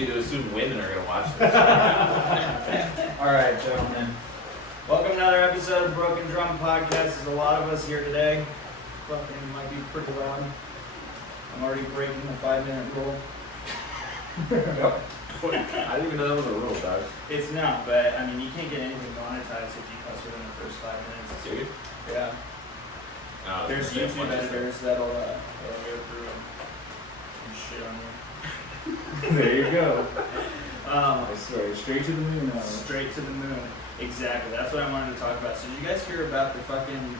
me to assume women are going to watch this. Alright, gentlemen. Welcome to another episode of Broken Drum Podcast. There's a lot of us here today. Fucking might be pretty loud. I'm already breaking the 5-minute rule. Yep. I didn't even know that was a rule, dog. It's not, but I mean, you can't get anything monetized if you cuss within the first 5 minutes. Serious? Yeah. Oh, There's it's just YouTube like- editors that'll go through and shit on you. There you go. Um, I swear, straight to the moon now. Straight to the moon. Exactly. That's what I wanted to talk about. So did you guys hear about the fucking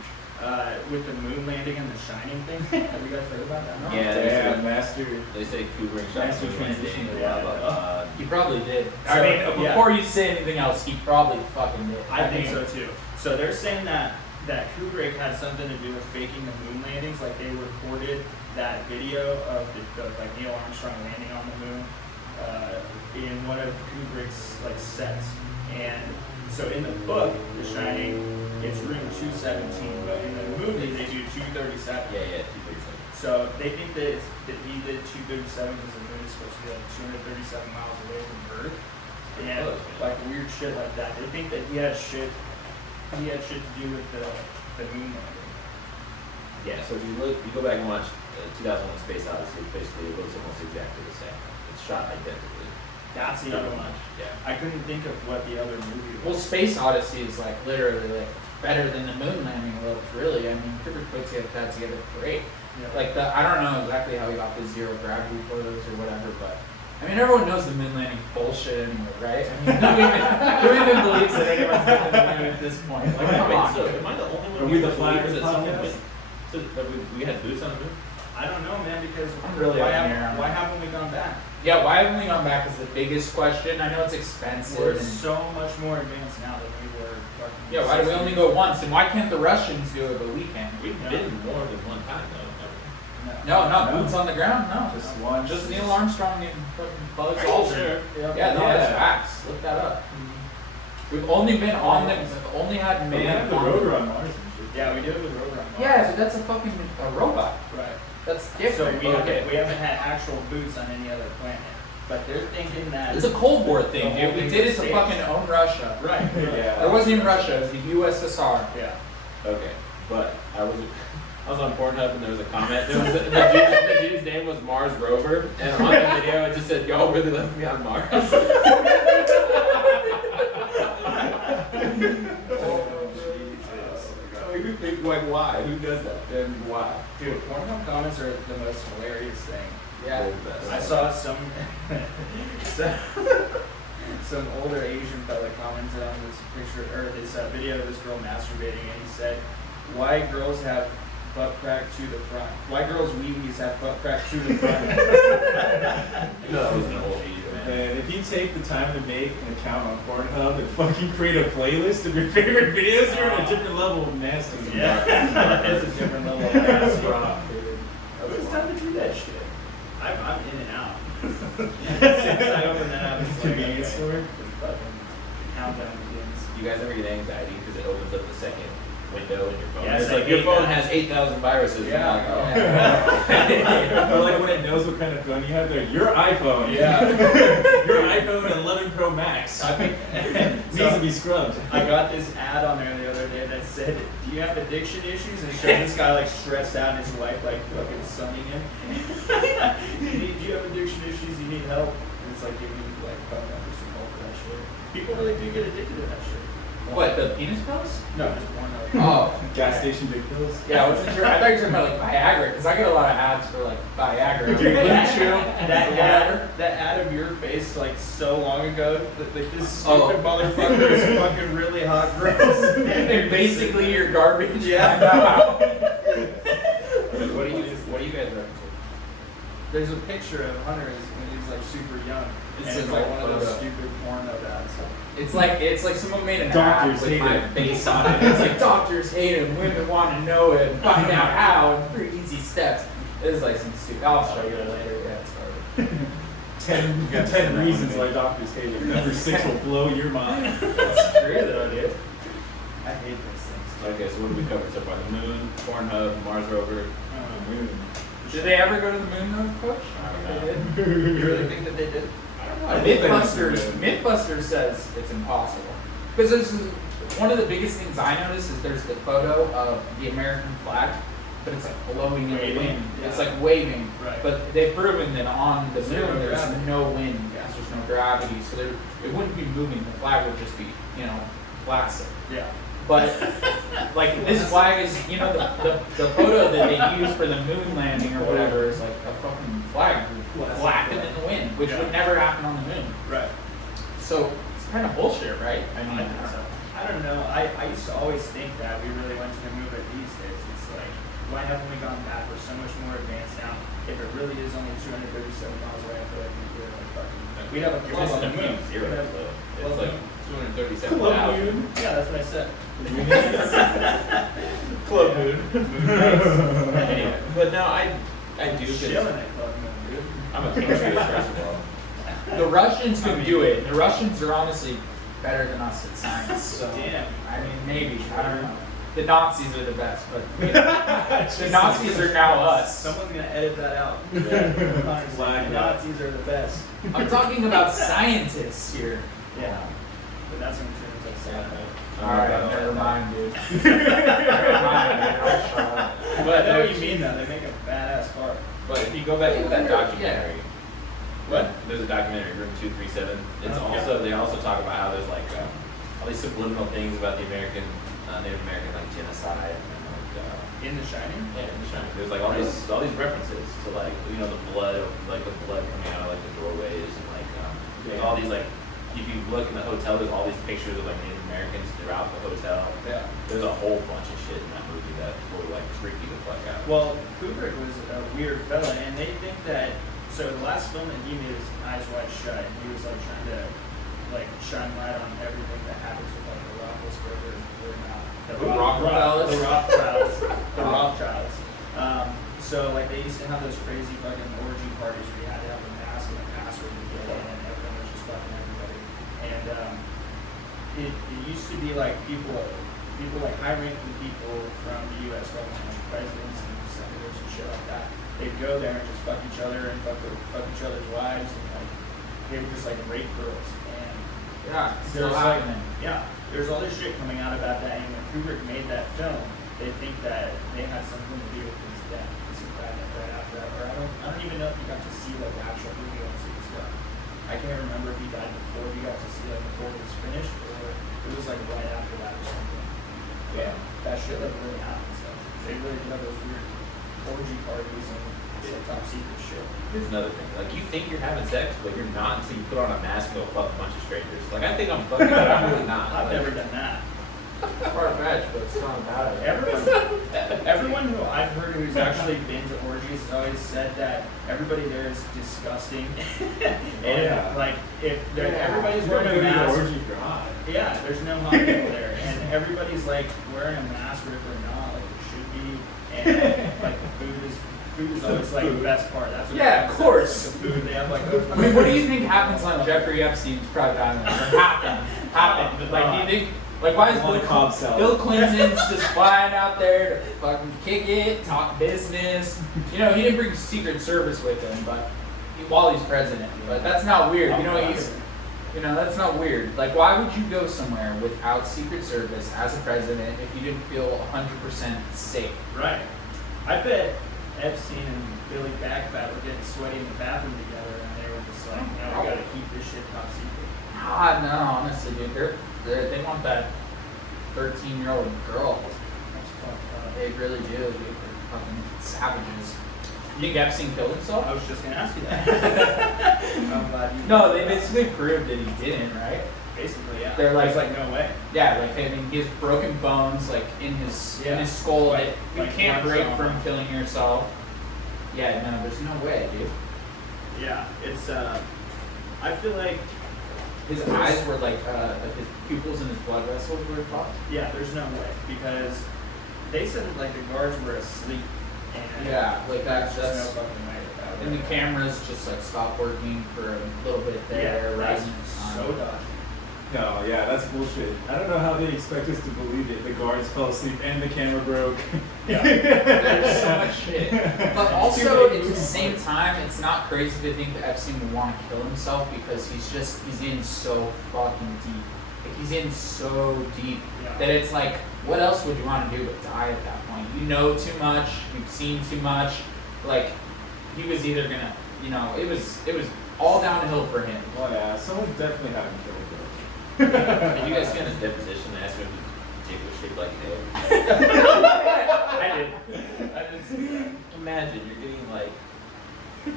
with the moon landing and the Shining thing? Have you guys heard about that? No? Yeah, Yeah, master. they say Kubrick shot Master the transition. blah, blah, blah. He probably did. So, I mean, yeah. before you say anything else, he probably fucking did. I think so too. So they're saying that Kubrick had something to do with faking the moon landings. Like they recorded that video of like Neil Armstrong landing on the moon in one of Kubrick's like sets. And so in the book, The Shining, it's room 217, but in the movie they do 237. Yeah, 237. So they think that he did 237 because the moon is supposed to be like 237 miles away from Earth. And Close, man. like weird shit like that. They think that he had shit to do with the moon landing. Yeah, so if you go back and watch 2001 Space Odyssey, it basically looks almost exactly the same. It's shot identically. That's the other one. Yeah. I couldn't think of what the other movie Well, was. Space Odyssey is like literally like better than the moon landing looks. Really, I mean, Kubrick puts that together great. Yeah. Like I don't know exactly how he got the zero gravity photos or whatever, but I mean, everyone knows the moon landing bullshit anyway, right? I mean, who even believes that anyone's going to the moon at this point? Like, come Wait, on. so am I the only one Are we here the that believes flyers that someone podcast? went? So that we had boots on the moon? I don't know, man, because I'm really why, up in the air on why that. haven't we gone back? Yeah, why haven't we gone back is the biggest question. I know it's expensive. We're and- so much more advanced now than we were fucking. Yeah, why do we only go once? And why can't the Russians do it, but we can? We've Yeah. been more than one time, though. No, No. boots on the ground, no. Just one. Just Neil Armstrong and fucking Buzz Are you Aldrin. sure? Yeah, no, Yeah. that's facts. Look that up. We've only been on them. We've only had They man have the on rover them. on Mars and shit. Yeah, we did it with Rover on Mars. Yeah, but that's a fucking a robot. Right. That's So different. we haven't had actual boots on any other planet. But they're thinking that It's a Cold War thing, The dude. whole We thing's did it to staged. fucking own Russia. Right. Yeah. It wasn't even Russia. It was the USSR. Yeah. Okay, but I was on Pornhub and there was a comment. The dude's name was Mars Rover, and on the video it just said, "Y'all really left me on Mars." Like why? Who does that? And why? Dude, Pornhub comments are the most hilarious thing. Yeah. I saw some older Asian fella commented on this picture or this video of this girl masturbating, and he said, "Why girls have butt crack to the front? Why girls' wee-wees have butt crack to the front?" No, that was an old Asian man. Man, if you take the time to make an account on Pornhub and fucking create a playlist of your favorite videos, you're on a different level of nasty. Yeah, it's a different level of nasty. It's time to do that shit. I'm in and out. Since I opened that up, it's like, Convenience okay, store? the fucking countdown begins. You guys ever get anxiety because it opens up the second window in your phone? Yes, It's I like your hate phone that. has 8,000 viruses. Yeah. And you're like, oh. Or like when it knows what kind of phone you have there, your iPhone. Yeah. Your iPhone 11 Pro Max. I think Needs to be scrubbed. I got this ad on there the other day that said, "Do you have addiction issues?" And it showed this guy like stressed out and his wife like fucking sunning him. Do you have addiction issues? You need help? And it's like giving you like phone numbers and all for that shit. People really do get addicted to that shit. What, the penis pills? No, just porno. Oh. Gas station big pills. Yeah, I wasn't sure. I thought you were talking about like Viagra, because I get a lot of ads for like Viagra. Dude, Blue Chew, that ad of your face like so long ago, that like this stupid Oh. motherfucker is fucking really hot girls. They're basically your garbage. Yeah. What do you guys reckon? There's a picture of Hunter when he's like super young. It's And it's like like one of those photo. stupid porno ads. It's like someone made an Doctors ad with hate my it. face on it. It's like doctors hate him, women want to know it, and find out how in 3 easy steps. It's like some stupid. I'll show you later. Yeah, it's hard. 10 reasons why doctors hate it. Number 6 will blow your mind. That's true though, dude. I hate those things. Okay, so what did we cover so far? The moon, Pornhub, Mars Rover. Moon. Did they ever go to the moon though, Coach? I don't know. They did. You really think that they did? I don't I think that's Mythbusters says it's impossible. Because there's one of the biggest things I notice is there's the photo of the American flag, but it's like blowing in the Waving, wind. yeah. It's like waving. Right. But they've proven that on the Zero moon there's gravity. no wind because there's no gravity, so there it wouldn't be moving. The flag would just be, flaccid. Yeah. But like this flag is, the photo that they use for the moon landing or whatever is like a fucking flag flapping in the wind, which would never happen on the moon. Right. So it's kind of bullshit, right? I mean, I think so. I don't know. I used to always think that we really went to the moon, but these days it's like, why haven't we gone back? We're so much more advanced now. If it really is only 237 miles away, I feel like we're like fucking. We have a club on the moon. Zero. We have It's like 237,000. Yeah, that's what I said. Club moon. Anyway, but no, I do. 'Cause Chilling at Club Moon, dude. I'm a king of space, first of all. the Russians could do it. The Russians are honestly better than us at science. So Damn. I mean, maybe I don't know. The Nazis are the best, but the Nazis are now us. Someone's gonna edit that out. Flag Nazis are the best. I'm talking about scientists here. Yeah. But that's gonna turn into sad. Alright, never mind, dude. Never mind, dude. I'll shut up. But I know what you mean though. They make a badass car. But if you go back into that documentary, What? there's a documentary, Room 237. It's Oh, also they also talk about how there's like all these subliminal things about the American Native American like genocide and like In The Shining? yeah, in The Shining. There's like all these references to like the blood coming out of like the doorways and like there's all these like if you look in the hotel there's all these pictures of like Native Americans throughout the hotel. Yeah. There's a whole bunch of shit in that movie that will like freak you the fuck out. Well, Kubrick was a weird fella, and they think that. So the last film that he made was Eyes Wide Shut, and he was like trying to like shine light on everything that happens with like the Roethlisberger or not. The Rockefellers? The Rothschilds. The Rothschilds. So like they used to have those crazy fucking orgy parties where you had to have a mask and a password to get in, and everyone was just fucking everybody. And it used to be like people like high-ranking people from the U.S. government, like presidents and senators and shit like that. They'd go there and just fuck each other and fuck each other's wives, and like they would just like rape girls. And Yeah, it's still there's like, happening. yeah, there's all this shit coming out about that. And when Kubrick made that film, they think that they had something to do with his death. Because he died right after that, or I don't even know if he got to see like the actual movie once it was done. I can't remember if he died before he got to see it before it was finished, or it was like right after that or something. Yeah, that shit like really happened. So they really did have those weird orgy parties and it's like top secret shit. Here's another thing. Like you think you're having sex, but you're not until you put on a mask and go fuck a bunch of strangers. Like I think I'm fucking, but I'm really not. I've Like, never done that. Far-fetched, but it's not bad. Everyone who I've heard who's actually been to orgies has always said that everybody there is disgusting. And yeah. like if everybody's You're wearing a gonna go to mask. the orgy for hot. Yeah, there's no hot people there. And everybody's like wearing a mask or if they're not, like it should be. And like the food is always like the best part. That's what Yeah, of course. The food they have like I mean, what do you think happens on Jeffrey Epstein's private island? Or happened? Like, do you think, like, why is On the Cobb salad. Bill Clinton's just flying out there to fucking kick it, talk business? He didn't bring Secret Service with him, but while he's president. But that's not weird. That's not weird. Like, why would you go somewhere without Secret Service as a president if you didn't feel 100% safe? Right. I bet Epstein and Billy Bagfat were getting sweaty in the bathroom together, and they were just like, "No, we gotta keep this shit top secret." No, honestly, dude, they want that 13-year-old girl. That's fucked up. They really do, dude. They're fucking savages. You think Epstein killed himself? I was just gonna ask you that. I'm glad you. No, they basically proved that he didn't, right? Basically, yeah. They're like- There's no way. Yeah, like I mean, he has broken bones like in his skull Like- that you like can't one break trauma. from killing yourself. Yeah, no, there's no way, dude. Yeah, it's. I feel like. His eyes were like his pupils and his blood vessels were fucked. Yeah, there's no way because they said that like the guards were asleep. And Yeah, like there's that's just no fucking way that and the cameras just like stopped working for a little bit there, Yeah, right? that's so dodgy. No, yeah, that's bullshit. I don't know how they expect us to believe it. The guards fell asleep and the camera broke. Yeah. There's so much shit. But also, at the same time, it's not crazy to think that Epstein would want to kill himself because he's in so fucking deep. Like, he's in so deep that it's like, what else would you want to do but die at that point? You know too much, you've seen too much. Like, he was either gonna, it was all downhill for him. Oh yeah, someone's definitely had him killed. Did you guys see on his deposition and ask him if his dick was shaped like an egg? I did see that. Imagine you're getting like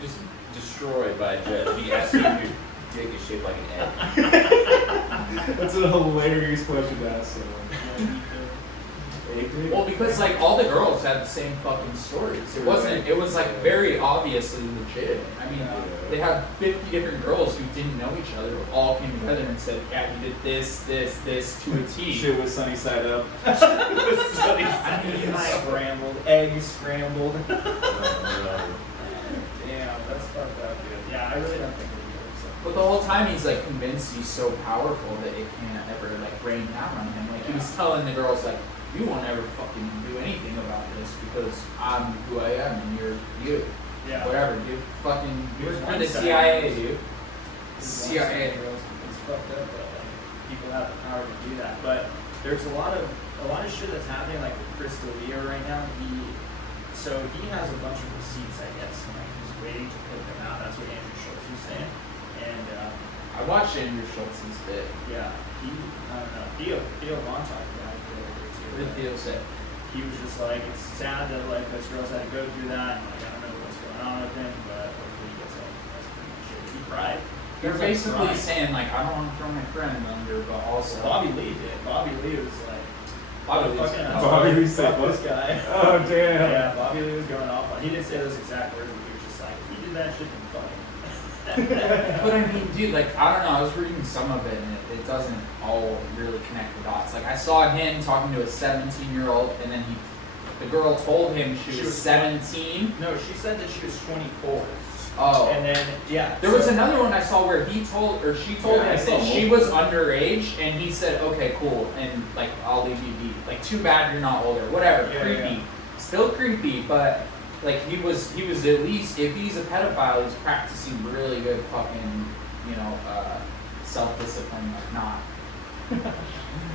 just destroyed by a judge. He asks you if your dick is shaped like an egg. That's a hilarious question to ask someone. Well, because like all the girls had the same fucking stories. It was like very obviously legitimate. I mean, they had 50 different girls who didn't know each other, who all came together and said, yeah, he did this to a T. Shit was sunny side up. Scrambled, eggs scrambled. Damn, that's fucked up, dude. Yeah, I really don't think we do it. But the whole time he's like convinced he's so powerful that it can't ever like rain down on him. Like he was telling the girls like, you won't ever fucking do anything about this because I'm who I am and you're you. Yeah. Whatever, dude. Fucking He was for the one-sided. CIA, dude. CIA. It's fucked up that like people have the power to do that. But there's a lot of shit that's happening like with Chris D'Elia right now. He has a bunch of receipts, I guess, and like he's waiting to put them out. That's what Andrew Schultz was saying. And I watched Andrew Schultz's bit. yeah, I don't know. Theo Von talked about it earlier too. What did Theo say? He was just like, it's sad that like those girls had to go through that, and like I don't know what's going on with him, but hopefully he gets out. That's pretty much it. He cried. He They're was, like, basically crying. saying like, I don't want to throw my friend under, but also Bobby Lee did. Bobby Lee was like, Bobby Lee's- fucking Bobby Lee said fuck what? this guy. Oh damn. Yeah, Bobby Lee was going off on. He didn't say those exact words, but he was just like, if he did that shit, then fuck him. But I mean, dude, like, I don't know, I was reading some of it and it doesn't all really connect the dots. Like, I saw him talking to a 17-year-old and then the girl told him she was 17. No, she said that she was 24. Oh. And then, yeah. There was another one I saw where she told Yeah, I him saw that she was underage and he said, okay, cool, and like, I'll leave you be. Like, too bad you're not older. Whatever, Yeah, creepy. yeah. Still creepy, but like he was at least, if he's a pedophile, he's practicing really good fucking, self-discipline, like not.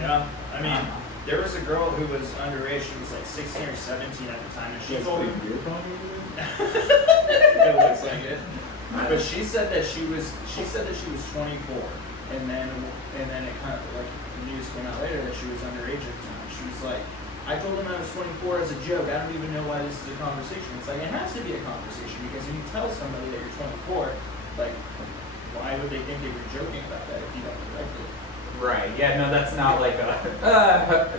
Yeah, I mean, there was a girl who was underage. She was like 16 or 17 at the time, and she That's told all me you beer pong over it looks like it. But she said that she was 24, and then it kind of like the news came out later that she was underage at the time. She was like, I told him I was 24 as a joke. I don't even know why this is a conversation. It's like, it has to be a conversation because if you tell somebody that you're 24, like, why would they think they were joking about that if you don't correct it? Right. Yeah. No, that's not like a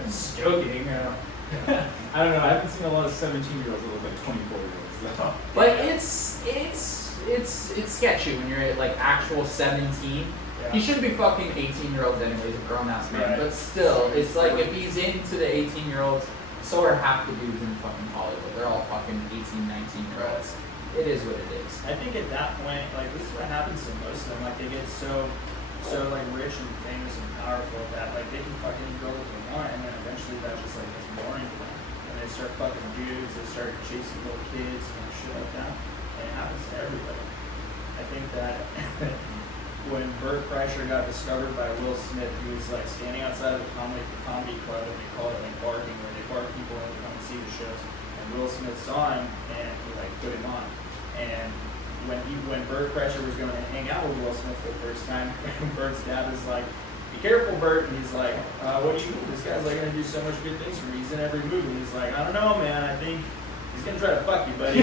just joking. I don't know. I haven't seen a lot of 17-year-olds that look like 24-year-olds though. Like it's sketchy when you're at like actual 17. Yeah. He shouldn't be fucking 18-year-olds anyways, a grown-ass man. Right. But still, it's like if he's into the 18-year-olds, so are half the dudes in fucking Hollywood. They're all fucking 18, 19-year-olds. It is what it is. I think at that point, like, this is what happens to most of them. Like, they get so like rich and famous and powerful that like they can fucking go what they want, and then eventually that just like gets boring to them, and they start fucking dudes, they start chasing little kids and shit like that, and it happens to everybody. I think that when Bert Kreischer got discovered by Will Smith, he was like standing outside of a comedy club, and they call it like barking, where they bark people in to come and see the shows. And Will Smith saw him and he like put him on. And when Bert Kreischer was going to hang out with Will Smith for the first time, Bert's dad was like, "Be careful, Bert." And he's like, "What do you mean? This guy's like gonna do so much good things for me. He's in every movie." And he's like, "I don't know, man. I think he's gonna try to fuck you, buddy."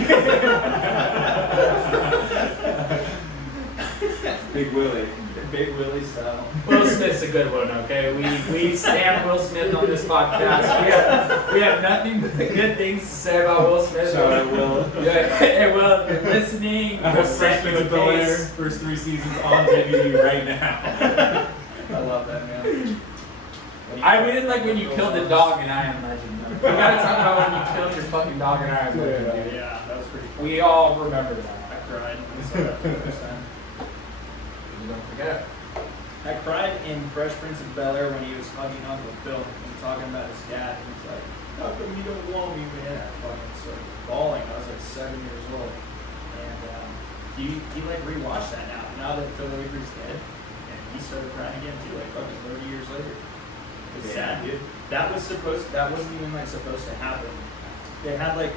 Big Willie. Big Willie style. Will Smith's a good one, okay? We stand Will Smith on this podcast. We have nothing but good things to say about Will Smith. Shout out Will. Yeah, hey Will, if you're listening, we'll send you a Freshman Bel Air, case. first 3 seasons on DVD right now. I love that, man. We didn't like when you killed the dog in I Am Legend. Though. We gotta talk about when you killed your fucking dog in I Am Legend, dude. Yeah, that was pretty fun. We all remember that. I cried when I saw that for the first time. You don't forget it. I cried in Fresh Prince of Bel-Air when he was hugging Uncle Phil and talking about his dad. And he's like, how come you don't want me, man? I fucking started bawling. I was like 7 years old. And he like rewatched that now that Phil Avery's dead. And he started crying again too, like fucking 30 years later. It's sad, dude. That wasn't even like supposed to happen. They had like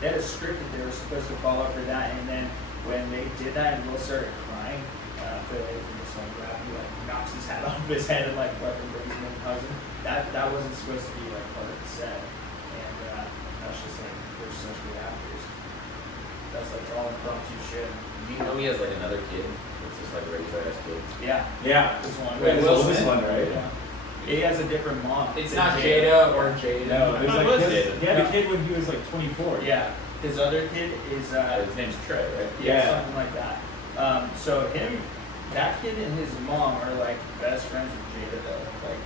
they had a script that they were supposed to follow for that, and then when they did that and Will started crying, Phil Avery just like grabbed him, like knocks his hat off his head and like fucking brings him in and hugs him. That wasn't supposed to be like part of the set, and that's just like they're such good actors. That's like all impromptu shit. Do you know he has like another kid? It's just like a regular ass kid. Yeah. Yeah. This one. Wait, Will this Smith? one, right? Yeah. He has a different mom. It's than not Jada or Jada. No, there's No, it like was his, Jada. he had a kid when he was like 24. Yeah. His other kid is His name's Trey, right? yeah, something like that. So that kid and his mom are like best friends with Jada though. Like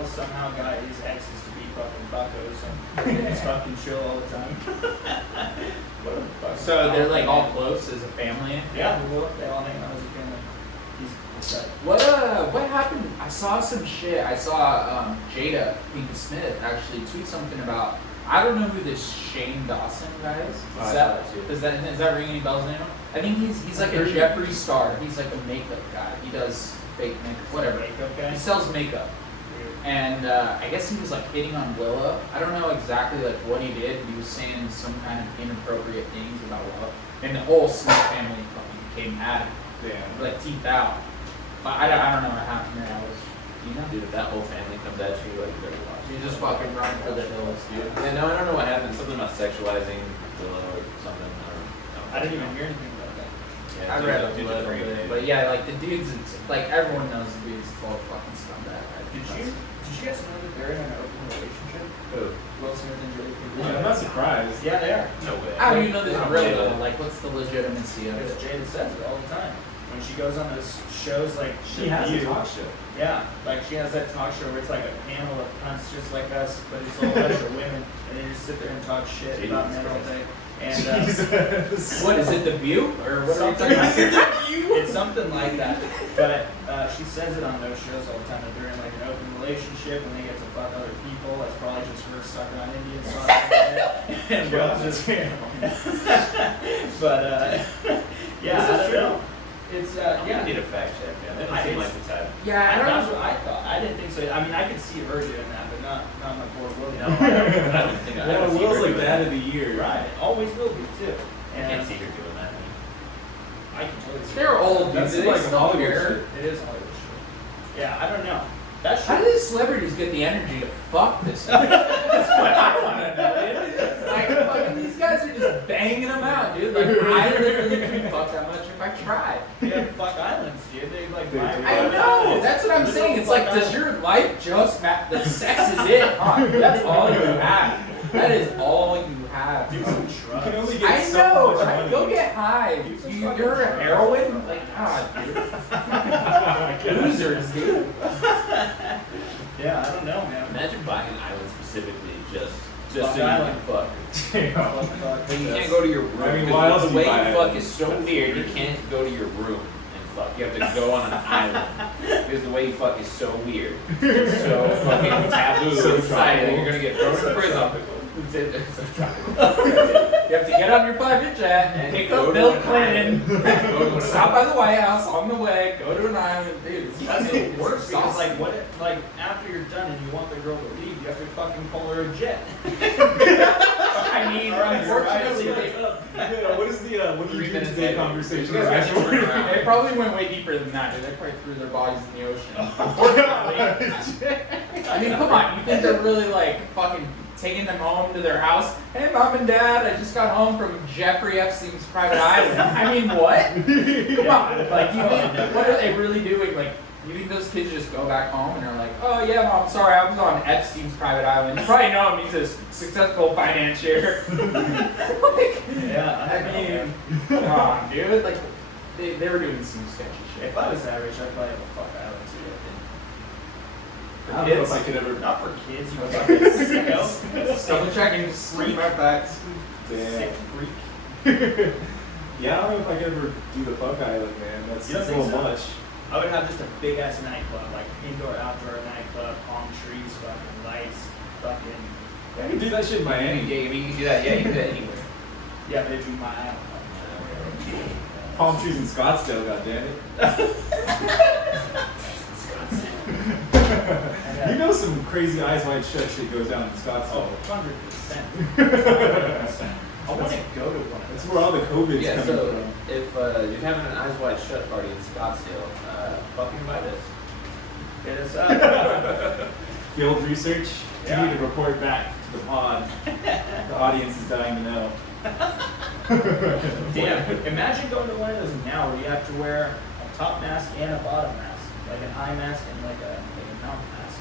Will somehow got his exes to be fucking buckos and they just fucking chill all the time. What a fucking So they're like all man. close as a family. Yeah, they all hang out as a family. He's like, What happened? I saw some shit. I saw Jada Pinkett Smith actually tweet something about. I don't know who this Shane Dawson guy is. I Is saw that that too. does that ring any bells anymore? I think he's like a Jeffree Star. He's like a makeup guy. He does fake makeup, whatever. makeup guy. He sells makeup. And I guess he was like hitting on Willa. I don't know exactly like what he did. He was saying some kind of inappropriate things about Willa, and the whole Smith family fucking became mad, Damn. like teeth out. But I don't know what happened there. You know, Dude, if that whole family comes at you, like you better watch. you just fucking run for the hills, dude. Yeah, no, I don't know what happened. Something about sexualizing Willow or something. I didn't even hear anything about that. Yeah, I read a dude's little freak, bit, dude. but yeah, like the dudes, it's like everyone knows the dudes. It's all fucking scumbag. I think Did you guys know that they're in an open relationship? Who? Will Smith and Jada Pinkett Yeah, Smith? I'm not surprised. Yeah, they are. No way. How do you know this is real Yeah. though? Like, what's the legitimacy of Because it? Jada says it all the time. When she goes on those shows like She has a You. talk show. Yeah, like she has that talk show where it's like a panel of cunts just like us, but it's all a bunch of women, and they just sit there and talk shit about men all day. And Jesus. What is it? The View or what are you something talking like about? it's something like that. But she says it on those shows all the time that they're in like an open relationship and they get to fuck other people. That's probably just her sucking on Indian sauce. And Will's just but yeah, I don't know. It's Yeah, yeah. I need a fact check, man. They don't I- seem it's- like the type. Yeah, I don't That's know. what I thought. I didn't think so. I mean, I could see her doing that, but not my poor Willie. No, I don't think I Well, don't see Will's her like doing dad of the year. Right. Always will be too. I And can't see her doing that. Man. I can totally see. They're old dudes. That's They like still Hollywood care. shit. It is Hollywood shit. Yeah, I don't know. That How shit. do these celebrities get the energy to fuck this stuff? That's what I want to know, dude. Like, fucking, these guys are just banging them out, dude. Like, I literally couldn't fuck that much if I tried. They have fuck islands, dude. They like. They do. I know. That's what I'm saying. It's like, does your life just matter? The sex is it, huh? That's all you have. That is all you have. Do some You shrubs. can only get I so know. much Right? money. Go get high. You're a heroin. Like, God, dude. Losers, dude. Yeah, I don't know, man. Imagine buying an island specifically just Fuck so you island. can fuck. Damn. Fuck. But you can't go to your room. I mean, 'cause why else the do way you buy you fuck islands? is so weird. You can't go to your room and fuck. You have to go on an island because the way you fuck is so weird. It's so fucking taboo So in society that tropical. you're gonna get thrown So in prison. tropical. So tropical. You have to get on your private jet and pick Go up to Bill an Clinton. island. Stop by the White House on the way. Go to an island, dude. It's That's fucking the worst because exhausting. like what if, like after you're done and you want the girl to leave, you have to fucking call her a jet. I mean, unfortunately, Yeah, what is the what do 3 you do minutes today later. conversation? You guys got your turn they probably went way deeper than that, dude. They probably threw their bodies in the ocean. Unfortunately. I mean, come on. You think they're really like fucking taking them home to their house? Hey, mom and dad, I just got home from Jeffrey Epstein's private island. I mean, what? Come on. Like, you think, what are they really doing? Like, you think those kids just go back home and are like, oh yeah, mom, sorry, I was on Epstein's private island. You probably know him. He's a successful financier. Like, Yeah, I don't know, man. mean, come on, dude. Like, they were doing some sketchy shit. If I was that rich, I'd probably have a fuck island too. I don't know if I could ever. Not for kids, you fucking sicko. Double checking to sleep my facts. Sick Damn. freak. Yeah, I don't know if I could ever do the fuck island, man. That's You don't a think little so? much. I would have just a big ass nightclub, like indoor, outdoor nightclub, palm trees, fucking lights, fucking. I can do that shit in Miami. Yeah, I mean, you can do that. Yeah, you can do that anywhere. Yeah, but it'd be my. Palm trees in Scottsdale, goddammit. You know some crazy eyes wide shut shit goes down in Scottsdale. 100%. 100%. I want to go to one of That's those. where all the COVID's Yeah, coming so from. if you're having an eyes wide shut party in Scottsdale, fucking invite us. Hit us up. Field research. Yeah. You need to report back to the pod. The audience is dying to know. Damn, imagine going to one of those now where you have to wear a top mask and a bottom mask, like an eye mask and like a mouth mask.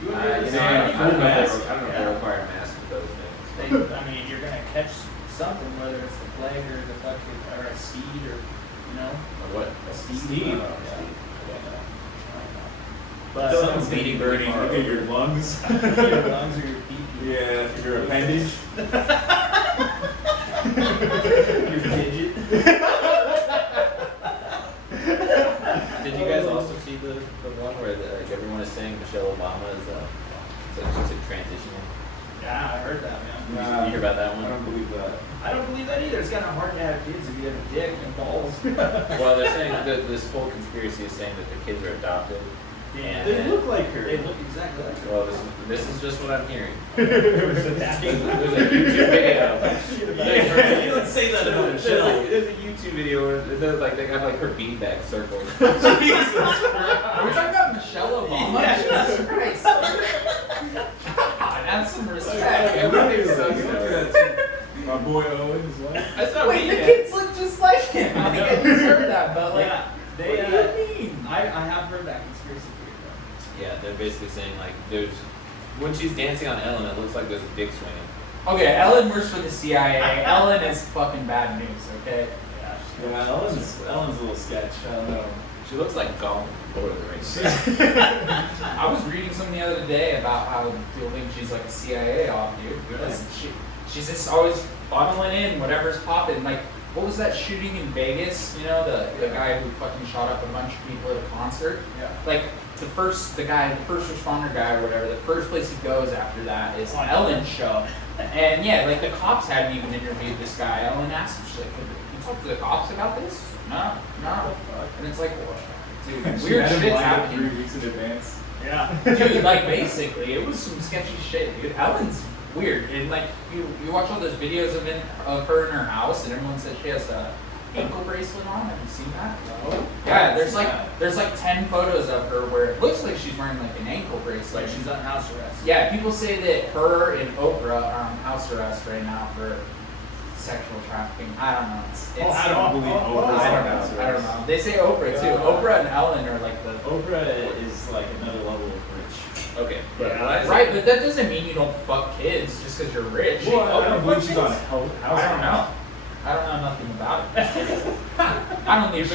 You would be able to see I I don't know if don't know if they require masks for those things. I mean, you're gonna catch something, whether it's the plague or the fucking or a steed or Or what? a steed. Steed. Yeah. But Something's Speedy gonna be birdie. Look at your lungs. your lungs or your pee. Yeah, your appendage. Your digit. Did you guys also see the one where like everyone is saying Michelle Obama is she's like transitioning? Yeah, I heard that, man. Nah, You hear about that I one? don't believe that. I don't believe that either. It's kind of hard to have kids if you have a dick and balls. Well, they're saying that this whole conspiracy is saying that the kids are adopted. Yeah. They look like her. They look exactly like her. Well, this is just what I'm hearing. There's a There's a YouTube video. You don't say that about Michelle. There's a YouTube video where they have like her beanbag circled. Are we talking about Michelle Obama? Yeah. Jesus Christ. God, have some respect. My boy Owen as well. That's not Wait, me the yet. kids look just like him. I think I just heard that, but like, Yeah, they, what do you mean? I have heard that conspiracy theory though. Yeah, they're basically saying like there's when she's dancing on Ellen, it looks like there's a dick swinging. Okay, Ellen works for the CIA. Ellen is fucking bad news, okay? Yeah, Ellen's a little sketch. I don't know. She looks like Gollum from Lord of the Rings. I was reading something the other day about how people think she's like a CIA op, dude. Because she's just always funneling in whatever's popping. Like, what was that shooting in Vegas? You know, the guy who fucking shot up a bunch of people at a concert? Yeah. Like, the first responder guy or whatever, the first place he goes after that is on Ellen's show. And yeah, like the cops hadn't even interviewed this guy. Ellen asked him, she's like, you talk to the cops about this? No. And it's like, dude, She weird had him shit's lined up happening. 3 weeks in advance. Yeah. Dude, like basically, it was some sketchy shit, dude. Ellen's weird, and like you watch all those videos of her in her house, and everyone says she has a ankle bracelet on. Have you seen that? No. Yeah, there's like 10 photos of her where it looks like she's wearing like an ankle bracelet. Like she's on house arrest. Yeah, people say that her and Oprah are on house arrest right now for sexual trafficking. I don't know. I don't believe Oprah's on house I don't arrest. know. They say Oprah too. Oprah and Ellen are like the Oprah is like another level of rich. Okay, but Yeah. why is it- right, but that doesn't mean you don't fuck kids just because you're rich. Well, I Oprah don't believe fucks she's on kids? house I don't arrest. know. I don't know nothing about it. I don't think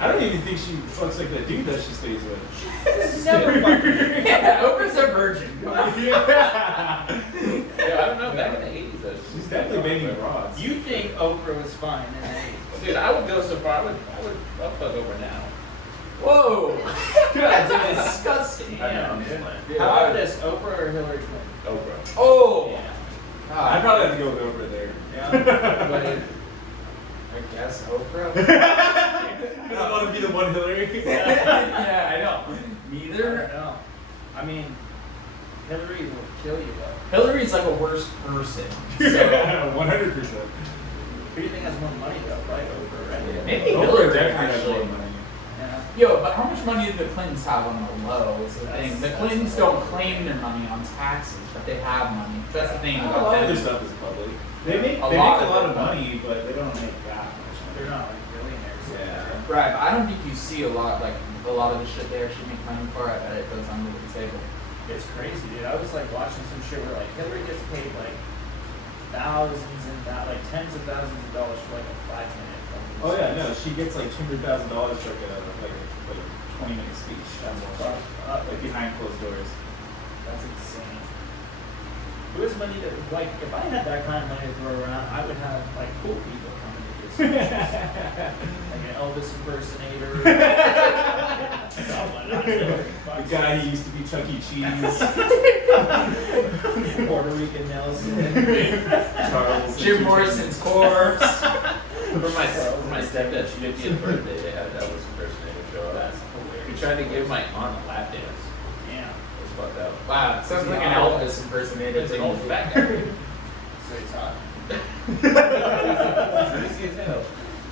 I don't even think she fucks like that dude that she stays with. Never fucking. Yeah, Oprah's a virgin. Yeah, I don't know. Back in the 80s, though, She's definitely banging broads. You think Oprah was fine in the 80s? Dude, I would go so far. I'll fuck over now. Whoa, that's disgusting. I know, I'm just playing. Dude, How about this, Oprah or Hillary Clinton? Oprah. Oh, Yeah. God. I'd probably have to go with Oprah there. Yeah. But I guess Oprah. I don't want to be the one Hillary. Yeah, I know. I Neither. don't know. I mean, Hillary will kill you though. Hillary's like a worse person. So 100%. Who do you think has more money though? Right, Oprah, right? Yeah. maybe Oprah Hillary definitely has actually. more money. Yeah. Yo, but how much money do the Clintons have on the low is the thing. The That's- Clintons don't claim their money on taxes, but they have money. That's the thing A about lot of them. their stuff is public. They make A a lot lot of of it. money, but they don't make that much They're money. not like billionaires. Yeah. Right, but I don't think you see a lot of the shit they actually make money for. I bet it goes under the table. It's crazy, dude. I was like watching some shit where like Hillary gets paid like thousands and like tens of thousands of dollars for like a 5-minute fucking Oh yeah, speech. no, she gets like $200,000 for like a 20-minute speech. That's fucked up. Like behind closed doors. That's insane. Who has money to like? If I had that kind of money to throw around, I would have like cool people coming to get speeches. Like an Elvis impersonator. Someone, not Hillary. The guy who used to be Chuck E. Cheese. Puerto Rican Nelson. Charles. Jim Morrison's corpse. For my stepdad's 50th birthday, they had Elvis impersonator show up. That's hilarious. We tried to give my aunt a lap dance. Damn. It was fucked up. Wow, it sounds like an Elvis impersonator. It's an old fat guy. So he's hot. Crazy as hell.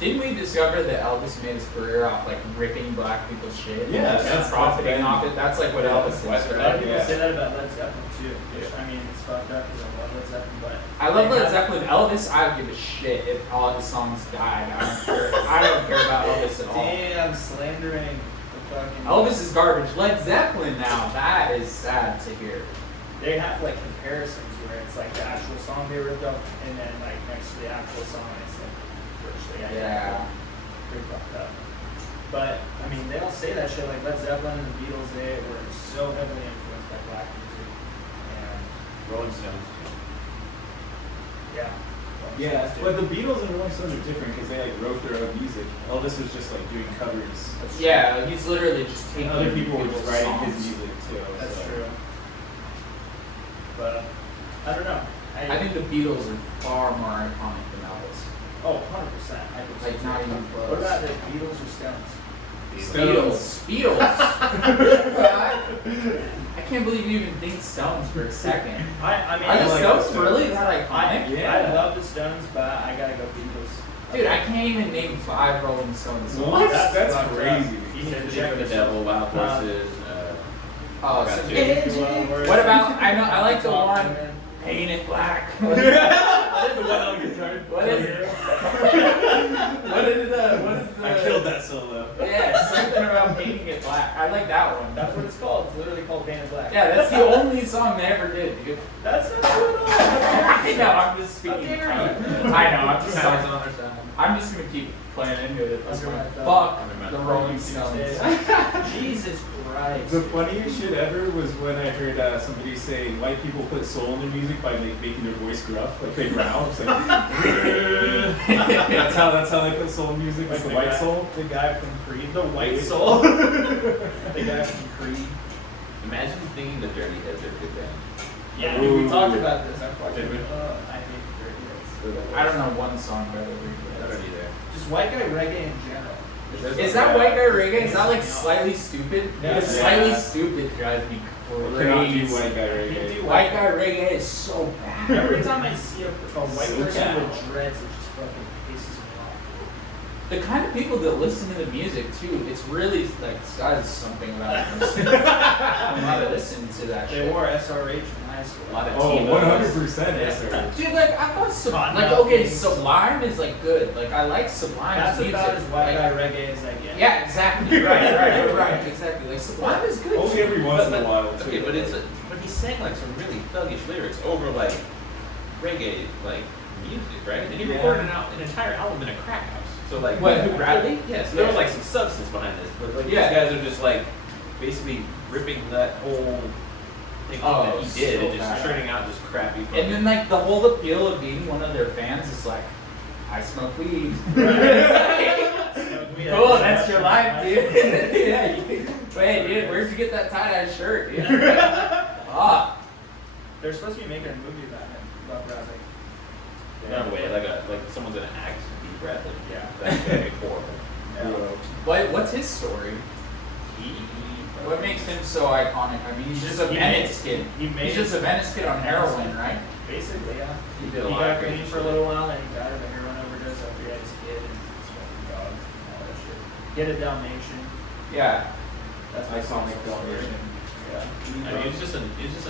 Didn't we discover that Elvis made his career off like ripping black people's shit? Yeah, and that's profiting been- off it. That's like what Elvis is, A lot of right? people Yeah. say that about Led Zeppelin too. Which, I mean, it's fucked up because I love Led Zeppelin, but I love they Led have- Zeppelin. Elvis, I don't give a shit if all his songs died. I don't care. I don't care about Elvis at all. Damn, slandering the fucking. Elvis is garbage. Led Zeppelin now, that is sad to hear. They have like comparisons where it's like the actual song they ripped up, and then like next to the actual song, it's like virtually identical. Yeah. Pretty fucked up. But I mean, they don't say that shit. Like Led Zeppelin and the Beatles, they were so heavily influenced by black music, and Rolling Stones. yeah. Yeah, but the Beatles and Rolling Stones are different because they like wrote their own music. Elvis was just like doing covers. Yeah, he's literally just taking Other people were just people's writing his songs. music too. That's so. true. But I don't know. I think the Beatles are far more iconic than Elvis. Oh, 100%. I think so, Like, too. not even close. What about the Beatles or Stones? Stones. Beatles. I can't believe you even think Stones for a second. I mean, Are the I like Stones the Stones. really that iconic? Yeah. I love the Stones, but I gotta go Beatles. Dude, I can't even name 5 Rolling Stones songs. What? That's That's fucked up. crazy. You need to Sympathy check for the this Devil, Wild Horses. Oh, Got so two. what about? I like the one. Paint it black. What is What is the? I killed that solo. Yeah, something about painting it black. I like that one. That's what it's called. It's literally called Painted Black. Yeah, that's the only song they ever did, dude. That's not true at all. I know, I'm just speaking. How dare I know, I'm just Sounds sorry. on their side. I'm just gonna keep playing into it at this Under point. my Fuck thumb. the Rolling Stones. Jesus Christ. The funniest shit ever was when I heard somebody say white people put soul in their music by like, making their voice gruff, like they growl. It's like, that's how they put soul in music, like the white soul. The guy from Creed. The White Soul. The guy from Creed. Imagine thinking the Dirty Heads are a good band. Yeah, dude, we Ooh. talked about this. I fucking. Did we? I hate the Dirty Heads. I don't know one song by the I don't Weeknd. either. Just white guy reggae in general. Is that white guy reggae? Is that like slightly stupid? Yeah. It's slightly stupid drives me Cannot do crazy. white guy Can't reggae. do White guy reggae is so bad. Every time I see a white So person bad. with dreads, it just fucking pisses me off. The kind of people that listen to the music too, it's really like says something about them. I'm not listening to that They shit. wore SRH in high school. A lot of Oh, T-Bones. 100% yes, Dude, like I thought, like Cottonmouth okay, things. Sublime is like good. Like I like Sublime's That's music. about as white Like, guy reggae as I get. yeah, exactly. Right, exactly. Like Sublime is good. Only too. every once in a while. Too. Okay, but but he sang like some really thuggish lyrics over like reggae like music, right? And he Yeah. recorded an entire album in a crack house. So like What, who, Bradley? Yes, there was like some substance behind this, but like Yeah. these guys are just like basically ripping that whole thing Oh, that he did so and just bad. churning out just crappy. And then like the whole appeal of being one of their fans is like, I smoke weed. Cool, that's your life, dude. Yeah. Wait, dude, where'd you get that tie-dye shirt, dude? Ah. They're supposed to be making a movie about him, about Bradley. no way, like someone's gonna act be Bradley. Yeah. That's gonna be horrible. Yeah. What's his story? He, What makes him so iconic? I mean, he's just a He Venice kid. He made He's just a Venice kid on heroin, right? Basically, yeah. He did a He lot of got crazy clean for a shit. little while, and he died of a heroin overdose after he had his kid and his fucking dog and all that shit. He had a Dalmatian. Yeah. That's Iconic Dalmatian. Yeah. I mean, it's just a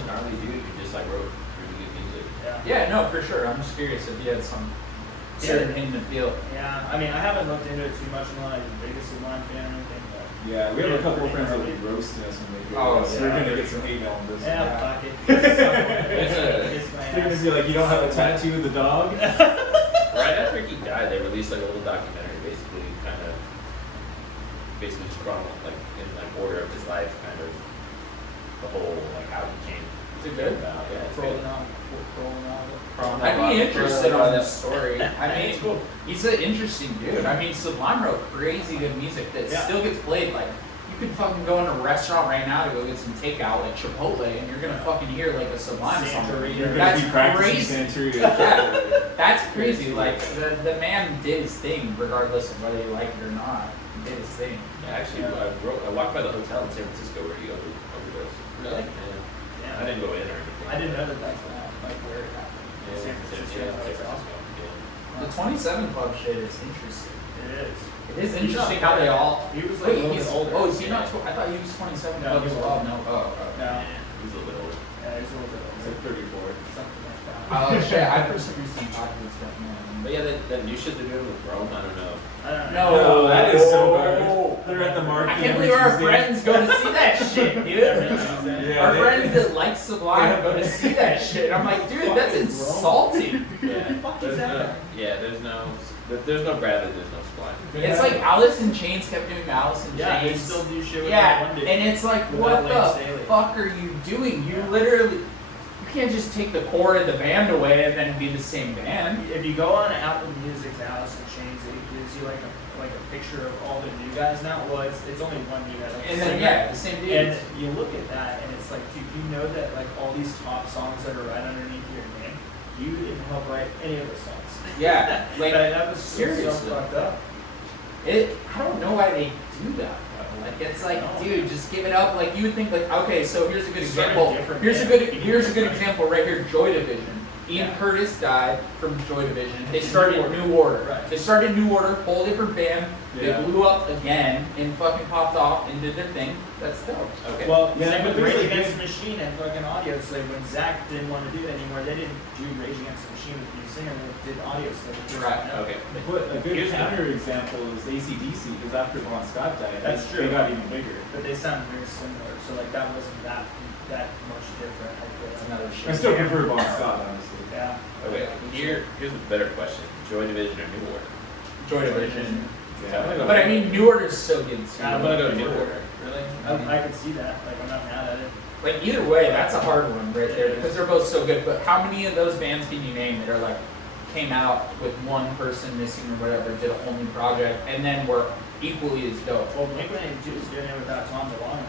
gnarly dude who just like wrote really good music. Yeah. Yeah, no, for sure. I'm just curious if he had some certain hidden appeal. Yeah. I mean, I haven't looked into it too much. I'm not like the biggest Sublime fan or anything, but Yeah, we have a couple of friends that would roast us when they do Oh, this. yeah. We're gonna get some hate mail on this. yeah, Yeah. fuck it. It's a- Kiss my They're gonna ass. be like, you don't have a tattoo of the dog? Right after he died, they released like a little documentary, basically, basically just chronicling like in like order of his life, kind of the whole like how he came. Is it good? About. Yeah, it's Rolling good. on. Rolling on. I'd be interested on this story. I mean, It's cool. he's an interesting dude. I mean, Sublime wrote crazy good music that Yeah. still gets played. Like, you could fucking go in a restaurant right now to go get some takeout like Chipotle, and you're gonna fucking hear like a Sublime song. You're gonna That's be practicing crazy. Santeria. Yeah, that's crazy. Like the man did his thing, regardless of whether you like it or not. He did his thing. Yeah, actually, I walked by the hotel in San Francisco where he overdosed. Really? Yeah. I didn't go in or anything. I didn't know that that's like where it happened. Yeah, San Francisco. Yeah, San That's Francisco. awesome. The 27 Club shit is interesting. It is. It is interesting how they all. He was like a little he's bit older. Oh, is he not? I thought he was 27 No, Club he as was well. older. No. Oh. No. Yeah, he's a little bit older. Yeah, he's a little bit It's older. like 34. Something like that. Oh shit! I for some reason thought he was definitely. But yeah, that new shit they're doing with Rome, I don't know. I don't know. No, that is so garbage. They're at the market. I can't believe our friends go to see that shit, dude. Yeah, Our they- friends that like Sublime go to see that shit. I'm like, dude, that's insulting. Yeah, fuck there's is that? no, yeah, there's no Bradley, there's no Sublime. It's like Alice in Chains kept doing Alice in Yeah, they Chains. still do shit with Yeah, that one dude. and it's like, Without what Lance the Staley. fuck are you doing? You literally, you can't just take the core of the band away and then be the same band. If you go on Apple Music's Alice in Chains, it gives you like a picture of all the new guys now. Well, it's only one new guy. Like And the then singer. yeah, the same And dudes. you look at that, and it's like, dude, you know that like all these top songs that are right underneath your name, you didn't help write any of those songs. Yeah, like that was so seriously. fucked up. I don't know why they do that though. Like it's like, dude, just give it up. Like you would think like, okay, so here's a good Start a example. different Here's a band. good example right here. Joy Division. Ian Yeah. Curtis died from Joy Division. They New started Order. New Order. Right. They started New Order, whole different band. Yeah. They blew up again and fucking popped off and did their thing. That's dope. Okay. Well, Yeah, same but with there's Rage like Against the big- Machine and fucking audio slave. When Zach didn't want to do that anymore, they didn't do Rage Against the Machine with the new singer. They did audio slave. Right, okay. But a good Here's counter example is AC/DC, because after Bon Scott died, That's they true. got even bigger. But they sound very similar, so like that wasn't that much different. I feel That's like. another shit. I still prefer Bon Scott, honestly. Yeah. Okay, here's a better question. Joy Division or New Order? Joy Division. Yeah. But I mean, New Order's so good too. I'm gonna go New Order. Really? I could see that. Like I'm not mad at it. Like either way, that's a hard one right there because they're both so good. But how many of those bands can you name that are like came out with one person missing or whatever, did a whole new project, and then were equally as dope? Well, Blink-182 is doing it without Tom DeLonge.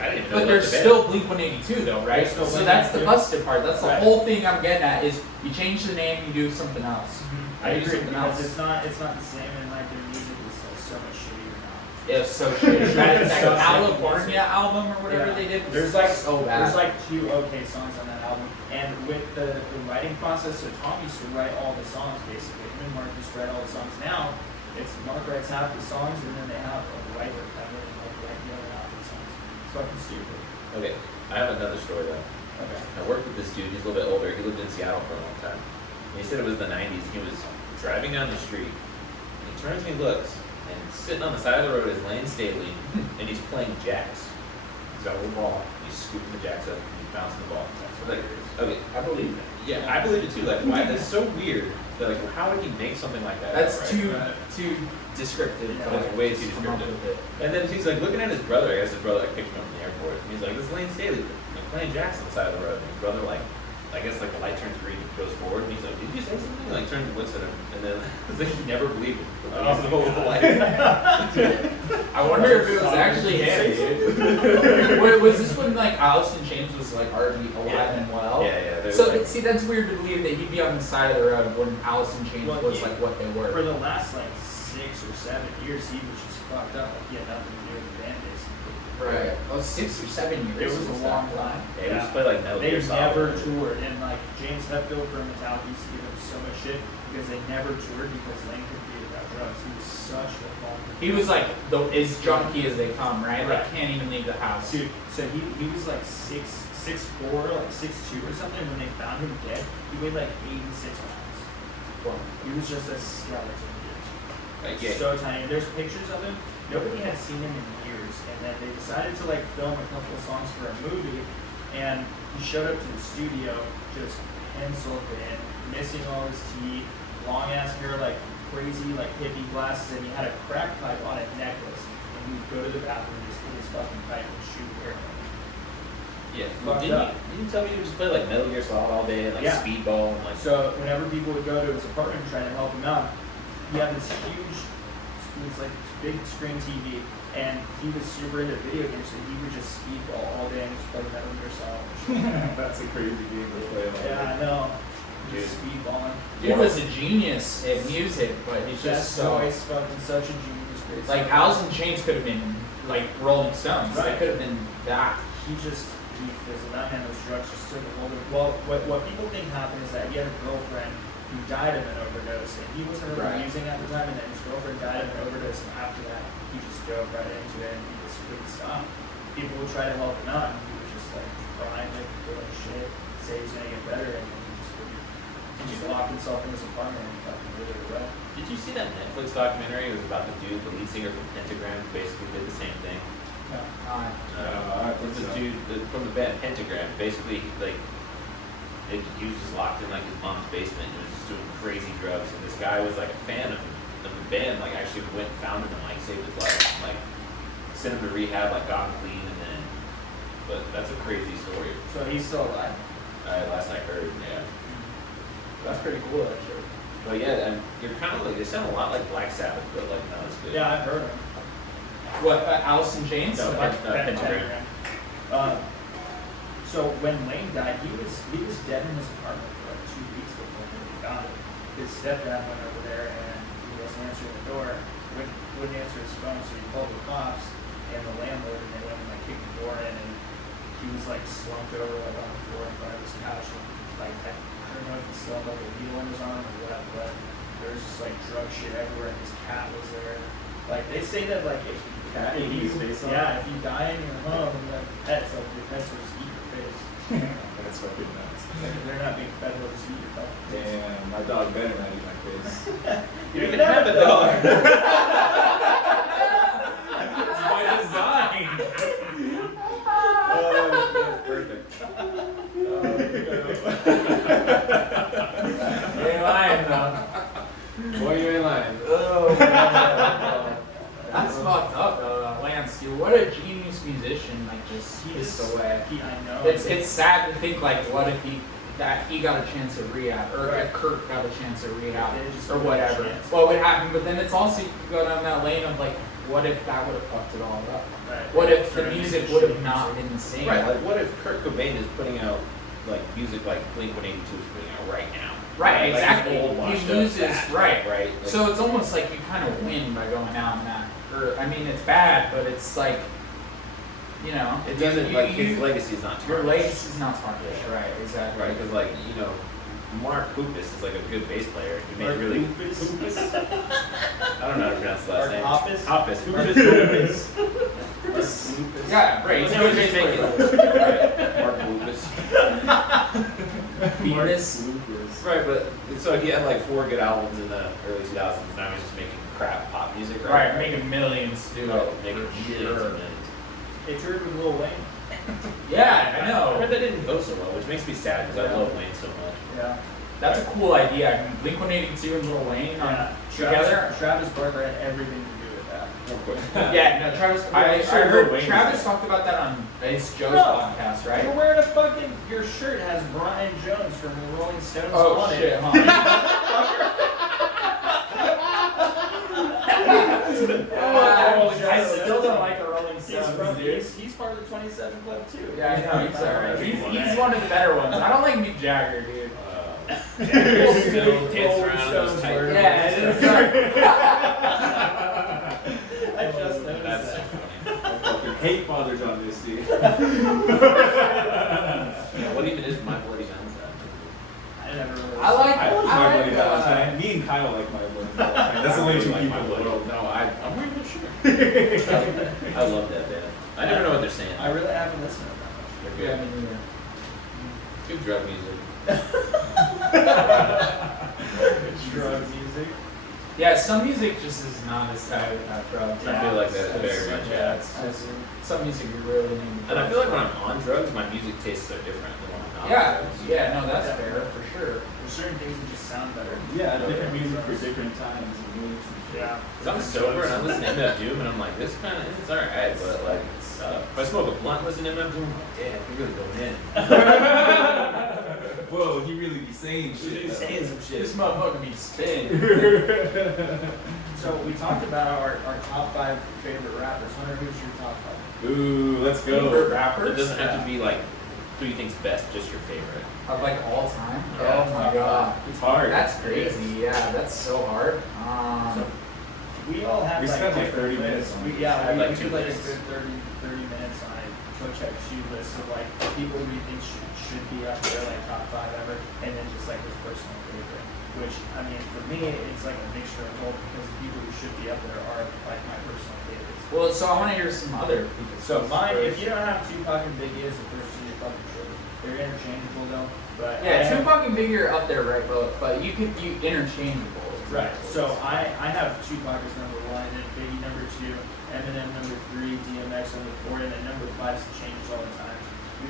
I didn't even know But about there's the band. still Blink-182 though, right? There's still So that's the Blink-182. busted part. That's the Right. whole thing I'm getting at is you change the name, you do something else. I You do agree something because else. it's not the same, and like their music is so much shittier now. It's so shitty. That So shitty. California album or whatever Yeah. they did was There's like so bad. There's like 2 okay songs on that album, and with the writing process, so Tom used to write all the songs basically. Him and Mark used to write all the songs. Now it's Mark writes half the songs, and then they have a writer come in and like write the other half of the songs. It's fucking stupid. Okay, I have another story though. Okay. I worked with this dude, he's a little bit older, he lived in Seattle for a long time. And he said it was the 90s, he was driving down the street, and he turns and he looks, and sitting on the side of the road is Lane Staley, and he's playing jacks. He's got a little ball, he's scooping the jacks up, and he's bouncing the ball. Like, okay, I believe it. yeah, I believe it too, like, why, that's so weird, that, like, how would he make something like that? That's up, too right? too descriptive. Yeah, to, that's way too just come up descriptive. with it. And then he's like looking at his brother. I guess his brother like picked him up from the airport. And he's like, "This is Lane Staley, like, playing jacks on the side of the road." And his brother like, I guess like the light turns green, and goes forward, and he's like, "Did you say something?" And, like turns and looks at him, and then it's like he never believed him. Like, his whole life. I wonder if it was actually him, dude. Wait, was this when like Alice in Chains was like already alive and well? Yeah, yeah. So see, that's weird to believe that he'd be on the side of the road when Alice in Chains Well, was he- like what they were. For the last like 6 or 7 years, he was just fucked up. Like he had nothing to do with the band basically. Right. Oh, 6 or 7 years. It was a long time. Yeah, he just played like Metal Gear They've Solid. never toured, and like James Hetfield from Metallica used to give him so much shit because they never toured because Lane couldn't be without drugs. He was such a fun. He was like as junky as they come, right? Like Right. can't even leave the house. Dude, so he was like 6'4", like 6'2" or something. When they found him dead, he weighed like 86 pounds. Well, He was just a skeleton, dude. Like, yeah. So tiny. There's pictures of him. Nobody had seen him in years, and then they decided to like film a couple of songs for a movie. And he showed up to the studio just penciled in, missing all his teeth, long ass hair, like crazy, like hippie glasses, and he had a crack pipe on a necklace. And he would go to the bathroom and just hit his fucking pipe and shoot heroin. Yeah. Fucked Didn't up. you tell me you just play like Metal Gear Solid all day and like Yeah. Speedball and like. So whenever people would go to his apartment trying to help him out, he had this huge It was like big screen TV, and he was super into video games, so he would just speedball all day and just play Metal Gear Solid. That's a crazy game to play. Yeah, I know. Dude. Just speedballing. Dude was a genius at music, but he's That's just so. voice, fucking such a genius. Great Like, song. Alice in Chains could have been like Rolling Stones. Right. They could have been that. He fizzled out, and those drugs just took a hold of. Well, what people think happened is that he had a girlfriend who died of an overdose, and he wasn't really Right. using at the time, and then his girlfriend died of an overdose, and after that, he just dove right into it, and he just couldn't stop. People would try to help him out, and he was just like crying, like feeling shit, say he's gonna get better, and then he just wouldn't. He just locked himself in his apartment and fucking really regret. Did you see that Netflix documentary? It was about the dude, the lead singer from Pentagram, who basically did the same thing. It's this dude from the band Pentagram. Basically, like, he was just locked in like his mom's basement and was just doing crazy drugs. And this guy was like a fan of the band. Like, actually went and found him and like saved his life. And, like, sent him to rehab, like got him clean, and then. But that's a crazy story. So he's still alive. Last I heard, yeah. That's pretty cool, actually. But yeah, and you're kind of like, they sound a lot like Black Sabbath, but like not as good. Yeah, I've heard him. What? Alice in Chains? No, Pentagram. So when Lane died, he was dead in his apartment for like 2 weeks before he found him. His stepdad went over there and he wasn't answering the door, wouldn't answer his phone, so he called the cops and the landlord, and they went and like kicked the door in, and he was like slumped over like on the floor in front of his couch, and like I don't know if he still had like a needle in his arm or what, but there was just like drug shit everywhere, and his cat was there. Like they say that like if you if you die in your home and you have pets, like your pets will just eat your face. That's fucking nuts. Like if they're not being fed, they'll just eat your fucking face. Damn, my dog better not eat my face. You don't even have a dog. It's by design. That's perfect. You ain't lying, though. Boy, you ain't lying. Oh, man. That's fucked up, though. Lance, dude, what a genius musician, like, just pissed away. I know. It's sad to think, like, what if he got a chance at rehab, or if Kurt got a chance at rehab, or whatever. What would happen? But then it's also, you could go down that lane of, like, what if that would have fucked it all up? Right. What if the music would have not been the same? Right, like what if Kurt Cobain is putting out like music like Blink-182 is putting out right now? Right, Like, exactly. his old He washed up uses fat, right. Like, So it's almost like you kind of win by going out in that. Or I mean, it's bad, but it's like, you know, it doesn't like his legacy is not your tarnished. legacy is not tarnished, right? Exactly. Right, because like Mark Hoopus is like a good bass player. He made really. Hoopus. I don't know how to pronounce the last name. Hoppus. Hoppus. Hoopus. Hoopus. Yeah, right. He's a good bass player. Right, Mark Hoopus. Hoopus. Right, but so he had like 4 good albums in the early 2000s. Now he's just making crap pop music. Right, making millions, dude. Oh, making For millions sure. and millions. They toured with Lil Wayne. Yeah, I I know. heard that didn't go so well, which makes me sad because I love Wayne so much. Yeah. That's a cool idea. Blink-182 and Lil Wayne together. Travis Barker had everything to do with that. Of course. Yeah, no, Travis. I sure Lil heard Wayne Travis was- talked about that on Bass Joe's No. podcast, right? You're wearing a fucking, your shirt has Brian Jones from the Rolling Stones Oh on shit, it. I still don't like the Rolling Stones, dude. He's part of the 27 Club too. Yeah, I know, he's alright. He's one of the better ones. I don't like Mick Jagger, dude. Still dance around those tight. Yeah, it is. I just noticed That's so that. funny. I fucking hate Father John Misty. Yeah, what even is My Bloody Valentine? I never really I like. I love I My like, Bloody Valentine. Me and Kyle like My Bloody Valentine. That's the only two like people My in the Bloody. world. No, I'm wearing this shirt. I love that band. I never know what they're saying. I really haven't listened to that They're Yeah, good. me neither. Good drug music. much. Drug music. Yeah, some music just is not as tight without drugs. I feel like that It's- very much, Yeah, yeah. it's just some music you really need. And I feel like when I'm on drugs, my music tastes so different than when I'm not. Yeah, on drugs. yeah, no, that's fair for sure. There's certain things that just sound better. Yeah, different music for different times and moods and shit. Yeah. Cause I'm sober and I listen to MF Doom and I'm like, this kind of, it's alright, but like, if I smoke a blunt, listen to MF Doom, I'm like, damn, you're really going in. Whoa, he really be saying shit. He's saying some shit. This motherfucker be spin. So we talked about our top 5 favorite rappers. Hunter, who's your top 5? Ooh, let's Favorite go. rappers? It doesn't have to be like who you think's best, just your favorite. Of like all time? Yeah, oh my top god. It's hard. That's crazy. Yeah, that's so hard. So we all have We like spent like 30 different minutes lists. on We, it. yeah, I had we, like we 2 did like a lists. good 30 minutes on it. Go check 2 lists of like people we think should be up there, like top 5 ever, and then just like his personal favorite. Which, I mean, for me, it's like a mixture of both because the people who should be up there are like my personal favorites. Well, so I want to hear some other people. So mine, if you don't have Tupac and Biggie as the first 2, you're fucking sure. They're interchangeable though. But Yeah, Tupac and Biggie are up there, right? But you interchangeable. Right. So I have Tupac as number 1, and then Biggie number 2, Eminem number 3, DMX number 4, and then number 5 changes all the time.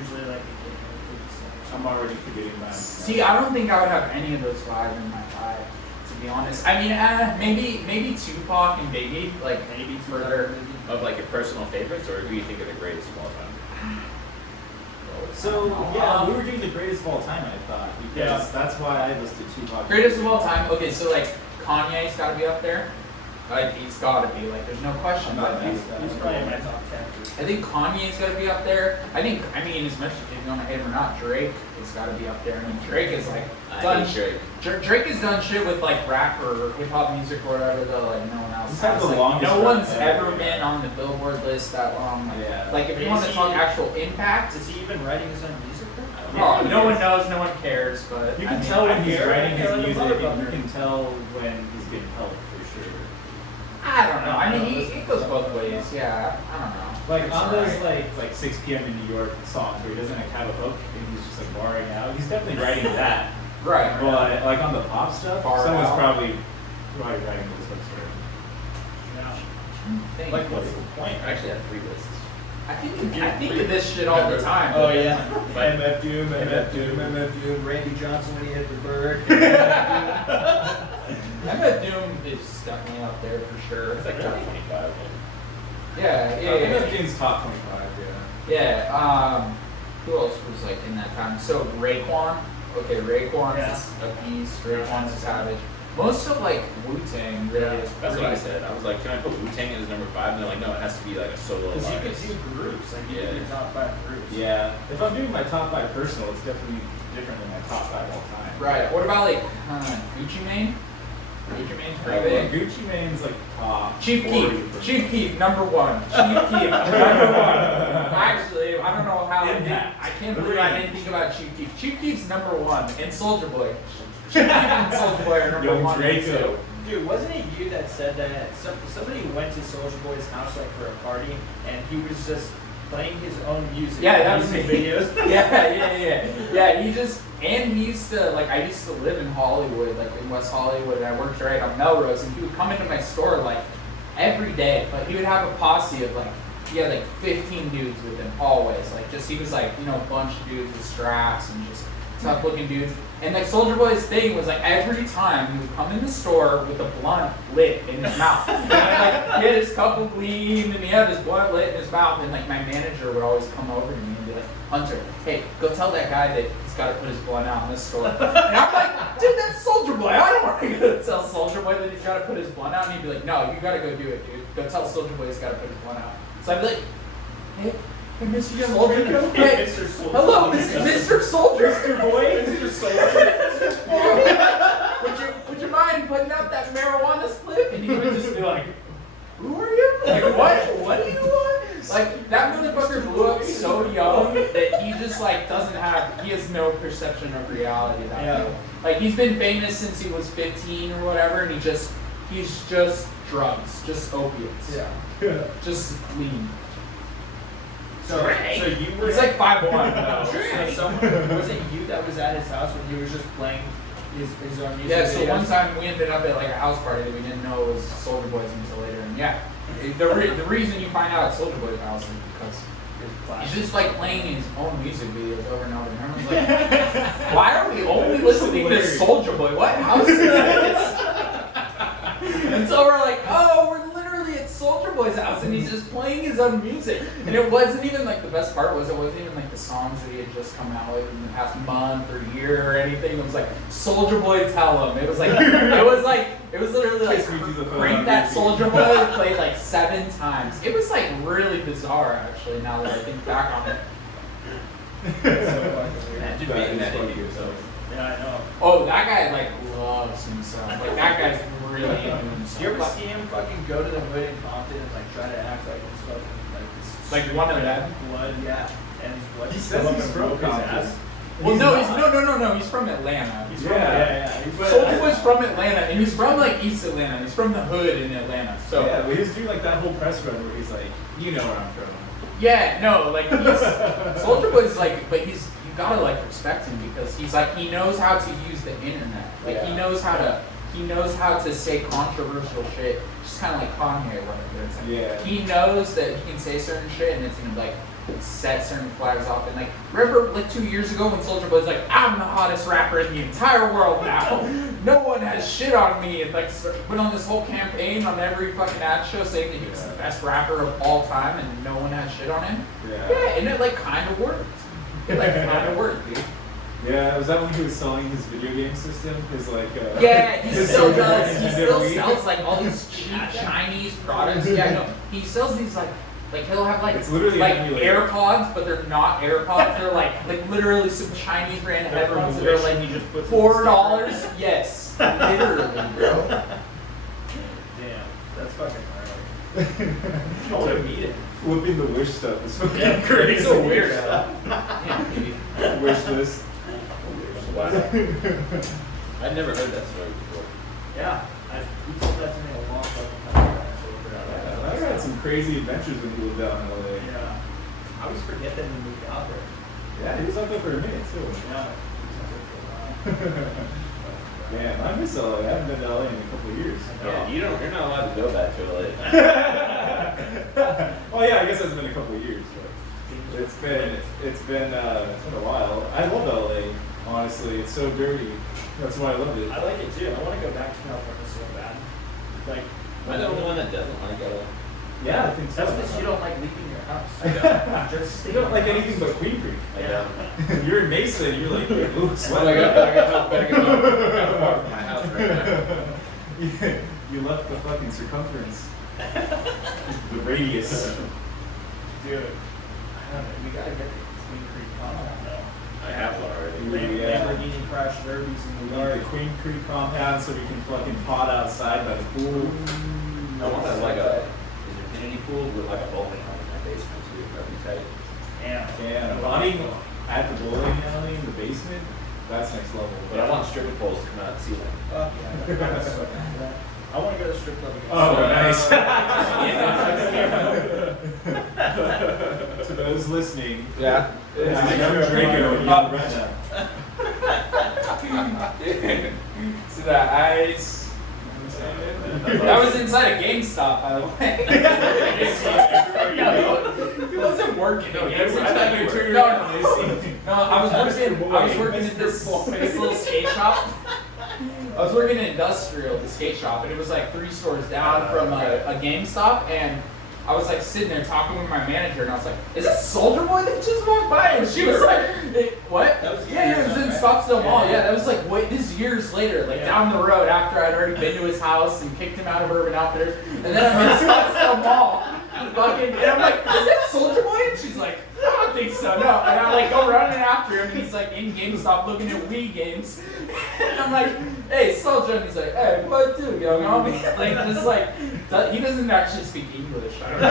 Usually like the King or 50 Cent. I'm already forgetting mine. See, I don't think I would have any of those 5 in my 5, to be honest. I mean, maybe Tupac and Biggie, like Maybe further. Of like your personal favorites, or who you think are the greatest of all time? So, yeah, we were doing the greatest of all time, I thought. Because Yeah. that's why I listed Tupac. Greatest of all time. Okay, so like Kanye's got to be up there. Like he's got to be. Like there's no question I'm not about mad that. at that. He's probably in my top 10. I think Kanye's got to be up there. I mean, as much as you want to hate him or not, Drake has got to be up there. I mean, Drake is like done. Drake has done shit with like rap or hip hop music or whatever that like no one else He's had has. the Like, longest no run one's ever, ever yeah. been on the Billboard list that long. Like, Yeah. like if you Is want to he- talk actual impact, Is he even writing his own music though? oh, Yeah, no he one is. knows, no one cares. But You I can mean, tell when he's hear it, writing I his feel like a music, and you motherfucker. can tell when he's getting help for sure. I don't know. I mean, it goes both ways. Yeah, I don't know. Like It's on those alright. like 6 p.m. in New York songs where he doesn't like have a hook and he's just like barring out. He's definitely writing that. Right. But like on the pop stuff, Bar someone's out. probably writing those hooks for him. Yeah. Like, what's the point? I actually have 3 lists. I think of this shit all the time. Oh yeah. But- MF Doom, MF Doom, MF Doom, Randy Johnson when he hit the bird. MF Doom is definitely up there for sure. It's like 25. Yeah, I think that's yeah. James' top 25. Yeah. Yeah. Who else was like in that time? So Raekwon. Okay, Raekwon's Yeah. a beast. Raekwon's a savage. Most of like Wu-Tang really is That's what I pretty- said. I was like, can I put Wu-Tang as number 5? And they're like, no, it has to be like a solo Because you could artist. do groups, like you Yeah. could do top 5 groups. Yeah. If I'm doing my top 5 personal, it's definitely different than my top 5 all time. Right. What about like Gucci Mane? Gucci Mane's pretty Yeah, big. Gucci Mane's like top. Chief 40 Keef. for Chief me. Keef, number 1. Chief Keef, number 1. Actually, I don't know how I didn't. Impact. I can't believe I didn't think about Chief Keef. Chief Keef's number 1, and Soulja Boy. Chief Keef and Soulja Boy are number Young 1 and 2. Draco. Dude, wasn't it you that said that somebody went to Soulja Boy's house like for a party and he was just playing his own music? Yeah, that was music me. videos. Yeah, he used to, like, I used to live in Hollywood, like in West Hollywood, and I worked right on Melrose, and he would come into my store, like, every day, but he would have a posse of, like, he had, like, 15 dudes with him, always, like, just, he was, like, you know, a bunch of dudes with straps, and just tough-looking dudes, and, like, Soulja Boy's thing was, like, every time he would come in the store with a blunt lit in his mouth, and, like, he had his cup of lean, and he had his blunt lit in his mouth, and, like, my manager would always come over to me and be like, Hunter, hey, go tell that guy that he's got to put his blunt out in this store. And I'm like, dude, that's Soulja Boy. I don't want to go tell Soulja Boy that he's got to put his blunt out. And he'd be like, no, you got to go do it, dude. Go tell Soulja Boy he's got to put his blunt out. So I'd be like, hey, Mr. Soulja, hey, Mr. Soulja. hello, Mr. Soldier. Mr. Boy. Mr. Soldier. Would you mind putting out that marijuana spliff? And he would just be like, who are you? Like, what do you want? Like, that motherfucker blew up so young that he just, like, he has no perception of reality. Yeah. Like, he's been famous since he was 15 or whatever, and he's just drugs, just opiates. Yeah. Just lean. So you were He's like 5'1", though. So was it you that was at his house when he was just playing his own music? Yeah, so videos? one time we ended up at like a house party that we didn't know was Soulja Boy's until later, and yeah, the reason you find out it's Soulja Boy's house is because he's just like playing his own music videos over and over, and everyone's like, why are we only listening to Soulja Boy? What house is this? And so we're like, oh, we're literally at Soulja Boy's house, and he's just just playing his own music. And it wasn't even like the best part was it wasn't even like the songs that he had just come out with in the past month or year or anything. It was like Soulja Boy Tell 'Em. It was literally like crank that Soulja Boy played like 7 times. It was like really bizarre actually now that I think back on it. It's so fucking weird. Imagine being that into yourself. Yeah, I know. Oh, that guy like loves himself. Like that guy's really into himself. Do you ever see him fucking go to the hood in Compton and like try to act like he's fucking like this? Like one of them? Blood, yeah. And his blood. He says he's from Compton. Well, no. He's from Atlanta. He's from yeah. Soulja Boy's from Atlanta, and he's from like East Atlanta. He's from the hood in Atlanta. So yeah, we just do like that whole press run where he's like, you know where I'm from. yeah, no, like he's Soulja Boy's like, but you gotta like respect him because he's like he knows how to use the internet. Like he knows how to say controversial shit, just kind of like Kanye or whatever. It's like, Yeah. he knows that he can say certain shit and it's gonna like set certain flags off. And like remember like 2 years ago when Soulja Boy's like, I'm the hottest rapper in the entire world now. No one has shit on me, and like went on this whole campaign on every fucking ad show saying that he was the best rapper of all time and no one has shit on him. Yeah, and it like kind of worked. It like kind of worked, dude. Yeah, was that when he was selling his video game system? His like yeah, he his still Soulja does. Boy He still WWE? sells like all these cheap Chinese products. Yeah, no, he sells these like he'll have like It's literally like an emulator. AirPods, but they're not AirPods. They're like literally some Chinese brand headphones that are like he just puts $4. Yes, literally, bro. Damn, that's fucking gnarly. I want to meet him. Flipping the wish stuff is fucking Yeah, crazy. He's a weird. Yeah, dude. Wish list. Wow. I'd never heard that story before. Yeah, he told that to me a long fucking time ago. I had some crazy adventures when he lived out in LA. Yeah. I always forget that he moved out there. Yeah, he was out there for a minute too. Yeah. He was out there for a while. Man, I miss LA. I haven't been to LA in a couple of years. Yeah, you're not allowed to go back to LA. Well, yeah, I guess it's been a couple of years, but it's been a while. I love LA. Honestly, it's so dirty. That's why I love it. I like it too. I want to go back to California so bad. Like, Am I the only one that doesn't like LA? Yeah, I think so. that's because you don't like leaving your house. I don't. Just You don't like anything but Queen Creek. I don't. You're in Mesa and you're like, ooh, sweat. I gotta go far from my house right now. You left the fucking circumference. The radius. Dude, I don't know. We gotta get the Queen Creek compound though. I have one already. Yeah. Lamborghini crash derbies in We the need yard. the Queen Creek compound so we can fucking pot outside by the pool. I want that like an infinity pool with like a bowling alley in my basement too. That'd be tight. Damn. Yeah, bonding at the bowling alley in the basement, that's next level. But I want stripper poles to come out of the ceiling. Fuck yeah. I'm so down for that. I want to go to strip club again. Oh, Yeah. To those listening, Yeah. this is young Draco in Renna. See that ice? That was inside a GameStop, by the way. No, it wasn't working. No, It was I thought you were turning no, around and they see. No, I was working at this little skate shop. I was working in industrial, the skate shop, and it was like 3 stores down from a GameStop, and I was like sitting there talking with my manager, and I was like, "Is this Soulja Boy that just walked by?" And she was like, "What?" That was Yeah, it was in Scottsdale Mall. Yeah, that was like this is years later, like down the road after I'd already been to his house and kicked him out of Urban Outfitters, and then I'm in Scottsdale Mall, fucking, and I'm like, "Is that Soulja Boy?" And she's like, "I don't think so, no." And I like go running after him, and he's like in GameStop looking at Wii games, and I'm like, "Hey, Soulja," and he's like, "Hey, what do, young homie?" Like just like he doesn't actually speak English. I don't know.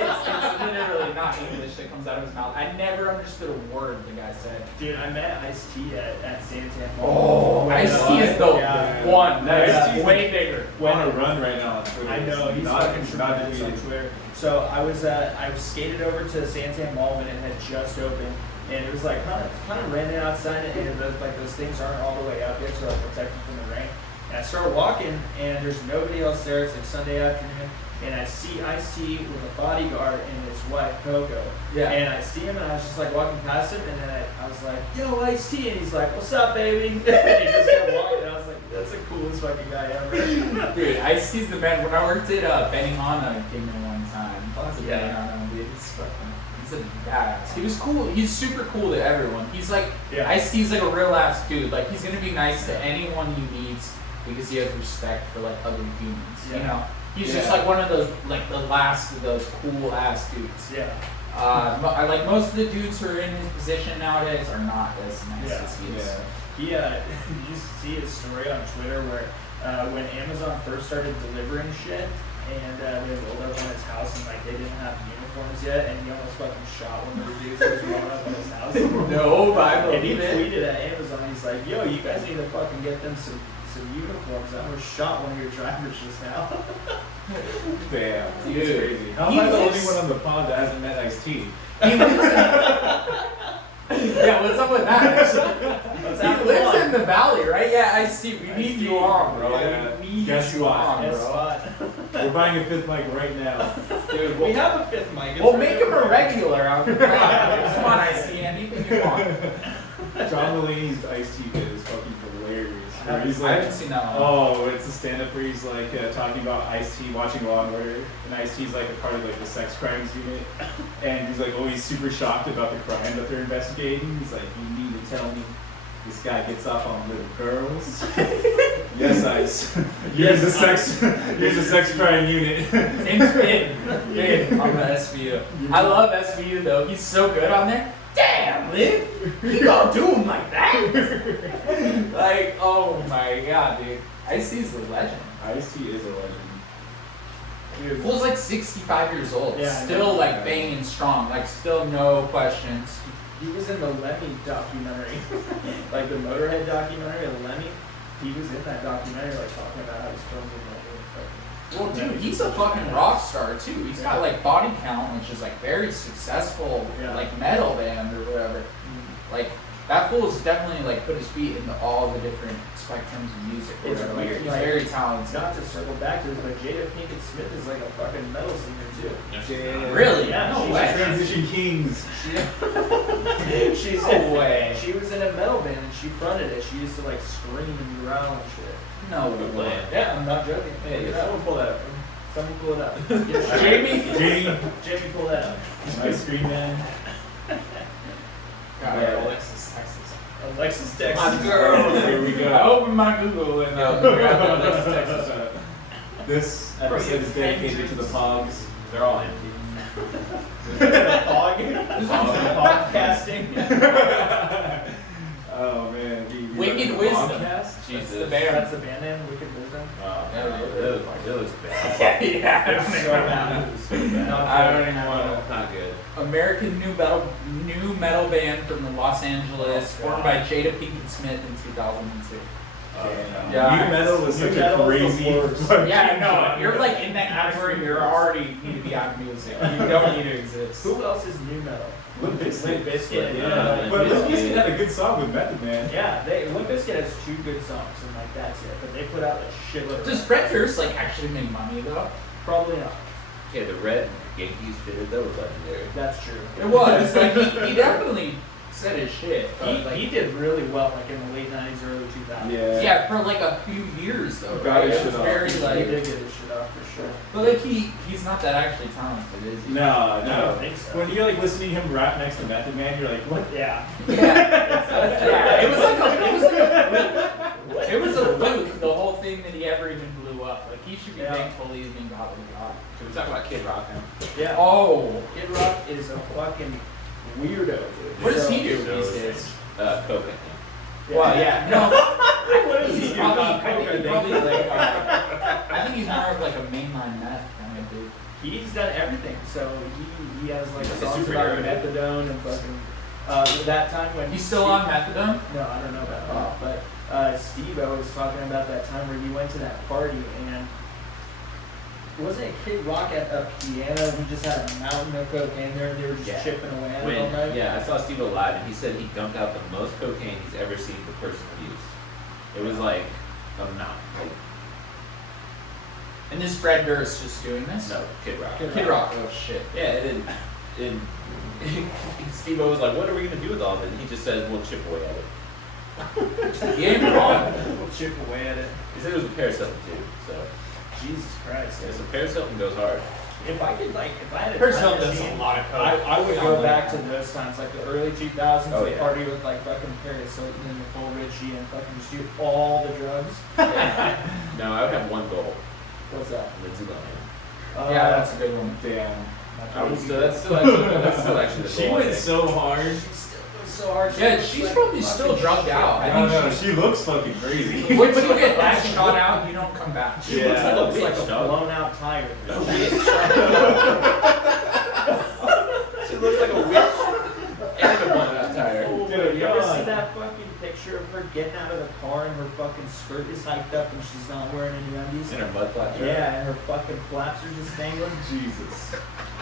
It's literally not English that comes out of his mouth. I never understood a word the guy said. Dude, I met Ice-T at Santan Mall. Oh, Ice-T is the one. That Ice-T is is way bigger. On a run right now on Twitter. I know, he's not, fucking not tremendous on defeated. Twitter. So I skated over to Santan Mall when it had just opened, and it was like kind of raining outside, and those things aren't all the way up yet, so I'm protected from the rain. And I start walking, and there's nobody else there. It's like Sunday afternoon, and I see Ice-T with a bodyguard and his wife Coco. Yeah. And I see him, and I was just like walking past him, and then I was like, "Yo, Ice-T," and he's like, "What's up, baby?" And he just kept walking, and I was like, "That's the coolest fucking guy ever." Dude, Ice-T's the man. When I worked at Benihana, I came in one time. Fuck Everyone's a Yeah. bang on him, dude. He's a badass. He was cool. He's super cool to everyone. He's like, Yeah. Ice-T's like a real ass dude. Like, he's gonna be nice to anyone he meets because he has respect for like other humans. You Yeah. know, he's just like one of those, like the last of those cool ass dudes. Yeah. I like most of the dudes who are in his position nowadays are not as nice Yeah. as he is. Yeah. You see his story on Twitter where when Amazon first started delivering shit and they rolled up on his house and like they didn't have uniforms yet and he almost fucking shot one of the dudes that was rolling up on his house. No, I And he believe it. tweeted at Amazon, he's like, yo, you guys need to fucking get them some uniforms. I almost shot one of your drivers just now. Damn, Dude. it's crazy. How He am I the only lives- one on the pod that hasn't met Ice-T? He lives yeah, what's up with that? He lives in the valley, right? Yeah, I see. We need you on, bro. Yeah. We need Guess you what? on, Guess bro. what? We're buying a 5th mic right now. Dude, We have a fifth mic. It's we'll right make him over a there. regular out the crowd. Come on, I see anything you want. John Mulaney's Ice-T bit is fucking hilarious. Where he's I like, haven't seen that one. oh, it's a stand-up where he's like talking about Ice-T watching Law and Order, and Ice-T's like a part of like the sex crimes unit, and he's like, oh, he's super shocked about the crime that they're investigating. He's like, you need to tell me this guy gets off on little girls. Yes, Ice. Here's the sex crime unit. In on the SVU. I love SVU though. He's so good on there. Damn, Liv, you gonna do him like that? Like, oh my god, dude. Ice-T's a legend. Ice-T is a legend. Dude, Fool's like 65 years old. Yeah, I Still know. like banging strong. Like, still no questions. he was in the Lemmy documentary, like the Motorhead documentary of Lemmy. He was in that documentary, like talking about how he's filming Well, dude, he's a fucking rock star too. He's got like Body Count, which is like very successful, Yeah. like metal band or whatever. Like that fool has definitely like put his feet into all the different spectrums of music. Or It's whatever. weird, Like, he's like- very talented. Not to circle back to this, but Jada Pinkett Smith is like a fucking metal singer too. Yeah. Really? Yeah, No she's way. a Transition Kings. She's No way. She was in a metal band and she fronted it. She used to like scream and growl and shit. No Good way. plan. Yeah, I'm not joking. Hey, Look it up. someone pull that up. Someone pull it up. Jamie? Jamie, pull that up. Ice Cream Man. God, Yeah. Alexis, Texas. Alexis Texas. My girl. Here we go. I opened my Google and Alexis, Texas. This episode is dedicated to the Pogs. They're all empty. Podcasting. Oh man, Wicked Wisdom. Podcast? That's Jesus. the band. That's the band name, Wicked Wisdom. Oh, Yeah, it looks bad. Yeah, So bad. So bad. I don't even want to. Not good. American new metal band from the Los Angeles, Oh, formed by Jada Pinkett Smith in 2002. Yeah. New metal is New such metal a is the crazy. worst. fucking- Yeah, no, if you're like in that category, you're already need to be on music. You don't need to exist. Who else is new metal? Limp Bizkit. Limp Bizkit, Yeah. But Limp Bizkit had a good song with Method Man. Yeah, Limp Bizkit has 2 good songs and like that's it. But they put out a shitload. Does Fred Durst like actually make money though? Probably not. Yeah, the red Yankees fitted, that was legendary. That's true. It was like he definitely said his shit. But, like, He did really well like in the late 90s, early 2000s. Yeah. yeah, for like a few years though. Got Right? his It was shit off. very He like. did get his shit off for sure. But like he's not that actually talented, is he? No, I no. don't think so. When you're like listening to him rap next to Method Man, you're like, what? Yeah. Yeah, it was like a fluke. It was a fluke. The whole thing that he ever even blew up. Like he should be Yeah. thankful he's been got what he got. Can we talk about Kid Rock now? Yeah. Oh, Kid Rock is a fucking weirdo, dude. what does he do So- these days? Coke. Well, yeah, no. What does he He's do? probably, like, I think he's more of like a mainline meth kind of dude. He's done everything. So he has like He's a songs about superhero, dude. methadone and fucking that time when He's still on methadone? No, I don't know about that. But Steve-O was talking about that time where he went to that party and wasn't it Kid Rock at a piano? He just had a mountain of cocaine there and they were just Yeah. chipping away at it all When, night. yeah, I saw Steve live and he said he dumped out the most cocaine he's ever seen for personal use. It was like a mountain. Like, And is Fred Durst just doing this? no, Kid Rock. Kid Rock. Oh shit. Yeah, and Steve was like, what are we going to do with all of it? And he just says, we'll chip away at it. He ain't wrong. We'll chip away at it. He said it was a Paris Hilton too, so. Jesus Christ. Yeah, so Paris Hilton goes hard. If I could, like, if I had a Her time son does machine, a lot of coke. I would go back to those times, like the early 2000s, Oh, and yeah. party with like fucking Paris Hilton and Nicole Richie and fucking just do all the drugs. No, I would have one goal. What's that? Lindsay Lohan. Yeah, that's a good one. Damn. So that's still actually the She goal, I went think. so hard. She still goes so hard. Yeah, looks she's like probably fucking still drugged shit. out. I I don't think know. She looks fucking crazy. Once you get that shot out, you don't come back. She Yeah. looks like Looks a, like like a a dog. blown out tire. She looks like a witch and a blown-out tire. Oh, Dude, you ever God. see that fucking picture of her getting out of the car and her fucking skirt is hiked up and she's not wearing any undies? In her mud flat shirt. Yeah, and her fucking flaps are just dangling. Jesus.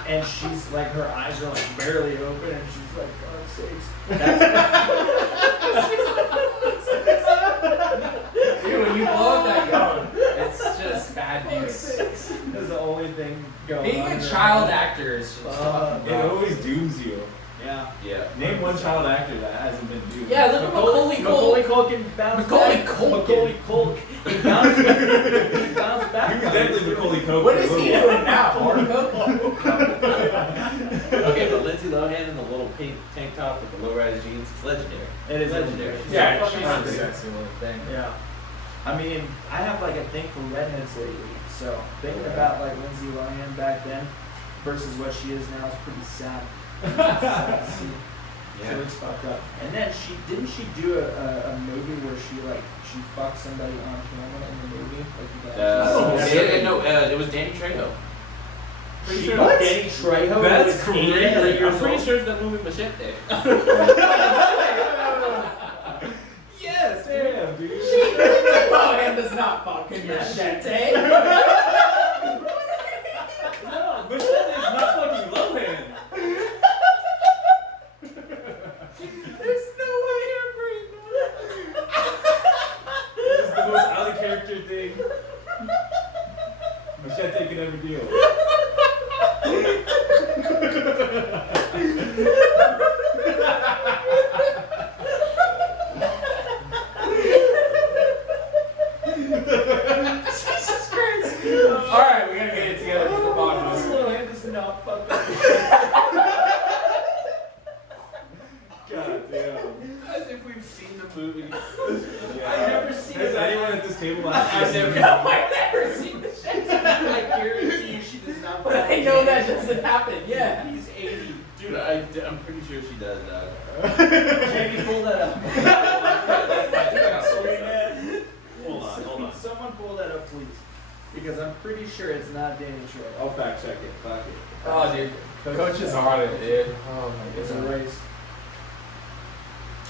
And she's like, her eyes are like barely open, and she's like, "Fuck's sakes." Dude, when you blow up that gun, it's just bad news. That's the only thing going Being on. a child actor is just Fuck. It always dooms you. Yeah. Yeah. Name one child actor that hasn't been doomed. Yeah, look at Macaulay Culkin. Culkin bounced Macaulay back. Culkin. Macaulay Culkin. He bounced back. He bounced back. He was definitely Macaulay Culkin. What is he doing now? Marco? Okay, but Lindsay Lohan in the little pink tank top with the low-rise jeans, it's legendary. It is legendary. She's Yeah, so she's fucking a hungry. sexy little thing. Yeah. I mean, I have like a thing for redheads lately, so thinking about like Lindsay Lohan back then versus what she is now is pretty sad. Sad to see. She looks fucked up. And then didn't she do a movie where she fucked somebody on camera in the movie? Like you guys- It was Danny Trejo. She sure- fucked What? Danny Trejo. That's who was crazy. 88 years I'm pretty old. sure it's that movie Machete. Yes, damn, dude. Lindsay Lohan does not fucking Machete. No, Machete's not fucking Lohan. There's no way I'm bringing This is the most out of character thing Machete could ever deal. Jesus Christ. Alright, we gotta get it together with the bottom. Lindsay Lohan does not fuck up. God damn. As if we've seen the movie. Yeah. I've never seen Has it. anyone at this table actually I've never- seen No, I've never seen Machete. I guarantee you she does not fuck But I up. know that doesn't happen, yeah. He's 80. Dude, I'm pretty sure she does. Jamie, pull that up. Hold on. Someone pull that up, please. Because I'm pretty sure it's not Danny Trejo. I'll fact check it. Fuck it. Oh, dude. Coach is on it, dude. Oh, my It's a goodness.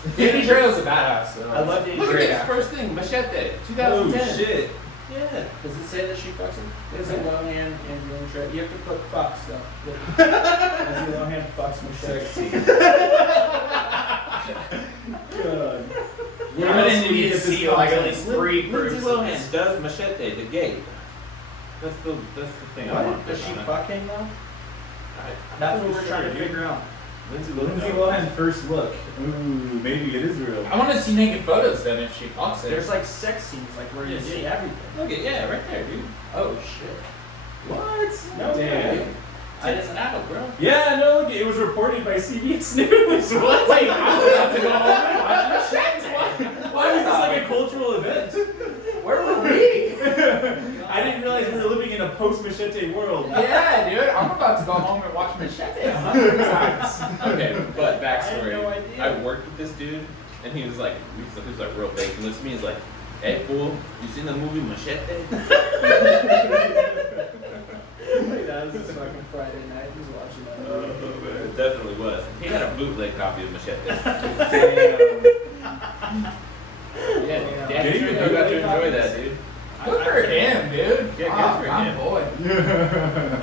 race. Danny Trejo's a badass, though. I love Danny Look at Great this actor. first thing, Machete, Oh 2010. shit. Yeah. Does it say that she fucks him? Lindsay Lohan and Danny Trejo. You have to put fucks, though. Lindsay Lohan fucks Machete. God. I'm gonna need to see like at least 3 Lindsay proofs. Lohan does Machete the gate. That's the thing I want What? to Does she put on it. fuck him, though? I- That's what we're sure, trying to dude. figure out. Lindsay Lindsay Lohan. Lohan first look. Ooh, maybe it is real. I want to see naked photos then if she fucks it. There's like sex scenes, like where you Yeah, see yeah. everything. Look at right there, dude. Oh shit. What? No Damn. way. It's an adult, bro. Yeah, no, look, it was reported by CBS News. What? Wait, I'm about to go home and watch Machete. Why was this like a cultural event? Where were we? I didn't realize we were living in a post-Machete world. Yeah, dude. I'm about to go home and watch Machete 100 times. Okay, but backstory. I had no idea. I worked with this dude, and he was like real big. He looks at me, he's like, "Hey, fool, you seen the movie Machete?" Like, that was just fucking Friday night. Just watching that. Man, it definitely was. He had a bootleg copy of Machete. Yeah, Yeah. Danny Did he Trejo got to really enjoy copies? that, dude. Good for him, dude. Yeah, good for my him. boy.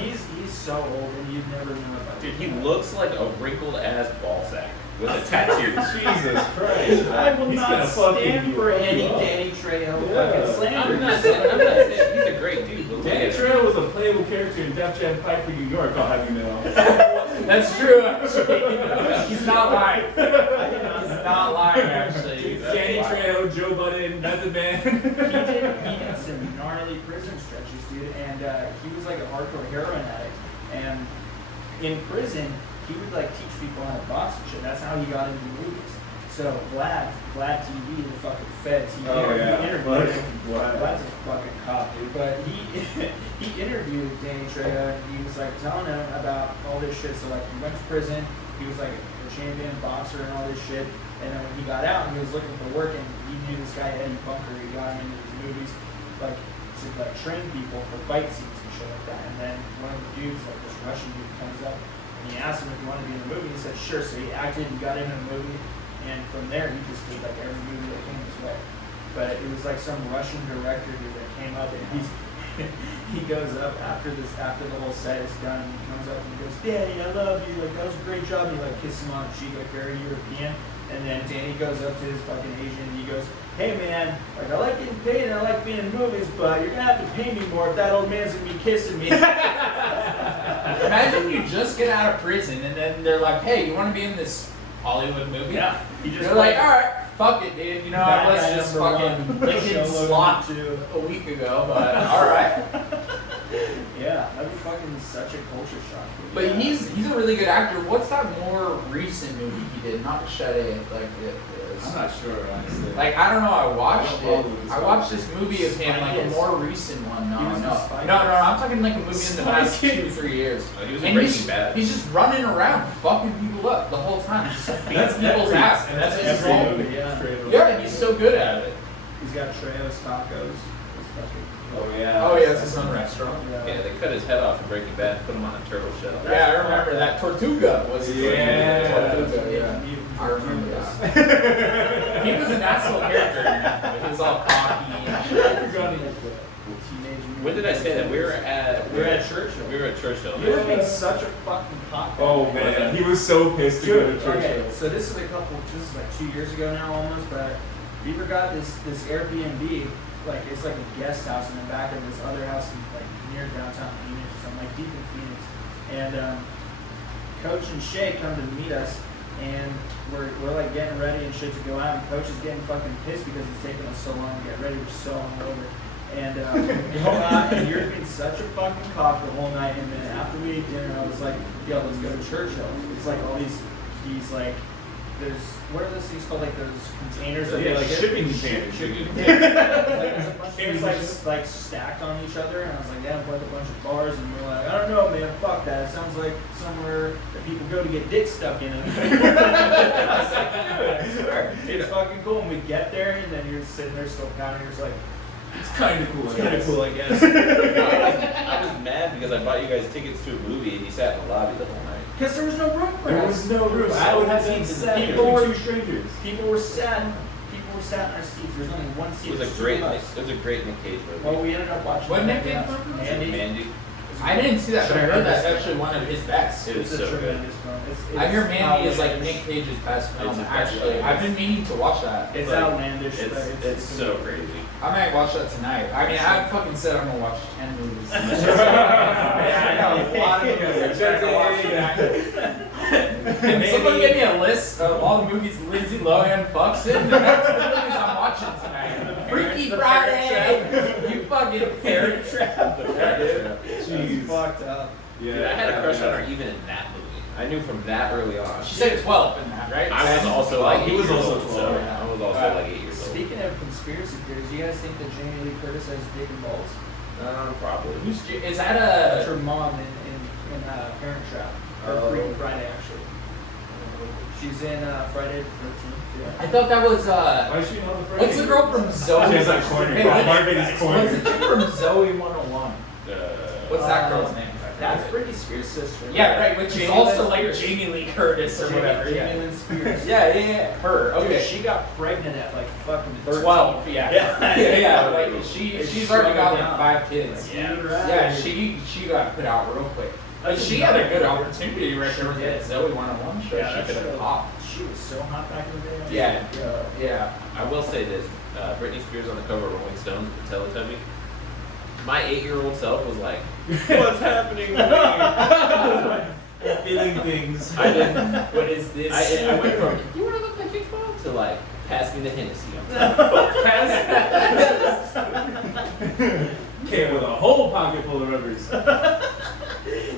He's so old, and you'd never know about Dude, it. he looks like a wrinkled ass ball sack with a tattoo. Jesus Christ. I will He's not gonna fucking stand you for up. any Danny Trejo Yeah. fucking slander. I'm not saying he's a great dude, but look Danny at him. Trejo was a playable character in Def Jam Fight for New York, I'll have you know. That's true, actually. He's not lying. He's not lying, actually. Danny Trejo, Joe Budden, Method Man. He did some gnarly prison stretches, dude, and he was like a hardcore heroin addict. And in prison, he would like teach people how to box and shit. That's how he got into movies. So Vlad TV, the fucking feds, he interviewed him. Vlad's a fucking cop, dude. But he interviewed Danny Trejo, and he was like telling him about all this shit. So like he went to prison, he was like a champion boxer and all this shit. And then when he got out and he was looking for work, and he knew this guy Eddie Bunker, he got him into these movies, like to like train people for fight scenes and shit like that. And then one of the dudes, like this Russian dude, comes up and he asked him if he wanted to be in the movie. He said sure. So he acted, he got into the movie. And from there, he just did like every movie that came his way. But it was like some Russian director dude that came up, and he goes up after the whole set is done, and he comes up and he goes, "Danny, I love you. Like that was a great job." And he like kisses him on the cheek like very European. And then Danny goes up to his fucking Asian, and he goes, "Hey man, like I like getting paid and I like being in movies, but you're gonna have to pay me more if that old man's gonna be kissing me." Imagine you just get out of prison and then they're like, "Hey, you want to be in this Hollywood movie?" Yeah. You're like, all right, fuck it, dude. You know, I was just fucking licking slot a week ago, but all right. Yeah, that'd be fucking such a culture shock. But he's a really good actor. What's that more recent movie he did? Not Machete, like it is. I'm not sure, honestly. Like I don't know. I watched I don't it. follow this I watched this movie of him, like a more recent one. No. I'm talking like a movie in the past 2-3 years. He was in And Breaking Bad. he's just running around, fucking people up the whole time, just like beating people's ass, and that's his every role. movie. Yeah. Yeah, and he's so good at it. He's got Trejo's Tacos. Oh yeah. Oh yeah, it's his own restaurant. Yeah, they cut his head off in Breaking Bad and put him on a turtle shell. Yeah, I remember that. Tortuga was his name. Yeah. Tortuga, yeah. I remember that. He was an asshole character in that. He was all cocky. When did I say that? We were at Churchill. We were at Churchill. You were being such a fucking cock. Oh man, he was so pissed to go to church. Okay, so this is like 2 years ago now almost, but Beaver got this Airbnb, like it's like a guest house in the back of this other house in, like near downtown Phoenix or something, like deep in Phoenix. And Coach and Shay come to meet us, and we're like getting ready and shit to go out, and Coach is getting fucking pissed because it's taking us so long to get ready. We're so hungover. And we go out, and you're being such a fucking cock the whole night. And then after we ate dinner, I was like, "Yo, let's go to Churchill." It's like all these like, there's what are those things called? Like those containers that Yeah, they like ship- shipping containers. Shipping containers. Like, there's a bunch of things like stacked on each other, and I was like, "Yeah, like a bunch of bars." And we're like, "I don't know, man. Fuck that. It sounds like somewhere that people go to get dick stuck in them." I was like, "Dude, I swear, it's fucking cool." And we get there, and then you're sitting there still pounding. You're just like, It's kind of cool. "It's kind of cool, I guess." I was mad because I bought you guys tickets to a movie and you sat in the lobby the whole night. Because there was no room for There us. was no room. So I would have people seats sat- between people were- two strangers. People were sat in our seats. There was only one seat. It was There's a two great of Nick, us. it was a great Nick Cage movie. Well, we ended up watching. What Nick Mandy. Cage movie? Mandy. Mandy. I didn't see that, but I heard that's actually one of his best. It was It's a so good. tremendous film. I hear Mandy is like outlandish. Nick Cage's best film. It's his best Actually, film. I've been meaning to watch that. It's Like, outlandish. but It's so crazy. I might watch that tonight. I mean, I fucking said I'm gonna watch 10 movies. I got a lot of movies I'm gonna watch tonight. Can someone give me a list of all the movies Lindsay Lohan fucks in? That's the movies I'm watching tonight. Freaky Friday! You fucking parent trap. It's Jeez. fucked up. Yeah. Dude, I had a crush on her even in that movie. I knew from that early on. She said 12 in that, right? I was also like He was 8 years also old, 12, so yeah. I was also like 8 years old. Speaking of conspiracy theories, do you guys think that Jamie Lee Curtis has dick and balls? Probably. Is that That's a... her mom in Parent Trap. Or Oh. Freaky Friday, actually. She's in Friday the 13th. Yeah. I thought that was, Why is she not the first? what's the girl from Zoe? She has that corner. Hey, Marvin's corner. what's the chick from Zoe 101? What's that girl's name? That's Britney Spears' sister. Yeah, right, which is Jamie also Lynn like Spears. Jamie Lee Curtis or whatever. Jamie Yeah. Lynn Spears. Yeah. Her. Dude, Okay. she got pregnant at like fucking 13. 12. Yeah. Yeah. Like she's already got like 5 kids. Yeah, right. Yeah. She got put out real quick. Like she had a good opportunity right there with that Zoe 101 show. Yeah, She that could have show. popped. She was so hot back in the day. Yeah. Yeah. Yeah. I will say this: Britney Spears on the cover of Rolling Stone with the Teletubby. My 8-year-old self was like, "What's happening to me?" Feeling things. I didn't. What is this? I went from "You want to look like your mom" to like, "Pass me the Hennessy." Came with a whole pocket full of rubbers.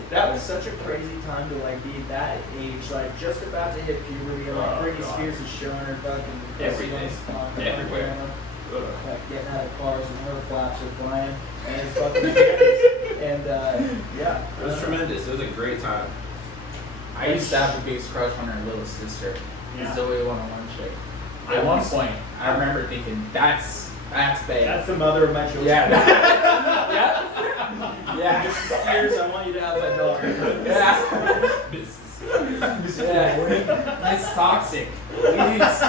That was such a crazy time to like be that age, like just about to hit puberty. Like Britney Spears is showing her fucking Everything. Everywhere. Like getting out of cars and her flaps are flying, and it's fucking bananas. And yeah, It was tremendous. It was a great time. I used to have the biggest crush on her little sister, Yeah. Zoe 101 chick. At one point, I remember thinking, that's babe. That's the mother of my children. Yeah. Yeah. Mrs. Spears, I want you to have my daughter. Yeah. Mrs. Yeah. It's toxic. Please.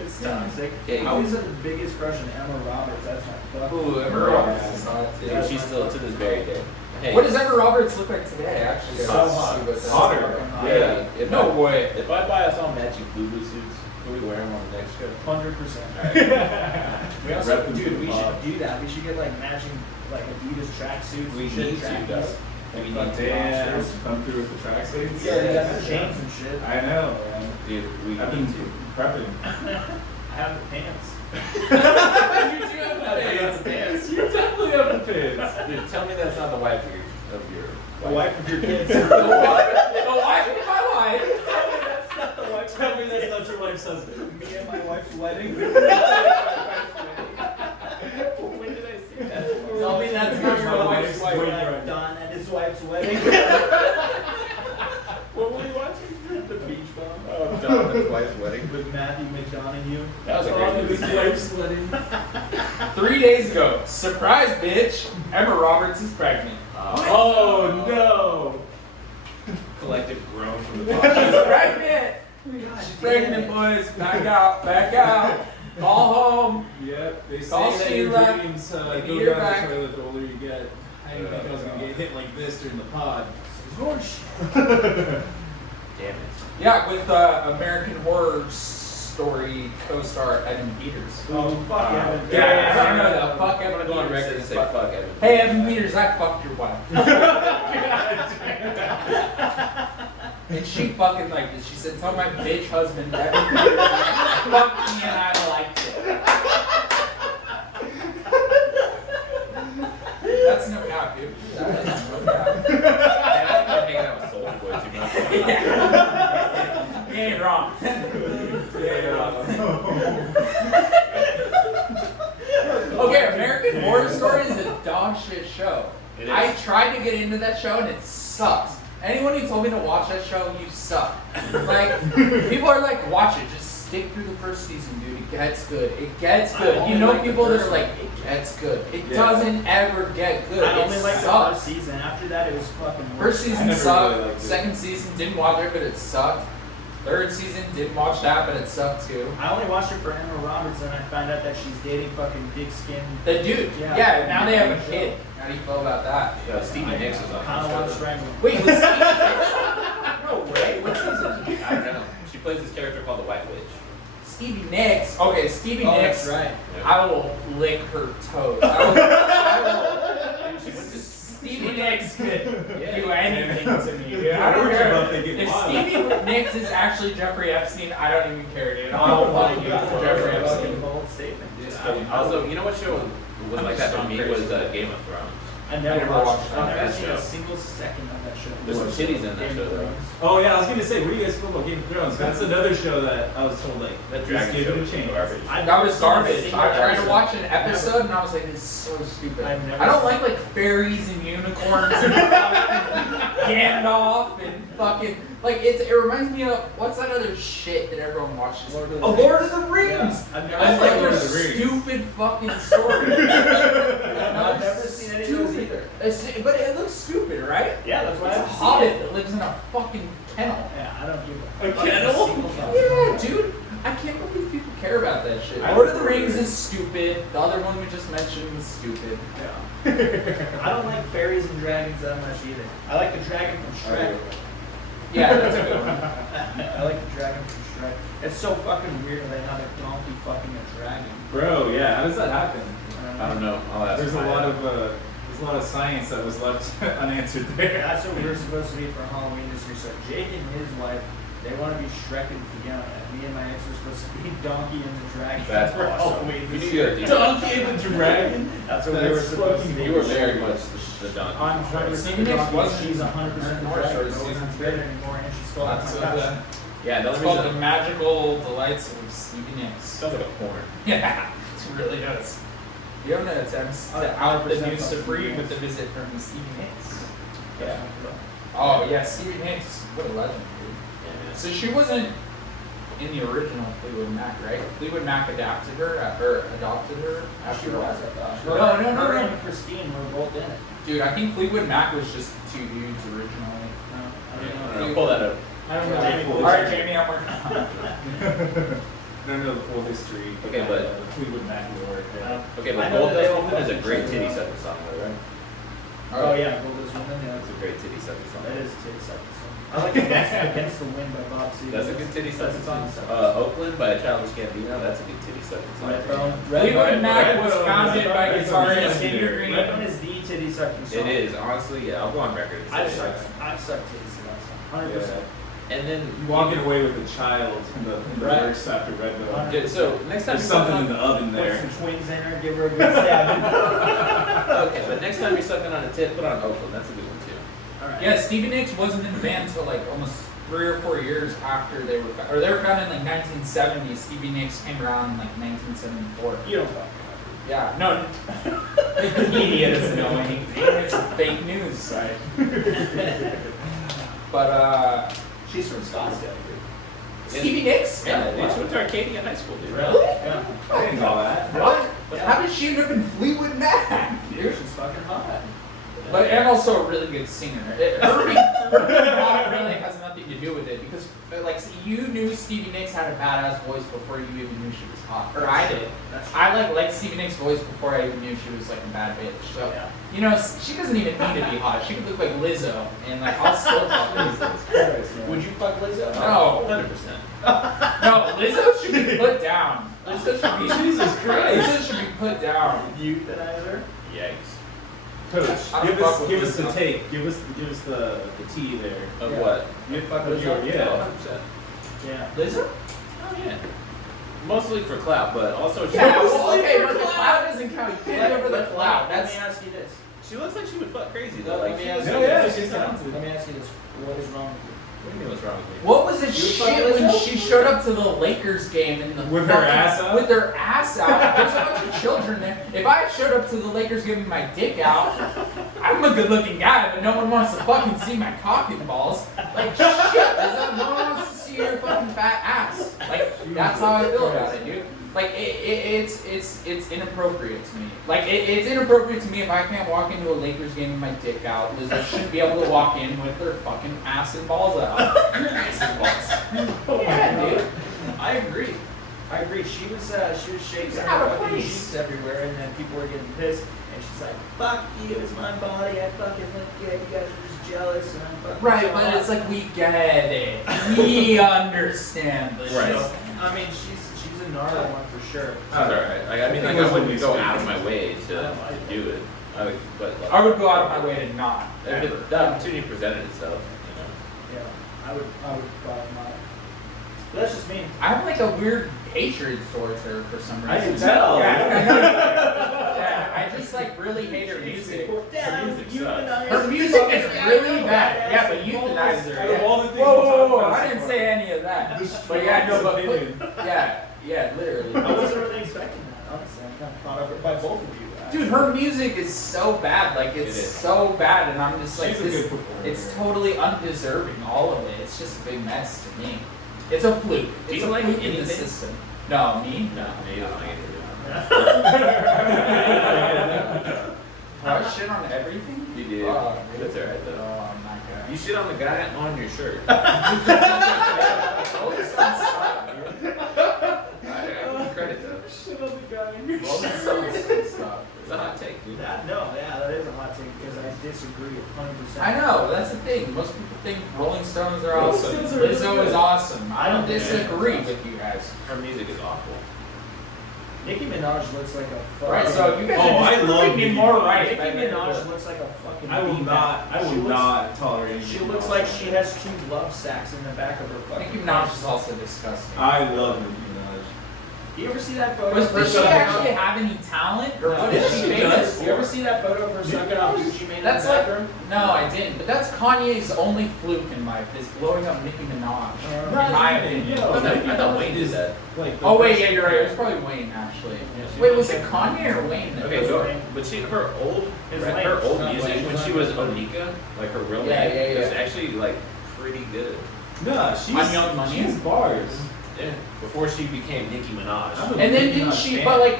It's toxic. Yeah, I always had the biggest crush on Emma Roberts. That's my fuck. Ooh, Emma Roberts is hot Dude, too. she's still to this very day. Hey, What does Emma Roberts look like today? Actually, So let's hot. see what that's Hotter. fucking hot. Yeah. If No I, way. If I buy us all matching Fubu suits, can we wear them on the next show? 100%. Alright. We also, Rep them to dude, the we pod. should do that. We should get like matching, like Adidas tracksuits. We shit, need to, trackies. though. We need Fucking to. Damn, monsters. come through with the tracksuits. Yeah, they got the chains and shit. I know, man. Dude, we I've need been to. prepping. I have the pants. You do have I got the pants. You definitely have the pins. Dude, tell me that's not the wife of your The wife of your kids. The wife of my wife. That's not the wife. Tell me that's not your wife's husband. Me and my wife's wedding. When did I see that? Tell me that's not your wife's wife. Like Don and his wife's wedding. What were you watching? The Beach Bum. Oh, John and his wife's wedding. With Matthew McDonough. That was a Don great and his movie. wife's wedding. 3 days ago, surprise, bitch! Emma Roberts is pregnant. Oh no! Collective groan from the She's podcast. pregnant. She's pregnant, boys. Back out. Back out. Call home. Yep, they say Call that Sheila. your dreams Maybe go you're down back. the toilet the older you get. I didn't think I was gonna get hit like this during the pod. Damn it. Yeah, with American Horror Story co-star Evan Peters. Oh, fuck Evan. Yeah, I know that. Fuck I'm Evan gonna go on Peters. record and say fuck Evan. Hey, Evan Peters, I fucked your wife. And she fucking liked it. She said, tell my bitch husband Evan Peters fuck me and I liked it. That's no cap, dude. That is no cap. Man, I'm hanging out with Soul Boy too much. You ain't wrong. You ain't wrong. Okay, American Horror Story is a dog shit show. It is. I tried to get into that show and it sucks. Anyone who told me to watch that show, you suck. Like, people are like, watch it, just stick through the first season, dude. It gets good. It gets I good. only You know like the people that first are like, one. it gets good. It Yeah. doesn't ever get good. I It only liked the sucks. first season. After that, it was fucking worse. First I season never sucked. really liked it. Second season didn't watch it, but it sucked. Third season didn't watch that, but it sucked too. I only watched it for Emma Roberts, and I found out that she's dating fucking Dick Skin. The dude, Yeah. yeah, now they have a kid. How do you feel about that? Yeah, Stevie Nicks was on Kind of that want to show. strangle him. Wait, was no way. What season? I don't know. She plays this character called the White Witch. Stevie Nicks. Okay, Stevie Oh, Nicks. that's right. I will lick her toes. I will. Stevie Nicks could do anything to me, dude. I don't care. If Stevie Nicks is actually Jeffrey Epstein, I don't even care, dude. I'll fucking do it for Jeffrey Fucking Epstein. bold statement. Also, you know what show was like that for me was Game of Thrones. I never never watched. watched I've never that seen show. a single second of that show. There's some titties in that Game show of though. Thrones. Oh yeah, I was gonna say, what do you guys feel about Game of Thrones? That's another show that I was told like, That just dragon give show it a was chance. garbage. I've That never was seen a garbage. single I tried to episode. watch an episode and I was like, this is so stupid. I've never I don't seen like fairies and unicorns and Gandalf and fucking it reminds me of what's that other shit that everyone watches? Lord of the Lord of Rings. the Rings. Yeah, I've never I seen like Lord their of the Rings. stupid fucking story. I've never seen any of those either. But it looks stupid, right? Yeah, that's why It's a I haven't seen hobbit it. that lives in a fucking kennel. Yeah, I don't give a A fuck. kennel? Single fuck. Yeah, dude. I can't believe people care about that shit. I Lord of the don't Rings either. is stupid. The other one we just mentioned was stupid. I don't like fairies and dragons that much either. I like the dragon from Shrek. Yeah, that's a good one. I like the dragon from Shrek. It's so fucking weird when they have a donkey fucking a dragon. Bro, yeah, how does that happen? I don't know. I'll ask There's a Maya. lot of science that was left unanswered there. That's what we were supposed to be for Halloween this year. So Jake and his wife They want to be Shrek and Fiona. Me and my ex were supposed to be Donkey and the Dragon. That's for awesome. Halloween We this knew you year. had a deep- Donkey and the Dragon. That's what we were supposed to be. You were very much the donkey. I'm for sure. 100% Stevie the Nicks Donkey. wasn't She's 100% the North Dragon. Shore No season one's three. better anymore, and she stole That's my so couch. good. Yeah, the It's only called The reason Magical Delights of Stevie Nicks. sounds like a porn. Yeah, it really does. Fiona attempts to out the news to free with a visit from Stevie Nicks. Yeah. Oh yeah, Stevie Nicks, what a legend, dude. Yeah, man. So she wasn't in the original Fleetwood Mac, right? Fleetwood Mac adapted her, or adopted her She after. was, I thought. No, Her no. and Christine were both in it. Dude, I think Fleetwood Mac was just two dudes originally. No, I Yeah, don't I know. don't know. Pull that up. I don't know. Yeah. All right, Jamie, I'm working on it. I don't know the full history. Okay, but- the Fleetwood Mac lore. Okay, I but know Gold that they Dust all Woman is a fucking great each titty other. sucker song, though, right? Oh yeah, Gold is Woman. Yeah, It's a great titty sucker song. that is titty sucker song. I like Against the Wind by Bob Seger. That's a good titty sucker That's a song. song. Oakland by Childish Gambino. That's a good titty sucker song. Redbone. Fleetwood Mac was Redbone. founded by Redbone. guitarist Redbone. Peter Green. Redbone is the titty sucking song. It is, honestly, yeah. I'll go on record. and I've say sucked. that. I've sucked titties to that song. 100%. Yeah. And then Walking away with a child in the Right. verse after Redbone. Yeah, so next time There's you suck something in on, the oven Put there. some twins in her, give her a good stab. okay, but next time you're sucking on a tit, put on Oakland. That's a good one too. Alright. Yeah, Stevie Nicks wasn't in the band until like almost 3 or 4 years after they were founded. Or they were founded in like 1970. Stevie Nicks came around in like 1974. You don't fucking Yeah, no. The media doesn't know anything. It's fake news. Right. But She's from Scottsdale, dude. Stevie Nicks? Yeah, dude, she went to Arcadia High School, dude. Really? Yeah. I didn't know that. What? Yeah. How did she end up in Fleetwood Mac? Dude, she's fucking hot. But and also a really good singer. Her being hot really has nothing to do with it because like see, you knew Stevie Nicks had a badass voice before you even knew she was hot. Or I did. That's I like Stevie Nicks' voice before I even knew she was like a bad bitch. So Yeah. you know, she doesn't even need to be hot. She could look like Lizzo, and like I'll still fuck Lizzo. Would you fuck Lizzo? No. 100%. No, Lizzo should be put down. Lizzo should be. Jesus Christ. Lizzo should be put down. Euthanizer? Yikes. Coach, I don't fuck with give us the Lizzo. take. Give us the tea there. Of Yeah. what? You fuck with your Lizzo? yeah. 100%. Yeah. Lizzo? Oh, yeah. Mostly for clout, but also she, Yeah, well, okay, but the cloud doesn't count. You can't go for the cloud. Let That's me ask you this. she looks like she would fuck crazy, though. Let Like, me she- ask you No, yeah, this. she's talented. Let me ask you this. What is wrong with you? What do you mean what's wrong with me? what was it You fuck shit when Lizzo? she showed up to the Lakers game and the With her fucking- ass out? With her ass out. There's a bunch of children there. If I showed up to the Lakers giving my dick out, I'm a good-looking guy, but no one wants to fucking see my cock and balls. Like shit, Lizzo, no one wants to see your fucking fat ass. Like that's how I feel about it, dude. Like it's inappropriate to me. Like it's inappropriate to me if I can't walk into a Lakers game with my dick out. Lizzo shouldn't be able to walk in with her fucking ass and balls out. Ass and balls. Yeah, dude. I agree. I agree. She was shaking She's her out of fucking place. sheets everywhere, and then people were getting pissed. And she's like, "Fuck you! It's my body. I fucking look good. You guys are just jealous, and I'm fucking." Right, so but hot." it's like we get it. We understand this. Right. I mean, she's a gnarly one for sure. That's alright. Like, I mean, like, I wouldn't go out of my way to do it. I would, but like, I would go out of my way to not. if Ever. it, the opportunity presented itself, Yeah, I would probably not. But that's just me. I have like a weird hatred towards her for some reason. I can tell. Yeah, I just like really hate her music. Damn, music you sucks. and I Her are- music is really bad. Yeah, but euthanize her. Out of Yeah. all the things Whoa, we whoa, talked whoa! about I so didn't far. say any of that. This But yeah, no, but opinion. yeah, literally. I wasn't really expecting that, honestly. I'm kind of caught up by both of you. Dude, her music is so bad. Like it's It is. so bad, and I'm just like, She's a this, good performer. it's totally undeserving. All of it. It's just a big mess to me. It's a fluke. Do It's you a like fluke in the anything? system. No, me? No, maybe that's not anything. I shit on everything. You did. Oh, That's alright though. Oh, I'm not good. You shit on the guy on your shirt. Always sounds stop, dude. I give you credit though. Shit on the guy in your Well, shirt. that's Stop. It's a hot take, dude. That is a hot take because I disagree 100%. I know, that's the thing. Most people think Rolling Stones are Rolling awesome. Stones are really Lizzo good. is awesome. I don't Yeah. disagree with you guys. Her music is awful. Nicki Minaj looks like a fucking. Right, so you guys Oh, are I just love proving me Nicki more Minaj. right. Nicki by the end of Minaj it. looks like a fucking. I will beanbag. not. I She will looks- not tolerate. She Nicki looks Minaj. like she has 2 love sacks in the back of her fucking. Nicki Minaj pants. is also disgusting. I love Nicki Minaj. You ever see that photo? Does of her she sucking actually off- have any talent, or what Yeah, is she she famous does. for? You ever see that photo of her sucking off Gucci Mane in That's the like, bathroom? no, I didn't. But that's Kanye's only fluke in life is blowing up Nicki Minaj. In my opinion. I thought Wayne did that. Like, Oh wait, yeah, you're right. It was probably Wayne actually. Wait, was it Kanye or Wayne? that Okay, did so it? but her old It's her Wayne. old It's not music Wayne. when It's she not was Wayne. Onika, like her real Yeah, name, yeah, was yeah. actually like pretty good. Nah, she's On Young Money? She's bars. Yeah. Before she became Nicki Minaj. I'm a And then Nicki didn't Minaj she? fan. But like,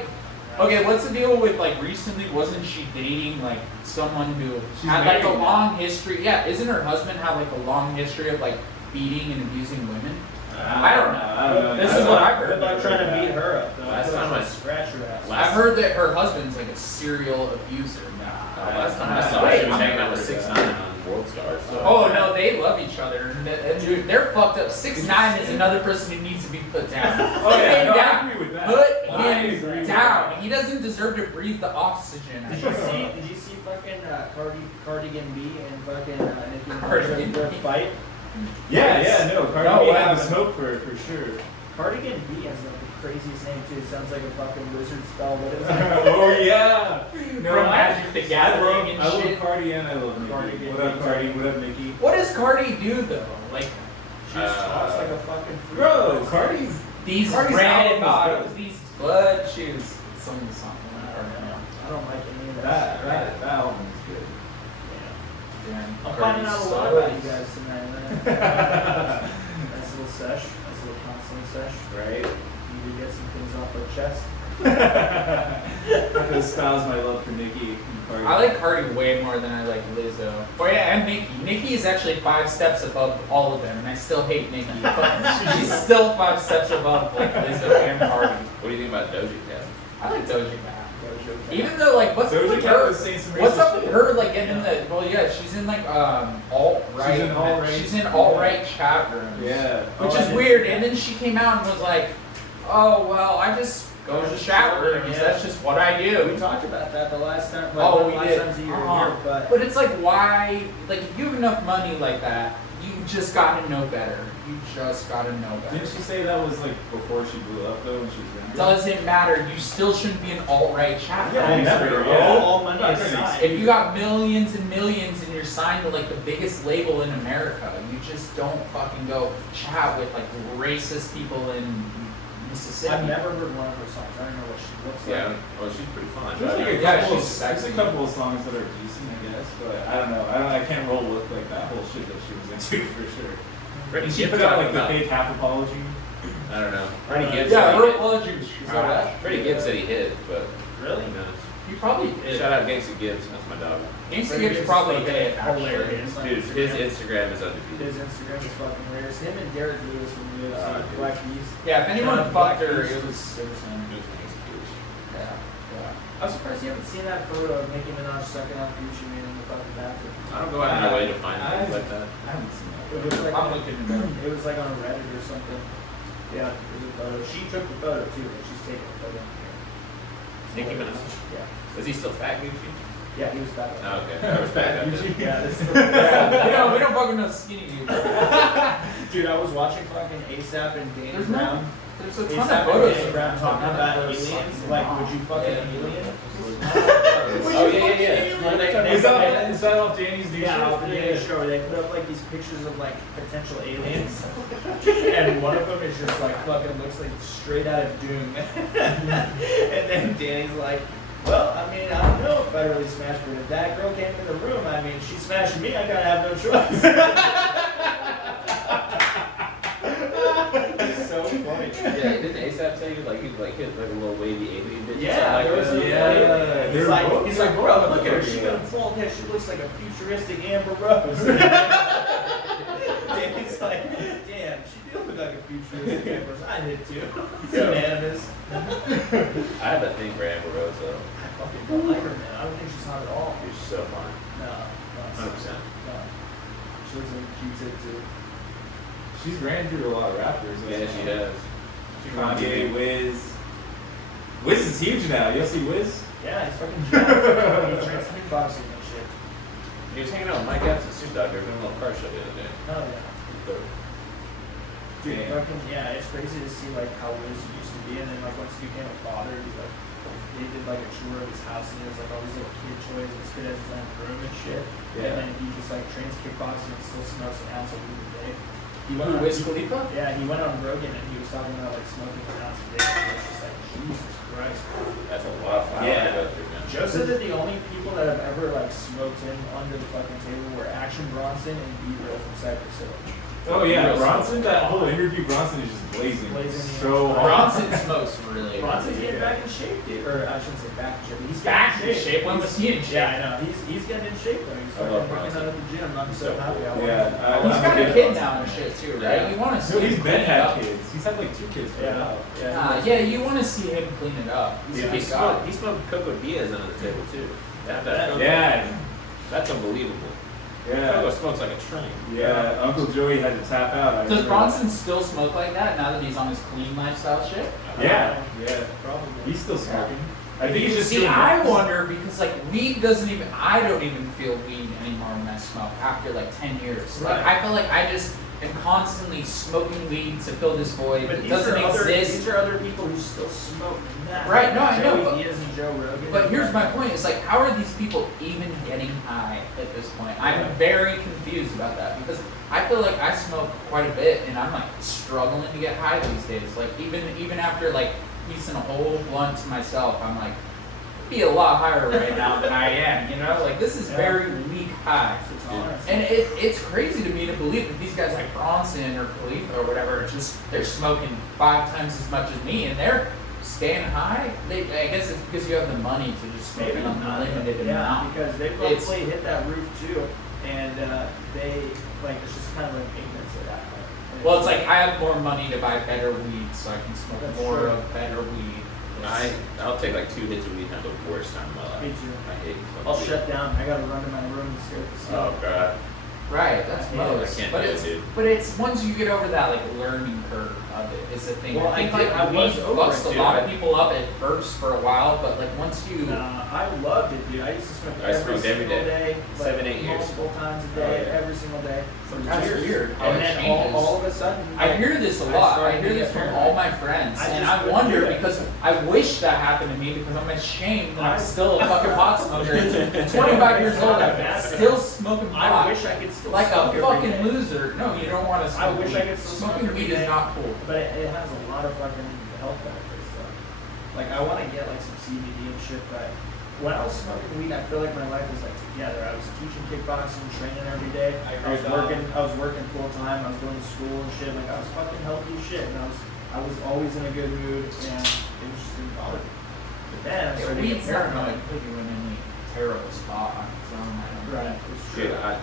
okay, what's the deal with like recently? Wasn't she dating like someone who She's had like a married now. long history? Yeah, isn't her husband have like a long history of like beating and abusing women? I don't know. I don't know. This is what I've heard. Good luck trying to beat her up. Though. Last time I- scratch her ass. Last- I've heard that her husband's like a serial abuser. Last time I saw her, Wait, she was I'm hanging out with never 6ix9ine on World Stars. So. Oh no, they love each other. And dude, they're fucked up. 6ix9ine is another person who needs to be put down. Oh yeah, Put him no, down. I agree with that. Put I agree him with down. that. He doesn't deserve to breathe the oxygen. Did you see fucking Cardigan B and fucking Nicki Minaj Cardigan their B. fight? Yeah, no, Cardi No, B what have a happened? smoke for sure. Cardigan B has like the craziest name too. It sounds like a fucking wizard spell. What is it? Oh yeah. No, Magic the Gathering and I love shit. Cardi and I love Nicki. Cardi What up, Cardi? What up, Nicki? What does Cardi do though? Like She just talks like a fucking freak. Bro, Cardi's these Cardi's brand album is models, good. these blood shoes. It's only something. I don't like any of that that. that album is good. I'm finding out a lot about you guys tonight, man. Nice little sesh. Nice little counseling sesh. Right? Need to get some things off our chest. I'm gonna espouse my love for Nicki and Cardi. I like Cardi way more than I like Lizzo. Oh yeah, and Nicki. Nicki is actually 5 steps above all of them, and I still hate Nicki. But she's still 5 steps above like Lizzo and Cardi. What do you think about Doja Cat? I like Doja Cat. Even though like what's up Doja with Cat her? was saying some What's racist up with shit. her like getting in the? Well, yeah, she's in like alt right. She's in alt-right. She's in alt right chat rooms. Yeah. Which Oh, is I weird. didn't And then she came out and was like, "Oh well, I just go to chat rooms. Yeah. That's just what I We do." talked about that the last time. Oh, one of we the last did. times that you were Uh-huh. here, but But it's like, why? Like, if you have enough money like that, you just gotta know better. You just gotta know better. Didn't she say that was like before she blew up though when she was younger? Doesn't matter. You still shouldn't be an alt-right chat Yeah, room. never. all money Not gonna aside. If you got millions and millions and you're signed to like the biggest label in America, you just don't fucking go chat with like racist people in Mississippi. I've never heard one of her songs. I don't know what she looks like. Yeah, well, she's pretty fun. There's like a Yeah, couple, she's there's sexy. a couple of songs that are decent, I guess, but I don't know. I can't roll with like that whole shit that she was into for sure. Freddie And she Gibbs put out like talking the about- fake half apology. I don't know. Freddie Gibbs. Yeah, said he her hit. apology was trash. Freddie Gibbs said he hit, but Really? who knows? You probably did. Shout out Gangsta Gibbs, that's my dog. Gangsta Freddie Gibbs Gibbs probably is hit. fucking Actually. hilarious. Dude, his Instagram is undefeated. His Instagram is fucking hilarious. Him and Derek Lewis from the UFC, Dude. Black Beast. Yeah, if anyone Shout out fucked Black her, Beast. it was him. It was Gangsta Gibbs. Yeah. I'm surprised you haven't seen that photo of Nicki Minaj sucking off Gucci Mane in the fucking bathroom. I don't go out of my way to find I- things like that. I haven't seen that. It was like I'm looking it up. It was like on Reddit or something. Yeah, it was a photo. She took the photo too, but she's taking a photo. Nicki Minaj? Yeah. Is he still fat, Gucci? Yeah, he was fat. Oh, okay. I was fat. Yeah, this is Yeah, we don't fucking know skinny dude. Dude, I was watching fucking ASAP and Danny There's Brown. There's a ASAP ton of and photos Danny of Brown them. talking None of about those aliens. fucking Like, wrong. would you fuck an alien? Oh, yeah. Like, they Is put- that off Danny's new Yeah, show? off the Daily Show, where they put up like these pictures of like potential aliens, and one of them is just like fucking looks like straight out of Doom. And then Danny's like, well, I mean, I don't know if I really smashed, but if that girl came in the room, I mean, she smashed me, I kind of have no choice. It's so funny. Yeah, didn't ASAP say he like hit like a little wavy alien bitch? or Yeah, there was something a like that? Yeah. He's They're like, both- he's they're like, both bro, look at her. looking She good. got a bald head. She looks like a futuristic Amber Rose. Danny's like, damn, she did look like a futuristic Amber Rose. I did too. It's Yeah. unanimous. I have a thing for Amber Rose though. I fucking don't like her, man. I don't think she's hot at all. She's so fine. No, 100%. no. She looks like a Q-tip too. She's ran through a lot of rappers. Yeah, she does. Kanye, Wiz. Wiz is huge now. You see Wiz? Yeah, he's fucking jacked. He trains kickboxing and shit. He was hanging out with Mike Epps and Snoop Dogg. They were doing a little car show the other day. Oh yeah. Dude, Damn. fucking yeah, it's crazy to see like how Wiz used to be, and then like once he became a father, he's like they did like a tour of his house, and he has like all these little kid toys, and his kid has his own room and shit. Yeah. And then he just like trains kickboxing and still smokes an ounce of weed a day. He Who, Wiz Khalifa? Yeah, he went on Rogan and he was talking about like smoking an ounce a day. And it's just like Jesus Christ. That's a lot of fun. Yeah. to go through, man. Joe said that the only people that have ever like smoked in under the fucking table were Action Bronson and B-Real from Cypress Hill. Oh yeah, Real Bronson. That whole interview, Bronson is just blazing. So hard. Bronson smokes really. Bronson's really getting good. back in shape, dude. Or I shouldn't say back in shape. He's Back getting in shape? When was he in shape? Yeah, I know. He's getting in shape though. He's I fucking love working Bronson. out at the gym. I'm so happy. Yeah, He's got a kid now and shit too, right? Yeah. You want to see So him he's clean been it had up. kids. He's had like 2 kids for now. Yeah. Yeah, you want to see him clean it up. He's a Yeah. He big guy. smoked Coco Diaz under the table too. Yeah, That's unbelievable. Coco yeah, smokes like a train. yeah. Uncle Joey had to tap out. I Does remember. Bronson still smoke like that now that he's on his clean lifestyle shit? Yeah, yeah. Probably. He's still smoking. I think he's just See, doing I drugs. wonder because like weed doesn't even. I don't even feel weed anymore when I smoke after like 10 years. Like Right. I feel like I just am constantly smoking weed to fill this void But that these doesn't are other exist. these are other people who still smoke. Right, no, I know, Joey but- Diaz and Joe Rogan. But here's my point: it's like, how are these people even getting high at this point? I'm very confused about that because I feel like I smoke quite a bit, and I'm like struggling to get high these days. Like even after like piecing a whole blunt to myself, I'm like, I'd be a lot higher right now than I am. You know, like this is Yeah. very weak high. It's a tolerance. And it's crazy to me to believe that these guys like Bronson or Khalifa or whatever, they're smoking 5 times as much as me, and they're staying high. I guess it's because you have the money to just smoke Maybe an not. unlimited Yeah, amount. because they It's- probably hit that roof too, and they like it's just kind of like ignorance at that point. And Well, it's like I have more money to buy better weed, so I can smoke That's more true. of better weed. I'll take like 2 hits of weed and have the worst time of my life. Me too. I hate smoking I'll weed. shut down. I gotta run to my room and stare at the ceiling. Oh god. Right, that's I hate it. most. I can't but do it, it's dude. but it's once you get over that like learning curve of it, it's a thing. Well, I think I did- I like was weed over fucks it, a dude. lot of people up at first for a while, but like once you I loved it, dude. I used to smoke I every smoked every single day. day, like 7, 8 years. multiple times a day, Oh, yeah. every single day. For That's years. weird how And it then changes. all of a sudden, I hear this a I lot. I started hear to this get from paranoid. all my friends, I and just I couldn't wonder do it. because I wish that happened to me because I'm ashamed that I'm still a fucking pot smoker. 25 years old, I'm still smoking pot. I wish I could still like smoke a every fucking day. loser. No, you don't want to I smoke wish weed. I could still smoke Smoking every weed is day. not cool. But it has a lot of fucking health benefits though. Like I want to get like some CBD and shit, but when I was smoking weed, I feel like my life was like together. I was teaching kickboxing, training every day. I was working full time. I was going to school and shit. Like I was fucking healthy as shit, and I was always in a good mood, and it was just didn't bother me. But then I started to get Weed's not paranoid. going to put you in any terrible spot. So, Right. It's Dude, true. I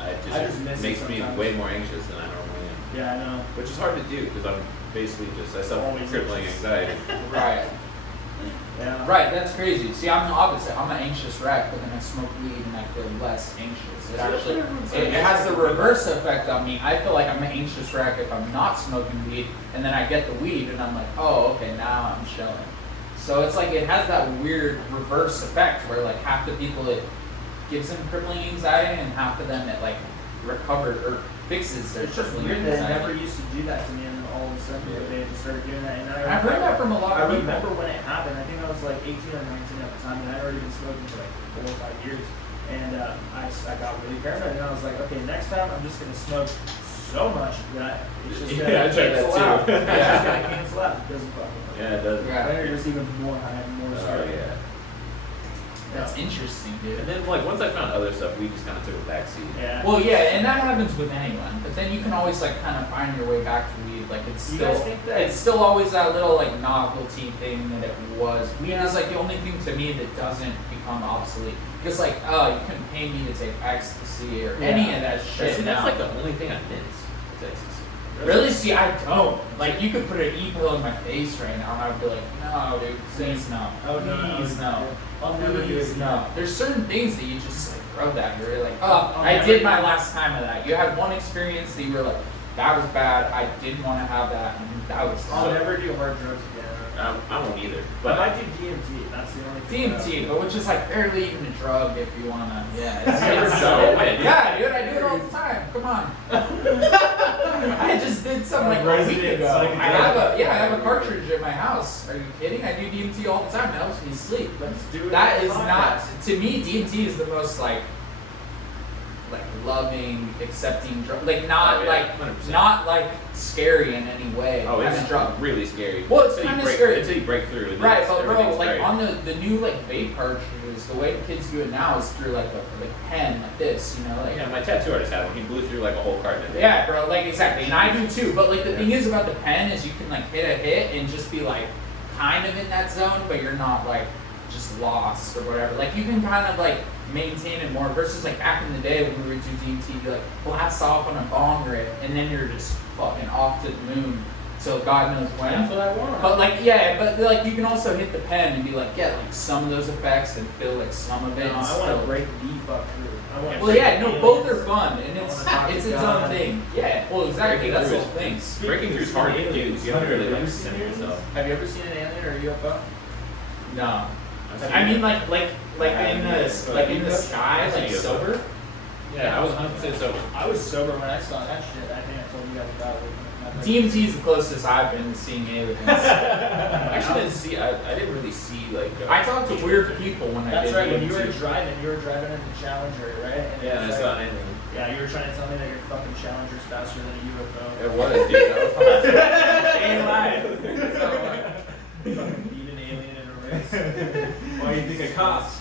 I just miss it makes me sometimes. way more anxious than I normally am. Yeah, I know. Which is hard to do because I'm basically just I suffer from Always crippling anxious. anxiety. Right. Yeah. Right, that's crazy. See, I'm the opposite. I'm an anxious wreck, but then I smoke weed and I feel less anxious. It actually, it has the reverse effect on me. I feel like I'm an anxious wreck if I'm not smoking weed, and then I get the weed and I'm like, oh, okay, now I'm chilling. So it's like it has that weird reverse effect where like half the people it gives them crippling anxiety and half of them it like recovered or fixes their It's just crippling weird that it anxiety. never used to do that to me, and then all of a sudden they just started doing that. And I've heard that from a lot I of people. remember when it happened. I think I was like 18 or 19 at the time, and I'd already been smoking for like 4 or 5 years. And I got really paranoid, and I was like, okay, next time I'm just gonna smoke so much that it's just gonna Yeah, I tried that cancel out. too. It's just gonna cancel out. It doesn't fucking work. Yeah, it does. Yeah. I think there's even more high and more Oh starting. yeah. That's interesting, dude. And then like once I found other stuff, we just kind of took a backseat. Yeah. Well, yeah, and that happens with anyone. But then you can always like kind of find your way back to weed. Like it's You still, guys think that- it's still always that little like novelty thing that it was. Weed is like the only thing to me that doesn't become obsolete. Because like, oh, you couldn't pay me to take ecstasy or any of that shit. See, that's now. like the only thing I miss. Is ecstasy. Really? See, I don't. Like, you could put an e-pill in my face right now, and I'd be like, no, dude, please no. Oh, no, Please no. I'll never do it Please again. no. There's certain things that you just like throw that. You're like, oh, I'll I never did do my it. last time of that. You had one experience that you were like, that was bad. I didn't want to have that, and that was. I'll so- never do hard drugs again. I won't either. I But might do DMT. That's the only thing. DMT, but which is like barely even a drug if you wanna. Yeah, It's so weird. yeah, dude, I do it all the time. Come on. I just did something like a week ago. I have a cartridge at my house. Are you kidding? I do DMT all the time. It helps me sleep. Let's do it. That on is the not, podcast. to me, DMT is the most like loving, accepting drug. Like not Oh, yeah, like 100%. not like scary in any way. oh, as it's a drug. really scary. Well, it's Until you kinda break- scary. until you break through. and Right, it's- but bro, everything's like great. on the new like vape cartridges, the way kids do it now is through like a pen like this, you know, like Yeah, my tattoo artist had one. He blew through like a whole carton. yeah, bro, like exactly, and I do too. But like the thing is about the pen is you can like hit a hit and just be like kind of in that zone, but you're not like just lost or whatever. Like you can kind of like maintain it more versus like back in the day when we would do DMT, you'd be like blast off on a bong rip and then you're just fucking off to the moon till God knows when. That's what I want. But like yeah, but like you can also hit the pen and be like get like some of those effects and feel like some of it. No, and I want to still- break the fuck through. I want Well, yeah, no, both are fun and I it's wanna talk it's to its God. own thing. Yeah, well exactly, Breaking that's the through whole thing. Breaking through is hard to do. You have to really like center yourself. Have you ever seen an alien or a UFO? No. I've seen I mean it. like I in haven't the either, like but in the sky, I've seen like it. sober. Yeah, I was 100% sober. I was sober when I saw that shit. I think I told you guys about it. DMT is the closest I've been to seeing aliens. I actually didn't see. I didn't really see like. I talked to weird people when I That's did right. When DMT. you were driving in the Challenger, right? And Yeah, and I it's saw like- an alien. Yeah, you were trying to tell me that your fucking Challenger's faster than a UFO. It was, dude. That was awesome. Ain't lying. Fucking beat an alien in a race. Why do you think of cops?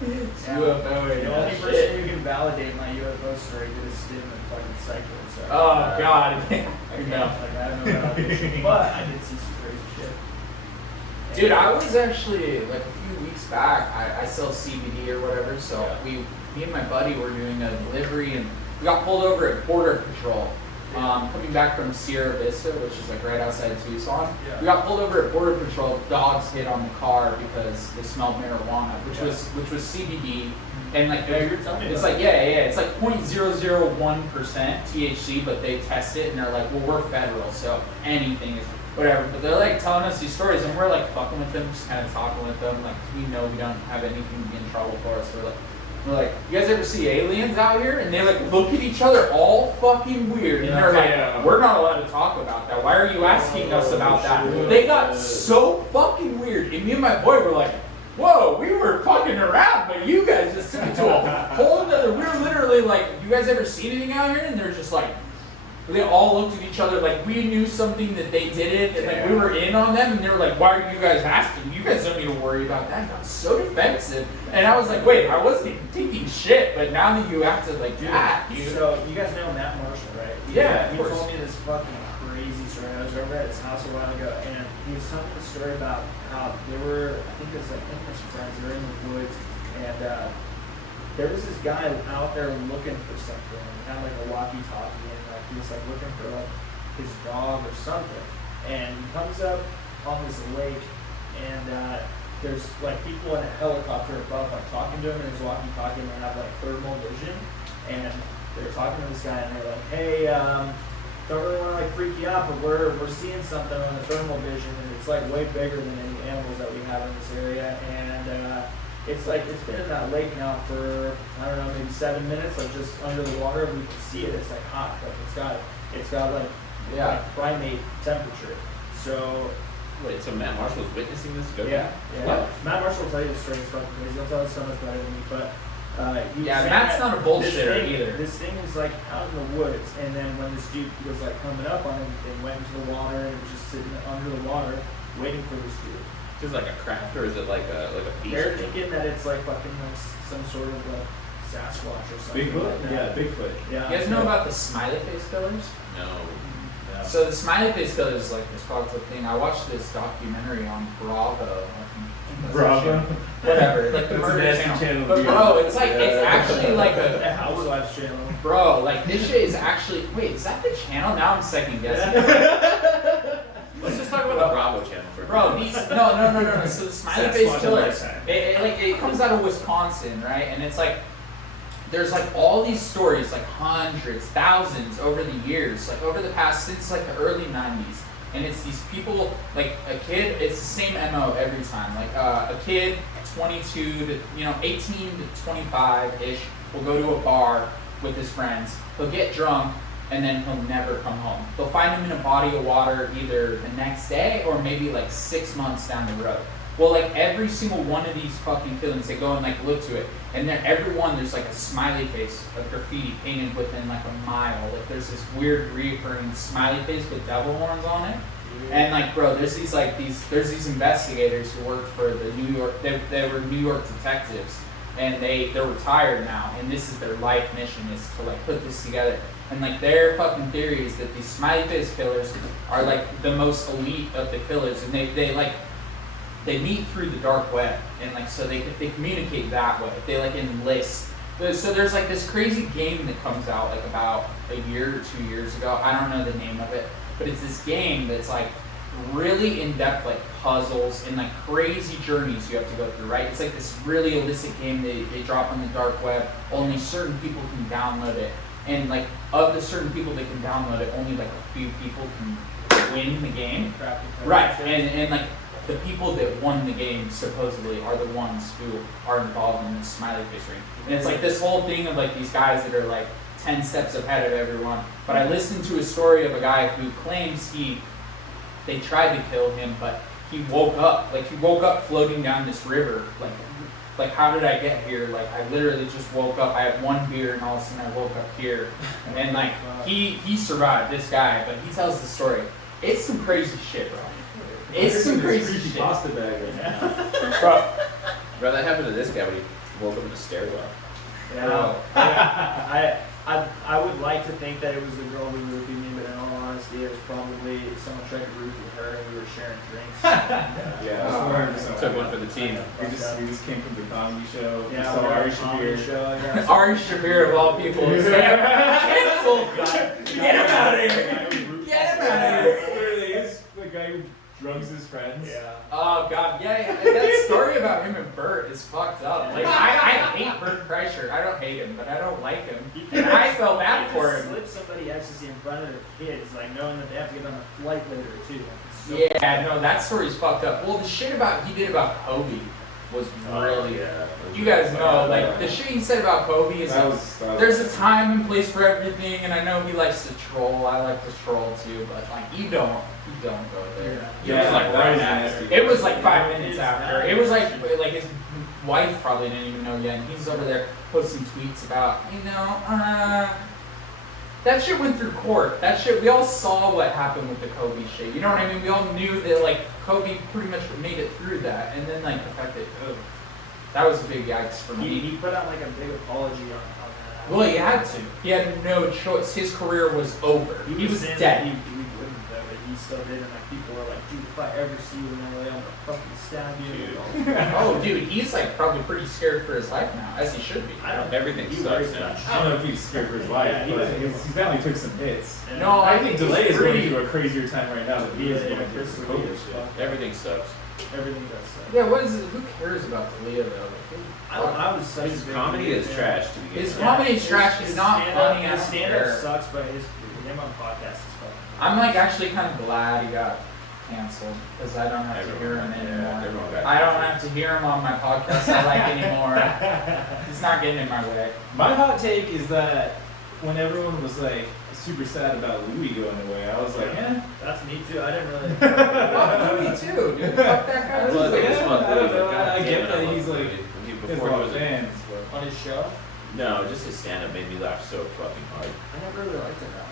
UFO. The only person who can validate my UFO story did a stint in fucking Psycho. So, Oh God. I can't. Like, I have no validation, but I did see some crazy shit. Dude, I was actually like a few weeks back. I sell CBD or whatever, so Yeah. me and my buddy were doing a delivery, and we got pulled over at Border Patrol. Coming back from Sierra Vista, which is like right outside Tucson. Yeah. We got pulled over at Border Patrol. Dogs hit on the car because they smelled marijuana, which was CBD, and like Yeah, you were telling me it's about like it's like 0.001% THC, but they test it and they're like, well, we're federal, so anything is whatever. But they're like telling us these stories, and we're like fucking with them, just kind of talking with them, like we know we don't have anything to be in trouble for us. We're like, you guys ever see aliens out here? And they like look at each other all fucking weird, and they're like, we're not allowed to talk about that. Why are you asking us about that? They got so fucking weird, and me and my boy were like, whoa, we were fucking around, but you guys just took it to a whole nother. We were literally like, you guys ever seen anything out here? And they're just like, they all looked at each other like we knew something that they didn't, and like we were in on them, and they were like, why are you guys asking? You guys don't need to worry about that. And I got so defensive, and I was like, wait, I wasn't even thinking shit, but now that you have to like do that, dude. So you guys know Matt Marshall, right? Yeah, of He course. told me this fucking crazy story. I was over at his house a while ago, and he was telling me the story about how they were, I think it was like him and his friends, they were in the woods, and there was this guy out there looking for something, and he had like a walkie-talkie, and like he was like looking for like his dog or something, and he comes up on this lake, and there's like people in a helicopter above, like talking to him in his walkie-talkie, and they have like thermal vision, and they're talking to this guy, and they're like, hey, don't really want to like freak you out, but we're seeing something on the thermal vision, and it's like way bigger than any animals that we have in this area, and it's like it's been in that lake now for I don't know, maybe 7 minutes, like just under the water. We can see it. It's like hot, like it's got like like primate temperature. So Wait, so Matt Marshall's witnessing this? Go yeah. What? Matt Marshall will tell you the story. It's fucking crazy. He'll tell it so much better than me, but. He was Yeah, saying Matt's that not a bullshitter this thing- either. This thing is like out in the woods, and then when this dude was like coming up on him, they went into the water and was just sitting under the water waiting for this dude. Is it like a craft or is it like a beast? They're thinking that it's like fucking like some sort of like Sasquatch or something. Bigfoot? Like that. Yeah, Bigfoot. Yeah. You guys know about the smiley face killers? No. So the smiley face killer is like this fucked up thing. I watched this documentary on Bravo. I think that's Bravo? the channel. Whatever, like the It's a murder nasty channel. channel, But dude. bro, it's like it's Yeah. actually like The a Housewives channel. bro, like this shit is actually wait, is that the channel? Now I'm second guessing. Let's just talk about the Bravo channel for a Bro, minute. these no. So the smiley face Sasquatch killer, on my side. it comes out of Wisconsin, right? And it's like there's like all these stories, like hundreds, thousands over the years, like over the past since like the early '90s, and it's these people like a kid. It's the same MO every time. Like a kid, 22 to 18 to 25 ish, will go to a bar with his friends. He'll get drunk, and then he'll never come home. They'll find him in a body of water either the next day or maybe like 6 months down the road. Well, like every single one of these fucking killings, they go and like look to it, and then every one there's like a smiley face of graffiti painted within like a mile. Like there's this weird reoccurring smiley face with devil horns on it. And like, bro, there's these investigators who worked for the New York. They were New York detectives, and they're retired now, and this is their life mission is to like put this together. And like their fucking theory is that these smiley face killers are like the most elite of the killers, and they meet through the dark web, and like so they communicate that way. They like enlist. So there's like this crazy game that comes out like about a year or 2 years ago. I don't know the name of it, but it's this game that's like really in depth, like puzzles and like crazy journeys you have to go through. Right? It's like this really illicit game they drop on the dark web. Only certain people can download it, and like of the certain people that can download it, only like a few people can win the game. Right? And like. The people that won the game supposedly are the ones who are involved in this smiley face ring. And it's like this whole thing of like these guys that are like 10 steps ahead of everyone. But I listened to a story of a guy who claims they tried to kill him, but he woke up floating down this river. Like how did I get here? Like I literally just woke up. I had one beer and all of a sudden I woke up here. And like he survived, this guy, but he tells the story. It's some crazy shit, bro. It's some crazy shit. Pasta bag right now. Bro, that happened to this guy when he woke up in a stairwell. Yeah. I would like to think that it was the girl who roofied me, but in all honesty, it was probably someone tried to roofie her and we were sharing drinks. Yeah, that's 100%. Took one for the team. We just came from the comedy show. Yeah, we saw Ari comedy Shaffir. show. Yeah. Ari Shaffir of all people is canceled. Get him out of here. Get him out of here. Literally, it's the guy who drugs his friends. Yeah. Oh god, yeah. That story about him and Bert is fucked up. Like I hate Bert Kreischer. I don't hate him, but I don't like him. And I felt bad for him. Slip somebody ecstasy in front of their kids, like knowing that they have to get on a flight later too. So Yeah, no, that story's fucked up. Well, the shit he did about Kobe was really. You guys know, like the shit he said about Kobe is there's a time and place for everything, and I know he likes to troll. I like to troll too, but like you don't go there. Yeah, It was like right right after. It was like 5 minutes after. It was like his wife probably didn't even know yet, and he's over there posting tweets about that shit went through court. That shit, we all saw what happened with the Kobe shit. You know what I mean? We all knew that like Kobe pretty much made it through that, and then like the fact that was a big yikes for me. he put out like a big apology on that. Well, he had to. He had no choice. His career was over. He was saying dead. He wouldn't though, but he still did, and like people were like, dude, if I ever see you in LA, I'm gonna fucking stab you. Oh, dude, he's like probably pretty scared for his life now, as he should be. Everything he sucks worries now. about I don't know if he's scared for his life, Yeah, but he his family took some hits. Yeah. No, I think he's Delay is going pretty- through a crazier time right now than he is Yeah, going through Chris some Lee COVID is shit. fucked. Everything sucks. Everything does suck. Yeah, what is it? Who cares about D'Elia though? I was such His a big comedy fan. is trash to begin His with. comedy is trash. It's not funny. I His don't stand-up care. sucks, but him on podcast is fucking. I'm like actually kind of glad he got canceled because I don't have to hear him anymore. I don't have to hear him on my podcast I like anymore. He's not getting in my way. My hot take is that when everyone was like super sad about Louis going away, I was like, That's me too. I didn't really. Fuck me too, dude. Fuck that guy. Well, like, it's fun, I don't dude. know, God I damn get it, that love he's like Louis. his Before he lot of was fans, but On his show? No, just his stand-up made me laugh so fucking hard. I never really liked it that much.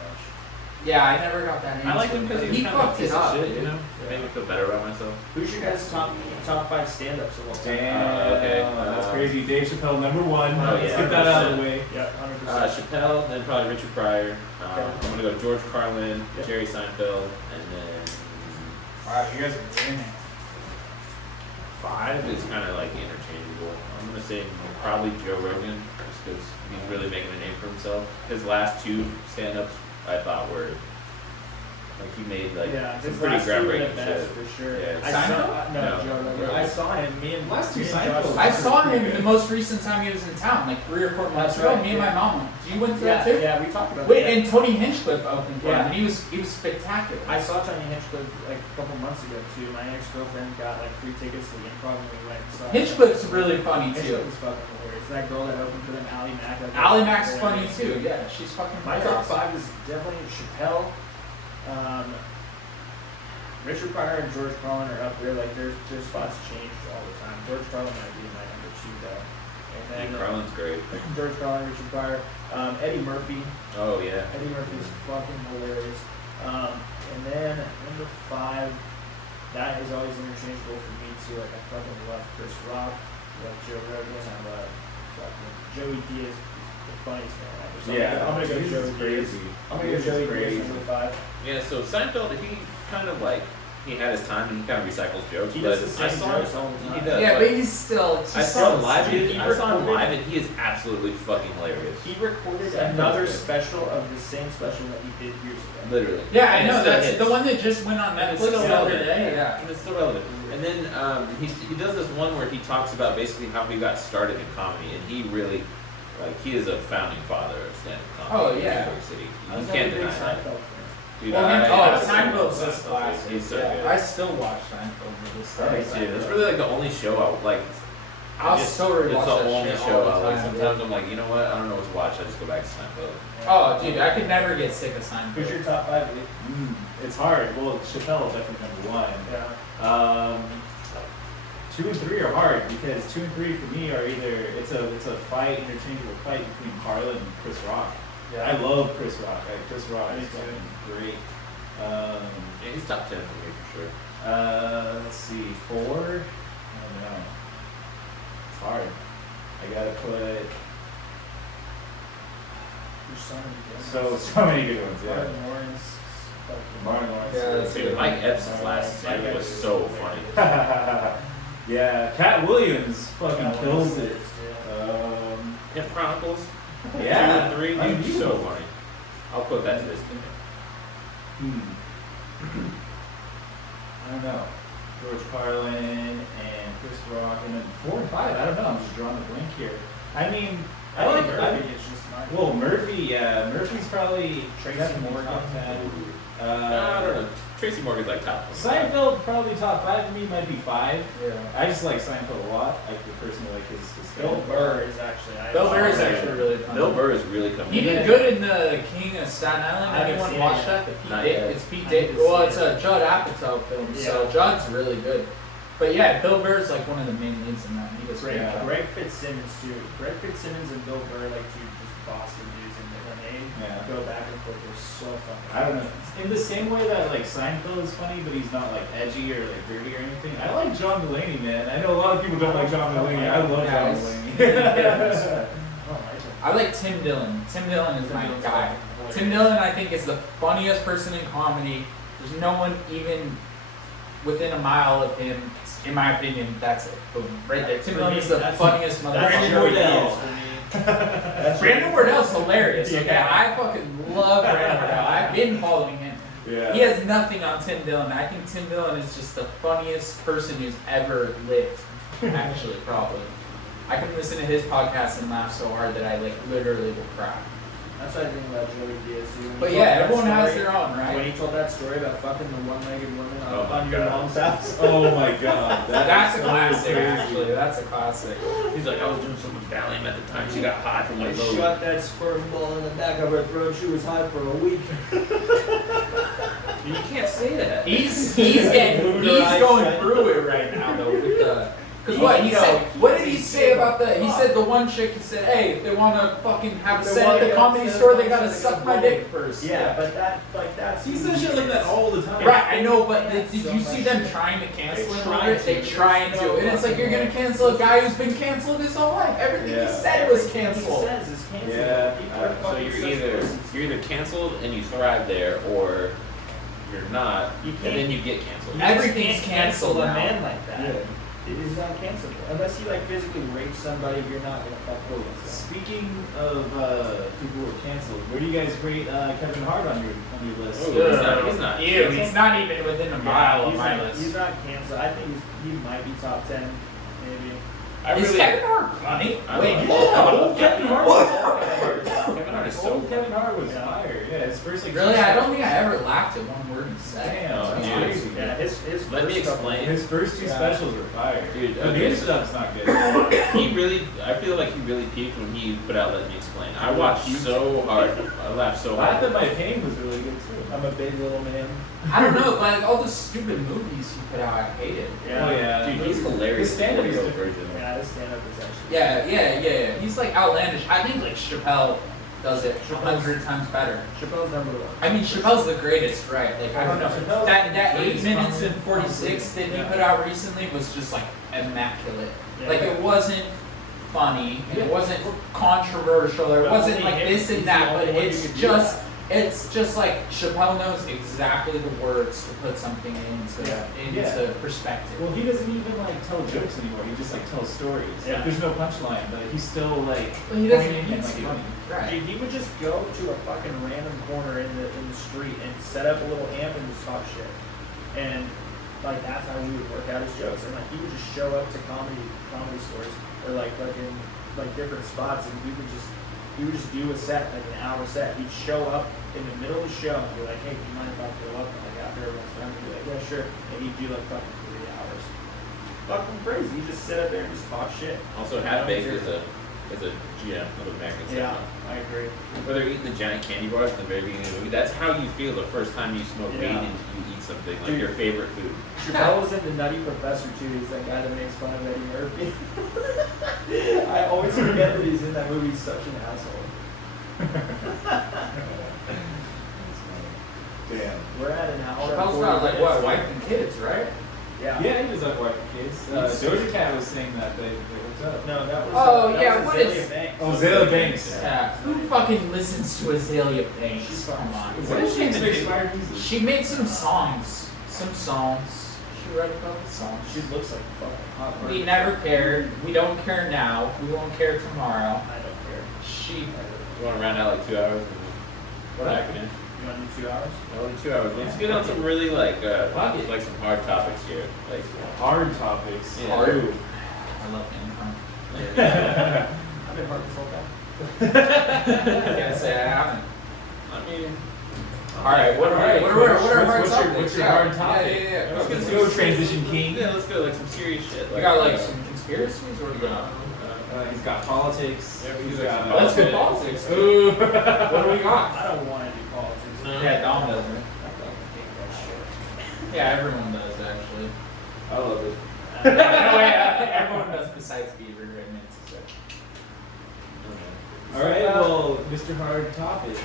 Yeah, I never got that. I liked him because he he was kind of a fucked piece it of up. shit, you dude. know? Made me feel better about myself. Who's your guys' top 5 stand-ups of all time? damn, okay. that's crazy. Dave Chappelle, number one. Oh, Let's yeah, get that out of 100%. the way. Yeah, 100%. Chappelle, then probably Richard Pryor. Okay. I'm gonna go George Carlin, Yep. Jerry Seinfeld, and then Wow, you guys are winning. 5 is kind of like interchangeable. I'm gonna say probably Joe Rogan, just because he's really making a name for himself. His last 2 stand-ups I thought were Like he made like some his pretty last two were the groundbreaking best shit. for sure. Yeah. I saw, Seinfeld? no, No. Joe Rogan. I saw him. Me and Last two me and Seinfeld. Josh- I saw him the most recent time he was in town, like 3 or 4 months That's ago. right, Me and my mom went. You went to Yeah, that too? yeah, we talked about Wait, that. and Tony Hinchcliffe opened for him, Yeah. and he was spectacular. I saw Tony Hinchcliffe like a couple months ago too. My ex-girlfriend got like free tickets to the Improv and we went and saw. Hinchcliffe's really funny too. Hinchcliffe's fucking hilarious. That girl that opened for them, Ally Mack. Ally Mack's funny too. Yeah, she's fucking. My top hilarious. 5 is definitely Chappelle. Richard Pryor and George Carlin are up there. Like their spots change all the time. George Carlin might be my number 2 though. And then Carlin's great. George Carlin, Richard Pryor, Eddie Murphy. Oh yeah. Eddie Murphy's fucking hilarious. And then number 5, that is always interchangeable for me too. Like I fucking love Chris Rock, I love Joe Rogan, I love fucking Joey Diaz. The funniest man ever. So Yeah, I'm gonna go Jesus Joey is Diaz. crazy. I'm gonna go Jesus is Joey Diaz crazy. number 5. Yeah. So Seinfeld, he kind of like he had his time and he kind of recycles jokes. He but does the same I saw jokes him. all the He time. does. Yeah, but but he's still. I saw him live. He I saw him recorded- live, and he is absolutely fucking hilarious. He recorded Seinfeld's another good. special of the same special that he did years ago. Literally. Yeah, I And know it still that's hits. the one that just went on And it's Netflix still the other relevant. day. Yeah. And it's still relevant. And then he does this one where he talks about basically how he got started in comedy, and he really, like, he is a founding father of stand-up comedy Oh, yeah. in New York City. I was You never can't a big deny that. Seinfeld fan. Dude, Well, I Seinfeld's love just classic. He's so Yeah, good. I still watch Seinfeld to this day. Me too. That's really like the only show I like. I'll It's still rewatch It's the that only shit show all I the like. time. Sometimes I'm like, you know what? I don't know what to watch. I just go back to Seinfeld. Oh, dude, I could never get sick of Who's Seinfeld. your top 5, Lee? It's hard. Well, Chappelle definitely number 1. Yeah. 2 and 3 are hard because 2 and 3 for me are either it's a fight, interchangeable fight between Carlin and Chris Rock. Yeah. I love Chris Rock. Like, Chris Rock Me is too. fucking great. Yeah, he's top 10 for me for sure. Let's see, 4. I don't know. It's hard. I gotta put There's so many good so many good ones. Yeah. Martin Lawrence. fucking- Martin Lawrence. Yeah, that's Dude, good. Mike Epps' last Mike stand was Epps is so so funny. Yeah, Cat Williams fucking That one kills was it. serious, yeah. Hip Chronicles. Yeah. 2 and 3, dude, so Unbelievable. funny. I'll put that to this day. I don't know. George Carlin and Chris Rock, and then 4 and 5. I don't know. I'm just drawing a blank here. I mean, I like Murphy. It's just not. Well, Murphy. Yeah, Murphy's probably Tracy definitely Morgan. top 10. I don't know. Tracy Morgan's like top 1. Seinfeld probably top 5 for me. Might be 5. Yeah. I just like Seinfeld a lot. Like the person who like his Bill stand-up. Burr is actually. Bill Burr is actually really funny. Bill Burr is really coming. He in. did good in the King of Staten Island. I haven't Anyone seen watch it that? yet. The Pete Not Da- yet. it's Pete I Davidson. haven't Well, seen it's it. a Judd Apatow film, so Yeah. Judd's really good. But yeah, Bill Burr's like one of the main leads in that. He does great. Yeah. Greg Fitzsimmons too. Greg Fitzsimmons and Bill Burr like two just Boston dudes, and when they Yeah. go back and forth, they're so funny. I don't know. In the same way that like Seinfeld is funny, but he's not like edgy or like dirty or anything. I like John Mulaney, man. I know a lot of people don't like John Mulaney. I love Yeah, John he's- Mulaney. Oh, I don't. I like Tim Dillon. Tim Dillon is my guy. Tim Dillon, I think, is the funniest person in comedy. There's no one even within a mile of him. In my opinion, that's it. Boom, right there. Tim For Dillon me, is the that's- funniest That's motherfucker. Joey Wardell. Diaz for me. Brandon Wardell's hilarious. Okay, Yeah. I fucking love Brandon Wardell. I've been following him. Yeah. He has nothing on Tim Dillon. I think Tim Dillon is just the funniest person who's ever lived. Actually, probably. I can listen to his podcast and laugh so hard that I like literally will cry. That's what I think about Joey Diaz too. When he But told yeah, that everyone has story- their own, When right? he told that story about fucking the one-legged woman Oh my on your God. mom's house. Oh my god. That's a is classic, crazy. actually. That's a classic. He's like, I was doing so much Valium at the time. She got high from I my load. shot that sperm ball in the back of her throat. She was high for a week. You can't say that. He's Lunar eye going shut. through it right now though with the. Cause what he said? What did he say about the? He said the one chick. He said, "Hey, if they want to fucking have If they sex wanna at the get comedy upset, store, they they gotta gotta suck get my blown. dick first." Yeah, but that's. He says shit like that all the time. Right, I know, but did So you see much them shit. trying to cancel They him? tried over it? to. They trying to, and it's like you're gonna cancel a guy who's been canceled his whole life. Everything Yeah. he said was Everything canceled. He says is canceled. Yeah. People are So fucking you're such either pussies. canceled and you thrive there, or you're not, You and can't- then you get canceled. You just Everything's can't cancel canceled a now. man like that. It is not cancelable unless you like physically rape somebody. You're not gonna fuck with them. Speaking of people who were canceled, where do you guys rate Kevin Hart on your list? Oh, he's not. Ew, he's not even within a mile of he's my not, list. He's not canceled. I think he might be top 10, maybe. Is Kevin Hart funny? Wait, old Kevin Hart. Kevin Hart is so Old Kevin Hart was fire. Yeah, his first like. Really, I don't think I ever laughed at one word he said. Damn, that's dude. crazy. Yeah, his Let me first couple- explain. His first two specials were fire. Dude, the okay, new so- stuff's not good. He really, I feel like he really peaked when he put out Let Me Explain. I watched so hard. I laughed so Laugh hard. at My Pain was really good too. I'm a big little man. I don't know, like all the stupid movies he put out, I hated. Yeah. Oh yeah, Dude, he's hilarious. His stand-up is 40-year-old different. version. Yeah, his stand-up is actually. Yeah. He's like outlandish. I think like Chappelle does it 100 times better. Chappelle's number one. I mean, Chappelle's the greatest, right? Like I don't know. Chappelle's That 8 greatest minutes comedy. and 46 that he Yeah. put out recently was just like immaculate. Yeah. Like it wasn't funny, and it wasn't controversial, or it Well, wasn't he like hit- this he's and the that, only but one who it's could do just. that. It's just like Chappelle knows exactly the words to put something into Yeah. perspective. Well, he doesn't even like tell jokes anymore. He just like tells stories. Yeah. Like, there's no punchline, but he's still like. But he doesn't poignant need and, like, to. funny. Right. Dude, he would just go to a fucking random corner in the street and set up a little amp and just talk shit. And like that's how he would work out his jokes. And like he would just show up to comedy stores or like in like different spots and he would just do a set, like an hour set. He'd show up in the middle of the show and be like, hey, do you mind if I go up? And like after everyone's done, he'd be like, yeah, sure. And he'd do like fucking 3 hours. Fucking crazy. He'd just sit up there and just talk shit. Also, Half Baked is a GM of American Yeah, cinema. I agree. Where they're eating the giant candy bars at the very beginning of the movie, that's how you feel the first time you smoke weed Yeah. and you eat something like Dude. your favorite food. Chappelle was in The Nutty Professor too. He's that guy that makes fun of Eddie Murphy. I always forget that he's in that movie. He's such an asshole. Damn. We're at an hour. and Chappelle's 40 got like what, minutes. wife and kids, right? Yeah. Yeah, he was like wife and kids. Doja Cat was saying that they hooked up. No, that was. Oh, that yeah, was what Azalea is- Banks. Oh, Zayla Banks. Yeah. Who fucking listens to Azalea Banks? She's Come fine. on. What is she even do? inspired music? She made some songs. She wrote a couple songs. She looks like fucking hot. We never cared. We don't care now. We won't care tomorrow. I don't care. She. You want to round out like 2 hours? What happened? You want to do 2 hours? Only 2 hours. Let's get on some really like Fuck it. like some hard topics here. Like Hard topics. Yeah. Hard. Ooh. I love him. I've been hard this whole time. I can't say I haven't. I mean, All right. What are Alright, our Coach, hard what's topics? your Yeah. hard topic? Yeah. Let's go transition king. yeah, let's go like some serious shit. We got like some conspiracies, or we got? He's got politics. Yeah, he's he's got. got- Let's get politics. Ooh. What do we got? I don't want to do politics. No. Yeah, Dom doesn't. I fucking hate that shit. Yeah, everyone does actually. I love it. No, everyone does besides Beaver and Nancy. So. All right, well, Mr. Hard Topics.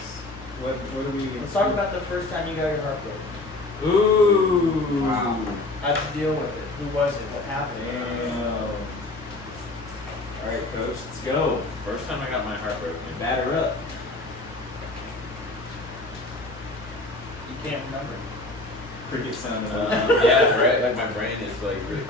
What do we? Let's talk about the first time you got your heart broken. Ooh. Wow. How'd you deal with it? Who was it? What happened? Damn. All right, Coach, let's go. First time I got my heart broken. Batter up. You can't remember. Cricket sound. Yeah, right. Like my brain is like really.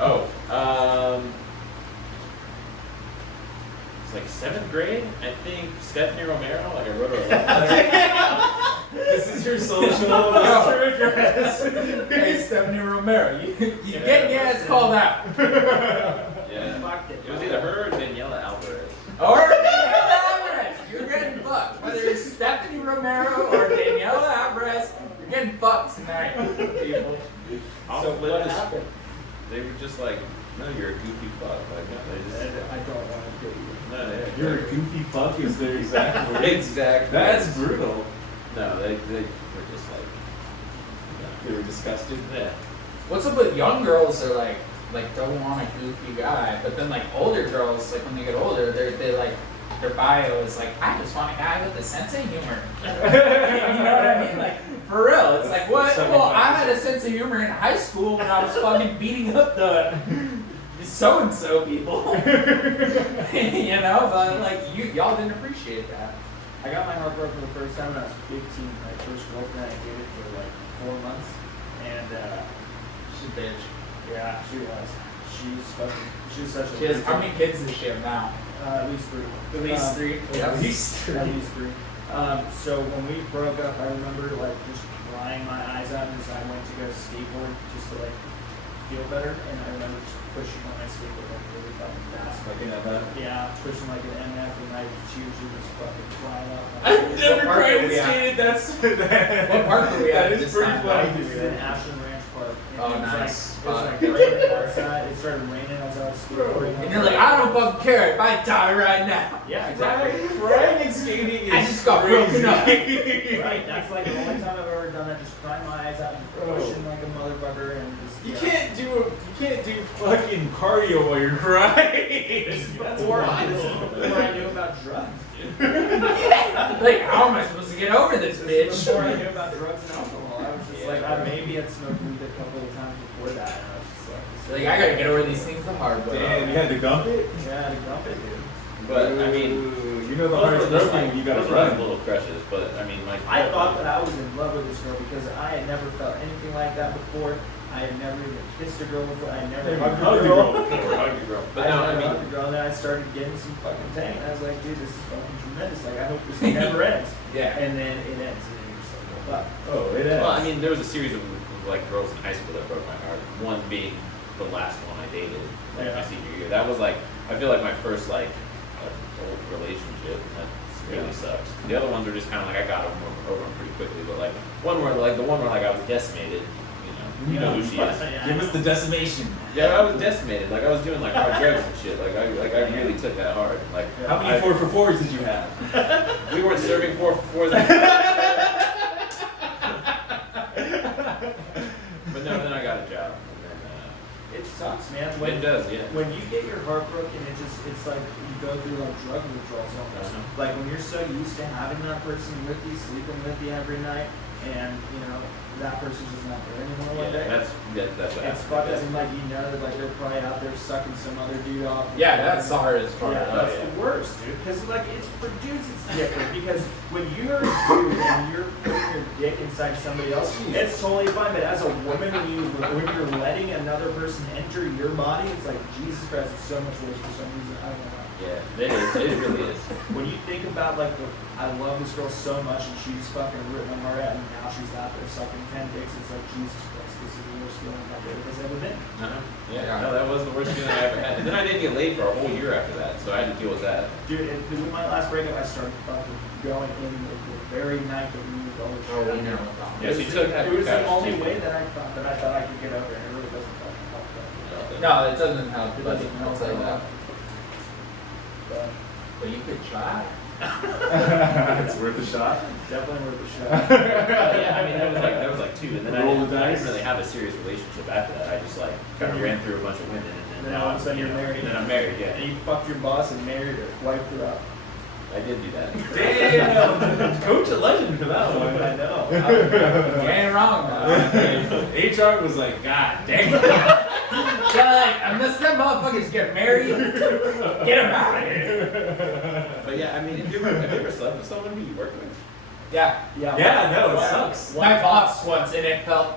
It's like 7th grade. I think Stephanie Romero. Like I wrote her a letter. This is your social Mr. address. Hey, Stephanie Romero, you get your ass called out. Yeah. Fucked it. It was either her or Daniela Alvarez. Or Daniela Alvarez. You're getting fucked. Whether it's Stephanie Romero or Daniela Alvarez, you're getting fucked tonight, people. I'll So flip what this- happened? They were just like, no, you're a goofy fuck. Like, no, they just. I don't want to do you. No, they, You're a goofy fuck is their exact word. Exactly. That's brutal. No, they were just like. They were disgusted. Yeah. What's up with young girls that like don't want a goofy guy, but then like older girls, like when they get older, they like their bio is like, I just want a guy with a sense of humor. You know what I mean? Like for real, it's like what? Well, I had a sense of humor in high school when I was fucking beating up the so and so people. You know, but like y'all didn't appreciate that. I got my heart broken the first time when I was 15. My first girlfriend, I dated for like 4 months. And She's a bitch. yeah, she was. She's such a. She has, how many kids does she have now? At least 3. At least 3. At least three. At least 3. So when we broke up, I remember like just crying my eyes out as I went to go skateboard just to like feel better, and I remember just pushing on my skateboard like really fucking fast. Like an MF. Yeah, pushing like an MF, and I she was just fucking flying up. I've never What park cried are and we at? skated. That's that. What park are we at That this is pretty time? funny. This is in Ashland Ranch Park. And Oh, it was nice. Like, it was like raining outside. It started raining as I was skateboarding. And you're like, I don't fucking care if I die right now. Yeah, exactly. Crying and skating is I just got crazy. broken up. Right, that's like the only time I've ever done that. Just crying my eyes out and pushing like a motherfucker, and just You can't do fucking cardio while you're crying. That's where I knew about drugs. Like, how am I supposed to get over this bitch? Before I knew about drugs and alcohol, I was just like, I maybe had smoked weed a couple of times before that, and I was just like, Like, I gotta get over these things the hard way. Damn, you had to gump it? yeah, to dump it, dude. But I mean, Ooh, you know the heart's those broken, you gotta those were like run. little crushes. But I mean, like I thought that I was in love with this girl because I had never felt anything like that before. I had never even kissed a girl before. I had never Never hugged hugged a a girl. girl. or hug your girl. But I no, I never mean, hugged a girl, and then I started getting some fucking tang. And I was like, dude, this is fucking tremendous. Like, I hope this never ends. Yeah. And then it ends, and you're just like, well, fuck. Oh, it is. well, I mean, there was a series of like girls in high school that broke my heart. One being the last one I dated, like my senior year. That was like, I feel like my first like adult relationship. That really sucked. The other ones were just kind of like I got over them pretty quickly. But like the one where like I was decimated. You know who she is. Give us the decimation. Yeah, I was decimated. Like I was doing like hard drugs and shit. Like I really took that hard. Like How many 4-for-4s did you have? we weren't serving 4-for-4s. But no, then I got a job. And then, It sucks, man. it does, yeah. When you get your heart broken, it's like you go through like drug withdrawals almost. Uh-huh. Like when you're so used to having that person with you, sleeping with you every night, and you know that person's just not there anymore one day. That's what It's happened. fucked up, and like you know that like they're probably out there sucking some other dude off. Yeah, that's the hardest part. Yeah, that's yeah. the worst, dude. Because like it's for dudes, it's different. Because when you're a dude and you're putting your dick inside somebody else, it's totally fine. But as a woman, when you're letting another person enter your body, it's like Jesus Christ, it's so much worse for some reason. I don't know why. Yeah, it is. It really is. When you think about like I love this girl so much and she's fucking ripped my heart out and now she's out there sucking 10 dicks, it's like Jesus Christ, this is the worst feeling my baby has ever been. Uh-huh. Yeah. Yeah. No, that was the worst feeling I ever had. And then I didn't get laid for a whole year after that, so I had to deal with that. Dude, with my last breakup, I started fucking going in the very night that we moved over. Oh, we know. Yeah, she took that. It was the couch only too. way that I thought I could get over it. It really doesn't fucking help that. No, it doesn't help. It But doesn't I'll help tell you at all. that. But But you could try. It's worth a shot. definitely worth a shot. Yeah, I mean that was like 2, and then I Roll the didn't dice. really have a serious relationship after that. I just like kind of ran through a bunch of women, and Then then all now of a sudden you're you know, married. And then I'm married. And Yeah, you fucked your boss and married her, wiped her out. I did do that. Damn! Coach a legend for that I one. know. You ain't wrong, man. HR was like, God damn. Yeah, like, unless them motherfuckers get married, get them out of here. But yeah, I mean, have you ever slept with someone who you worked with? Yeah. Yeah, no, it sucks. My boss once, and it felt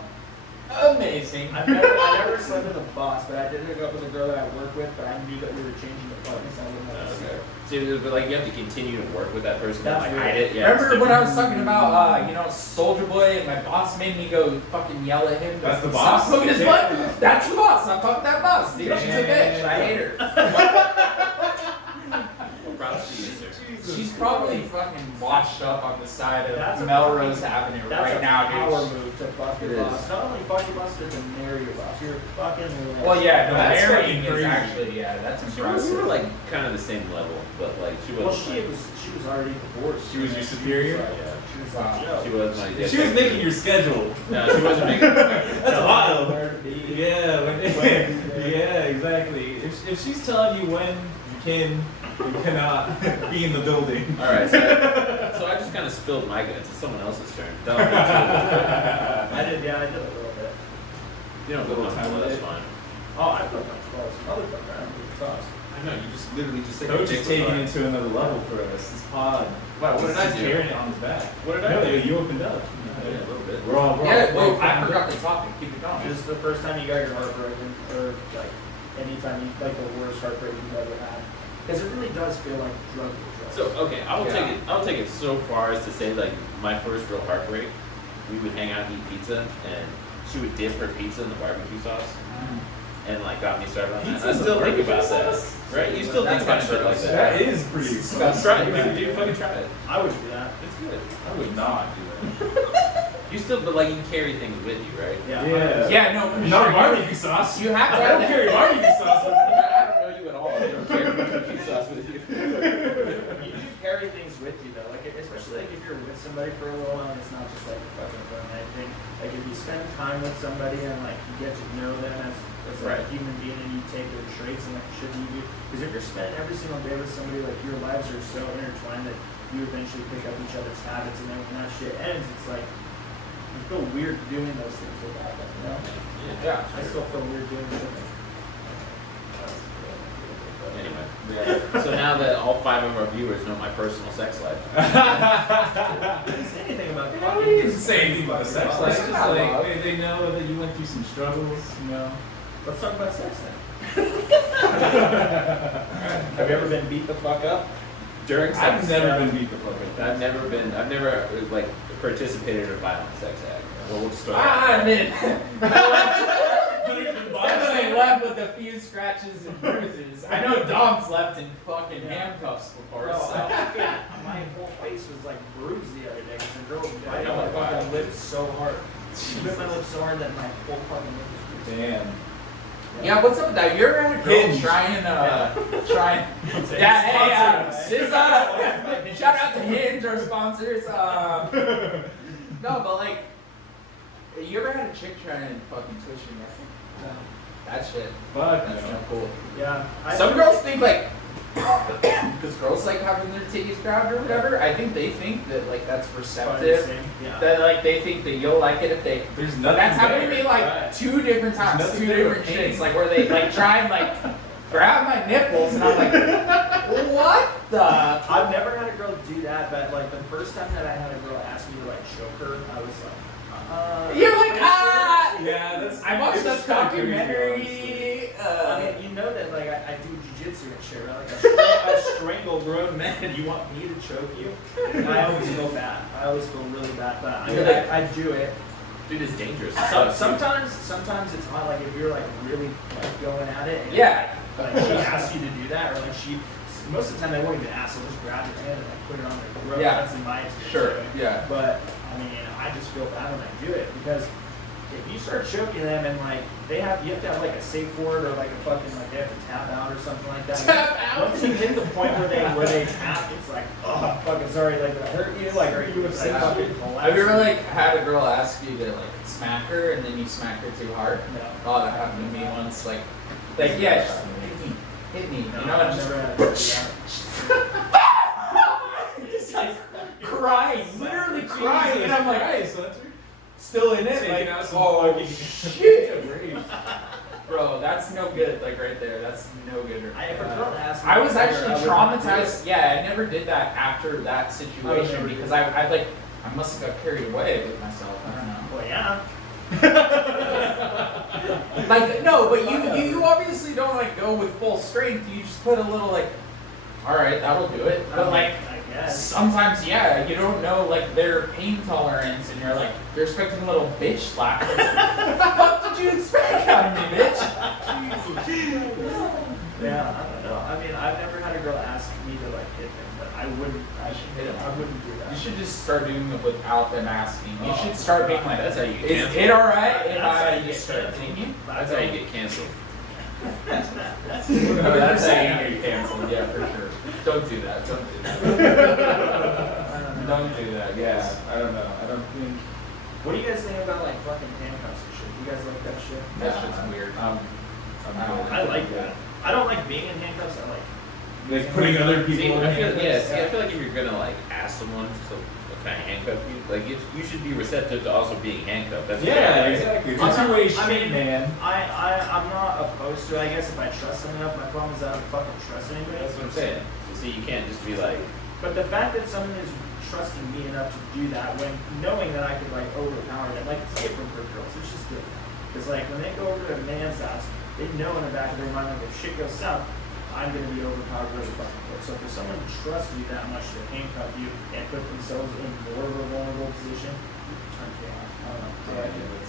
amazing. I never slept with a boss, but I did hook up with a girl that I work with, but I knew that we were changing apartments, so I wouldn't have to see her. So, but like you have to continue to work with that person That's and like weird. hide it. Yeah, it's Remember when I was different. talking about, you know, Soldier Boy, and my boss made me go fucking yell at him? That's the Stop boss? smoking his butt? That's the boss. I fucked that boss, dude. She's a bitch. I hate her. Props to you, sir. She's probably fucking washed up on the side That's of a Melrose Avenue That's right a now, power dude. move to fuck your It boss. is. Not only fuck your boss, but to marry your boss. You're fucking. Well, yeah, no, That's marrying fucking is crazy. actually, yeah, that's We were impressive. like kind of the same level, but like she Well, wasn't. she was already divorced. She was your superior? Yeah, she was like, yo. She was my. She was making your schedule. No, she wasn't making. That's Tell wild. her where to be. Yeah, When to be there. yeah, exactly. If she's telling you when you can, you cannot be in the building. All right, so I just kind of spilled my guts. It's someone else's turn. Don't be too- I did a little bit. You don't feel comfortable. That's fine. Oh, I feel comfortable as a motherfucker. I don't give a toss. I know you just literally just said Coach is taking it to another level for us. This pod. Wow, what did I He's do? carrying it on his back. What did I No, do? you opened up. Yeah, a little bit. We're all Yeah, wait, we're all I forgot the topic. Keep it going. This is the first time you got your heart broken, or like anytime you, like the worst heartbreak you've ever had? Because it really does feel like drugs. So okay, I'll take it so far as to say like my first real heartbreak, we would hang out and eat pizza, and she would dip her pizza in the barbecue sauce, and like got me started on that. Pizza I in still the think barbecue about that, sauce? right? You still think about shit like that. That is pretty Try it, dude. Fucking try it. I would do that. It's good. I would not do that. You still, but like you carry things with you, right? Yeah. Yeah, no, for Not sure. barbecue sauce. You have to. I don't carry barbecue sauce with me. I don't know you at all. You don't carry barbecue sauce with you. You do carry things with you though, like especially like if you're with somebody for a little while and it's not just like a fucking one night thing. Like if you spend time with somebody and like you get to know them as like a human being and you take their traits and like shit you do. Because if you're spending every single day with somebody, like your lives are so intertwined that you eventually pick up each other's habits, and then when that shit ends, it's like you feel weird doing those things without them. You know? Yeah. I still feel weird doing it. Anyway, so now that all 5 of our viewers know my personal sex life, I didn't say anything about I fucking. didn't say anything about the sex life. It's Just not like love. they know that you went through some struggles, you know. Let's talk about sex then. Have you ever been beat the fuck up? during sex, I've never been beat the fuck up. I've never like participated in a violent sex act. Well, we'll just start. I mean, definitely left with a few scratches and bruises. I know Dom's left in fucking handcuffs before. Bro, So. my whole face was like bruised the other day because the girl I bit know, my wow. fucking lips so hard. She bit my lips so hard that my whole fucking lip was bruised. Damn. Yeah, what's up with that? You ever had a girl Hinge. try and yeah, hey, SZA, shout out to Hinge, our sponsors. No, but like, you ever had a chick try and fucking twist your nipple? No. That shit. Fuck That's no. not cool. Yeah. Some girls think like, because girls like having their titties grabbed or whatever. I think they think that like that's receptive. Yeah. That like they think that you'll like it if they. There's nothing. That's happened to better. me like Right. 2 different times, Nothing 2 better different than chicks, pain. like where they like try and like grab my nipples, and I'm like, what the? I've never had a girl do that, but like the first time that I had a girl ask me to like choke her, I was like, You're like, ah! Yeah, that's. I watched it's this kinda crazy, documentary. I mean, you know that like I do jujitsu and shit, right? Like I strangle grown men. You want me to choke you? And I always feel bad. I always feel really bad, but I mean, I do it. Dude, it's dangerous. Sometimes it's hot. Like if you're like really like going at it. And, Yeah. Like she asks you to do that, or like most of the time they won't even ask. They'll just grab your hand and like put it on their throat. Yeah. That's in my experience. Sure. anyway. Yeah. But I mean, I just feel bad when I do it because if you start choking them and like you have to have like a safe word or like a fucking like they have to tap out or something like that. Tap out. Once you hit the point where they tap, it's like, oh fucking sorry, like did I hurt you? Like are you Like, fucking collapse? Have you ever like had a girl ask you to like smack her and then you smack her too hard? No. Oh, that happened to me once. Like yeah, just hit me. You No, know, I've and just never had to do that. just like crying, literally crying, and I'm like, Hey, so that's still in it. Taking Like, out some oh fucking- shit, bro, that's no good. Like right there, that's no good. If a girl asked me I was to hurt her, actually I would not do it. traumatized. Yeah, I never did that after that situation never did because that. I must have got carried away with myself. I don't know. Well, yeah. Like no, but you obviously don't like go with full strength. You just put a little like, all right, that'll do it. But like I guess. sometimes, yeah, you don't know like their pain tolerance, and you're like you're expecting a little bitch slap. It's like, what the fuck did you expect out of me, bitch? Yeah, I don't know. I mean, I've never had a girl ask me to like hit them, but I wouldn't. I should hit them. I wouldn't do that. You should just start doing it without them asking. You should start being like, That's how you get is canceled. it alright if That's how I you just get start canceled. thinking? That's how you get canceled. That's how you get canceled, yeah, for sure. Don't do that, don't do that. Don't do that, Yeah, I don't know. I don't think. What do you guys think about like fucking handcuffs and shit? You guys like that shit? That shit's weird. I'm good. I like that. I don't like being in handcuffs. I like. Like putting other people See, in I feel, handcuffs. I feel like if you're gonna like ask someone to kind of handcuff you, like you should be receptive to also being handcuffed. That's Yeah, right? exactly. It's I'm a not- two-way I street, mean, man. I'm not opposed to it. I guess if I trust them enough, my problem is I don't fucking trust anybody. That's what I'm saying. So see, you can't just be like, But the fact that someone is trusting me enough to do that, when knowing that I could like overpower them, like it's different for girls. It's just different. Because like when they go over to a man's house, they know in the back of their mind, like, if shit goes south, I'm going to be overpowered really fucking quick. So for someone to trust you that much to handcuff you and put themselves in more of a vulnerable position, turns me on. I don't know. I like it.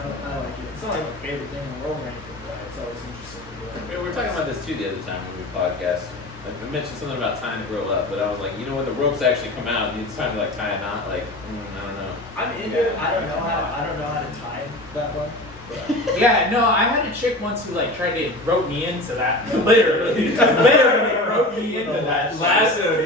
I like it. It's not like my favorite thing in the world or anything, but it's always interesting to do it. We were talking about this too the other time when we podcast. Like, I mentioned something about time to grow up, but I was like, you know, when the ropes actually come out, it's time to like tie a knot. Like, I don't know. I'm into it. I don't know how to tie it that way. Yeah, no, I had a chick once who like tried to rope me into that. Literally rope me into that. Lasso,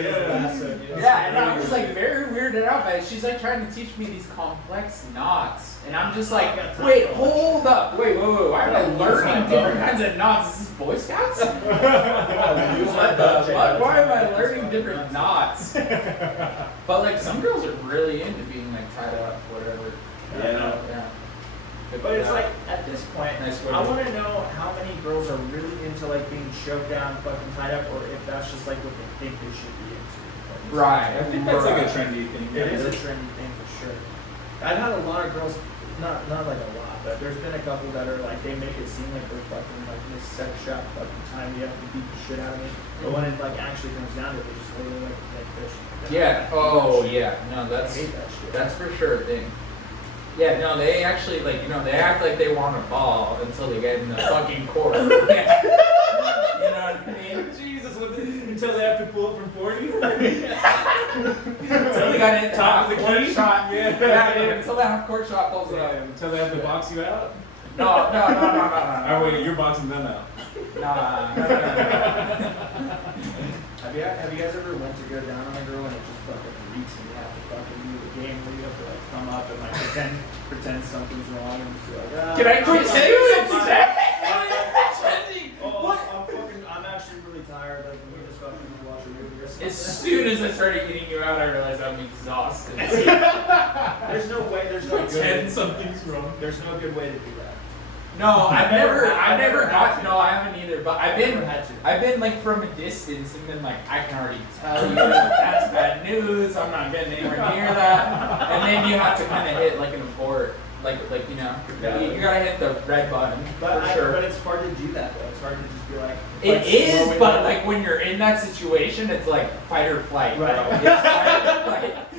Yeah, and I was like very weirded out by it. She's like trying to teach me these complex knots. And I'm just like, wait, hold up. Wait, why am I learning different kinds of knots? Is this Boy Scouts? What the fuck? Why am I learning different knots? But like some girls are really into being like tied up, whatever. Yeah. But it's like, at this point, Nice I want to know how many girls are really into like being choked down, fucking tied up, or if that's just like what they think they should be into. Right. I think that's like a trendy thing. It is a trendy thing for sure. I've had a lot of girls, not like a lot, but there's been a couple that are like, they make it seem like they're fucking like this sex shop fucking time you have to beat the shit out of me. But when it like actually comes down to it, they just literally like fish. Yeah. Oh yeah. No, I that's hate that shit. that's for sure a thing. Yeah, no, they actually like they act like they want a ball until they get in the fucking court. You know what I mean? Jesus, until they have to pull up from 40? Until they got it Top of the court key? shot. Yeah. Until that half court shot pulls it up. Until they have to box you out? No. Oh wait, you're boxing them out. Nah. Have you guys ever went to go down on a girl and it just fucking reeks and you have to fucking do the game where you have to like come up and like pretend something's wrong and just be like, Can I pretend something's wrong? I'm actually really tired. Like, we just fucking watch a movie or something. As soon as I started eating you out, I realized I'm exhausted. There's no way. There's no Pretend good. something's wrong. There's no good way to do that. No, I've never had got. to. No, I haven't either. But I've Never had to. been like from a distance and been like, I can already tell you that's bad news. I'm not getting anywhere near that. And then you have to kind of hit like an abort, like you know, you gotta hit the red button But for sure. But it's hard to do that though. It's hard to just be like. It is, slowing but down. like when you're in that situation, it's like fight or flight. Right. Bro. It's fight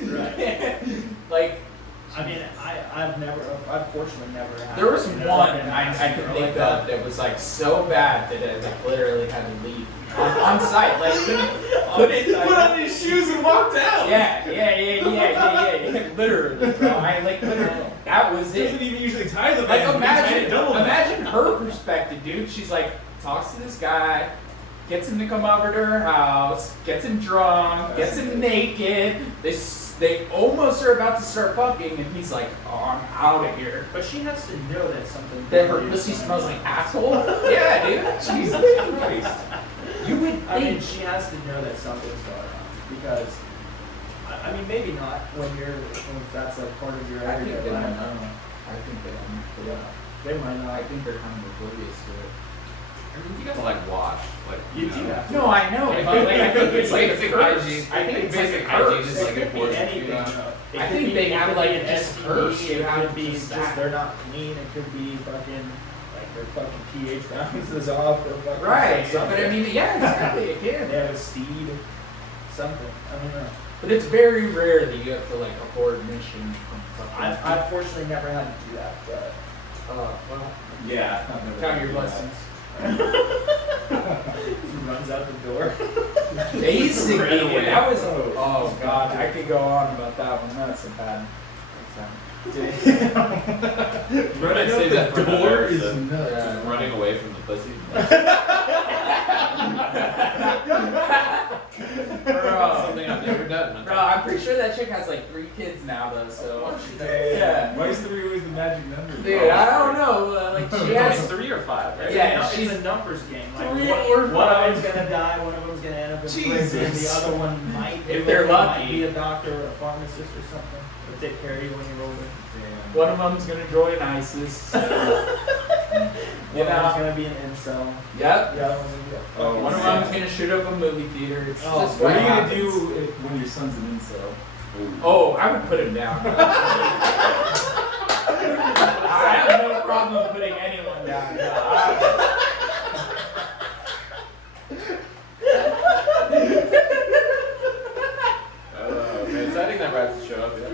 or flight. Right. Like. I mean, I've fortunately never had. There was you know, one fucking I could girl think like that. of that was like so bad that I like literally had to leave on site. Like couldn't Put on his shoes and walked out. Yeah. Literally, bro. I like literally. That was Doesn't it. even usually tie the Like man. imagine her perspective, dude. She's like talks to this guy, gets him to come over to her house, gets him drunk, gets him naked. They almost are about to start fucking, and he's like, "Oh, I'm out of here." But she has to know that something. That her is pussy going smells on. like asshole. Yeah, dude. Jesus Christ. You would I mean, think. she has to know that something's going on because. I mean, maybe not when that's like part of your I think everyday they life. might know. I think they know. Yeah, they might not. I think they're kind of oblivious to it. I mean, you gotta like watch, like You do have to. No, I know. But like, I think it's like a basic curse. hygiene. I think it's like a Basic hygiene curse. is It like could be important. anything. You know? though. It I could think be- they have, it could like, be an just STD, curse. You It have could to be just just act. they're not clean. It could be fucking like their fucking pH balance is off. Or fucking Right. something. But I mean, yeah, exactly. It They can. have a steed. Something. I don't know. But it's very rare that you have to like abort mission from fucking. I've fortunately never had to do that, but well, Yeah. I've never count your done that. blessings. he runs out the door. Basically, Ran away. that was. Oh god, I could go on about that one. That's a bad. Running I'd say out that the for door another is episode. nuts. Yeah. Running away from the pussy. Bro, Something I've never done. bro, I'm pretty sure that chick has like 3 kids now though. So yeah, Why is 3 always the magic number? dude, I don't know. Like she It's has. only 3 or 5, right? Yeah, It's a numbers game. Like Three one, or one five. of them's gonna die, one of them's gonna end up in prison, Jesus. the other one might, If they're lucky. might be a doctor or a pharmacist or something. They'll take care of you when you're older. One of them's gonna join ISIS. So, you One of them's know. gonna be an incel. Yep. The other one's gonna be a Oh, fucking One of incel. them's gonna shoot up a movie theater. It's Oh, just What what are you gonna happens. do when your son's an incel? Oh, I would put him down. I have no problem putting anyone down. Man, so I think that wraps the show up, yeah.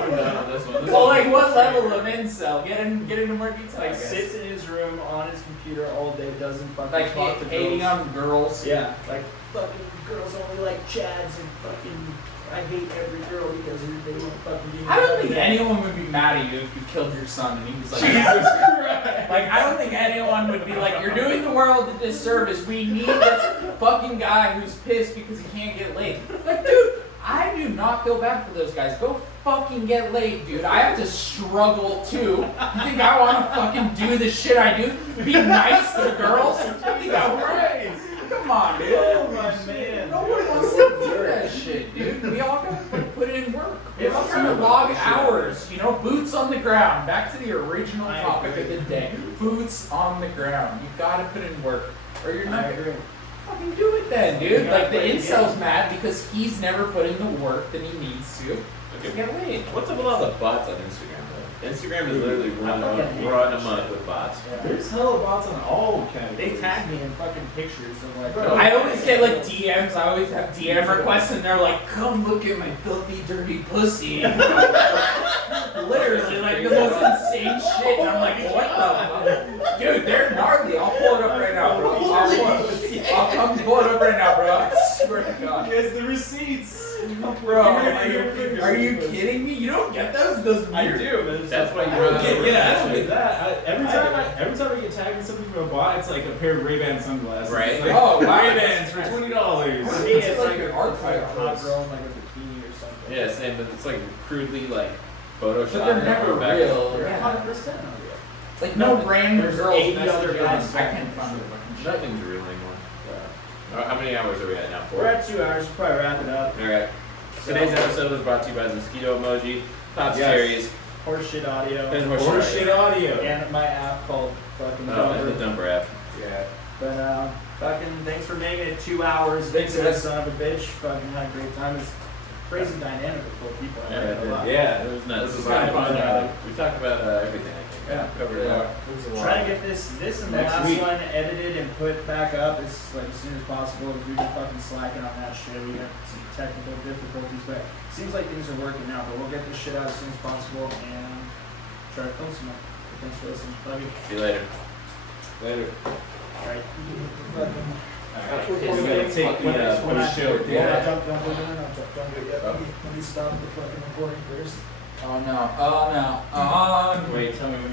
We're done on this one. This Well, one- like what level of incel? Get into more detail. I Like guess. sits in his room on his computer all day, doesn't fucking Like talk to hating girls. on girls. Yeah, like fucking girls only like Chads and fucking I hate every girl because they won't fucking give me. I don't think anyone would be mad at you if you killed your son and he was like, Jesus Christ. like I don't think anyone would be like, you're doing the world a disservice. We need this fucking guy who's pissed because he can't get laid. Like, dude, I do not feel bad for those guys. Go fucking get laid, dude. I have to struggle too. You think I want to fucking do the shit I do? Be nice to girls? You think I'm right? Come on, dude. Oh my man. No one wants to do that shit, dude. We all gotta put in work. We're all trying to log hours, you know, boots on the ground. Back to the original I topic agree. of the day. Boots on the ground. You gotta put in work. Or you're not I agree. fucking do it then, dude. You Like the gotta play the incel's game. mad because he's never put in the work that he needs to get laid. What's up with all the bots on Instagram, though? Instagram is literally run fucking hate run that amok shit. with bots. Yeah. There's hella bots on all categories. They tag me in fucking pictures of like. Bro, I always get like DMs. I always have DM requests, and they're like, "Come look at my filthy, dirty pussy." Literally, like the most insane shit. And I'm like, "What the fuck, dude? They're gnarly." I'll pull it up right now, bro. I'll come pull it up right now, bro. I swear to God, Yes, the receipts. bro. Are Are you kidding me? You don't get those? Those I weird. do, man. That's why you I run don't out of get, yeah, I don't shit. get that. Every time I get tagged in something from a bot, it's like a pair of Ray-Ban sunglasses. Right. It's like, Oh, wow. Ray-Bans for $20. For me, it's like like an a art like a hot photos. girl in like a bikini or something. Yeah, same, but it's like crudely like Photoshop. But they're never real. They're Yeah. 100% not real. Like no random There's girls 80 other messaging. guys I can't talking find shit. the fucking shit. Nothing's real anymore. How many hours are we at now? We're at 2 hours. We'll probably wrap it up. Alright. Today's episode was brought to you by the Mosquito Emoji, Top Yes. Series, Horseshit audio. and Horseshit audio. And my app called fucking Oh, and the Dumper. Dumper app. Yeah. But fucking thanks for making it 2 hours. Thanks, Thanks, guys. son of a bitch. Fucking had a great time. It's crazy dynamic with 4 people. I Yeah, like it it a did. lot. Yeah. It was nuts. This It is was kind of fun. fun. We talked about everything, I think. Yeah. Covered it all. Try to get this and the Next last week. one edited and put back up as like as soon as possible because we've been fucking slacking on that shit. We got some technical difficulties, but it seems like things are working now. But we'll get this shit out as soon as possible and try to film some more. Thanks for listening. Love you. See you later. Later. Alright. Fucking. Alright. We're We're gonna take when the I- show. Yeah, don't go there. Don't go yet. Let me stop the fucking recording first. Oh no. Oh no. Oh no. Wait, tell me when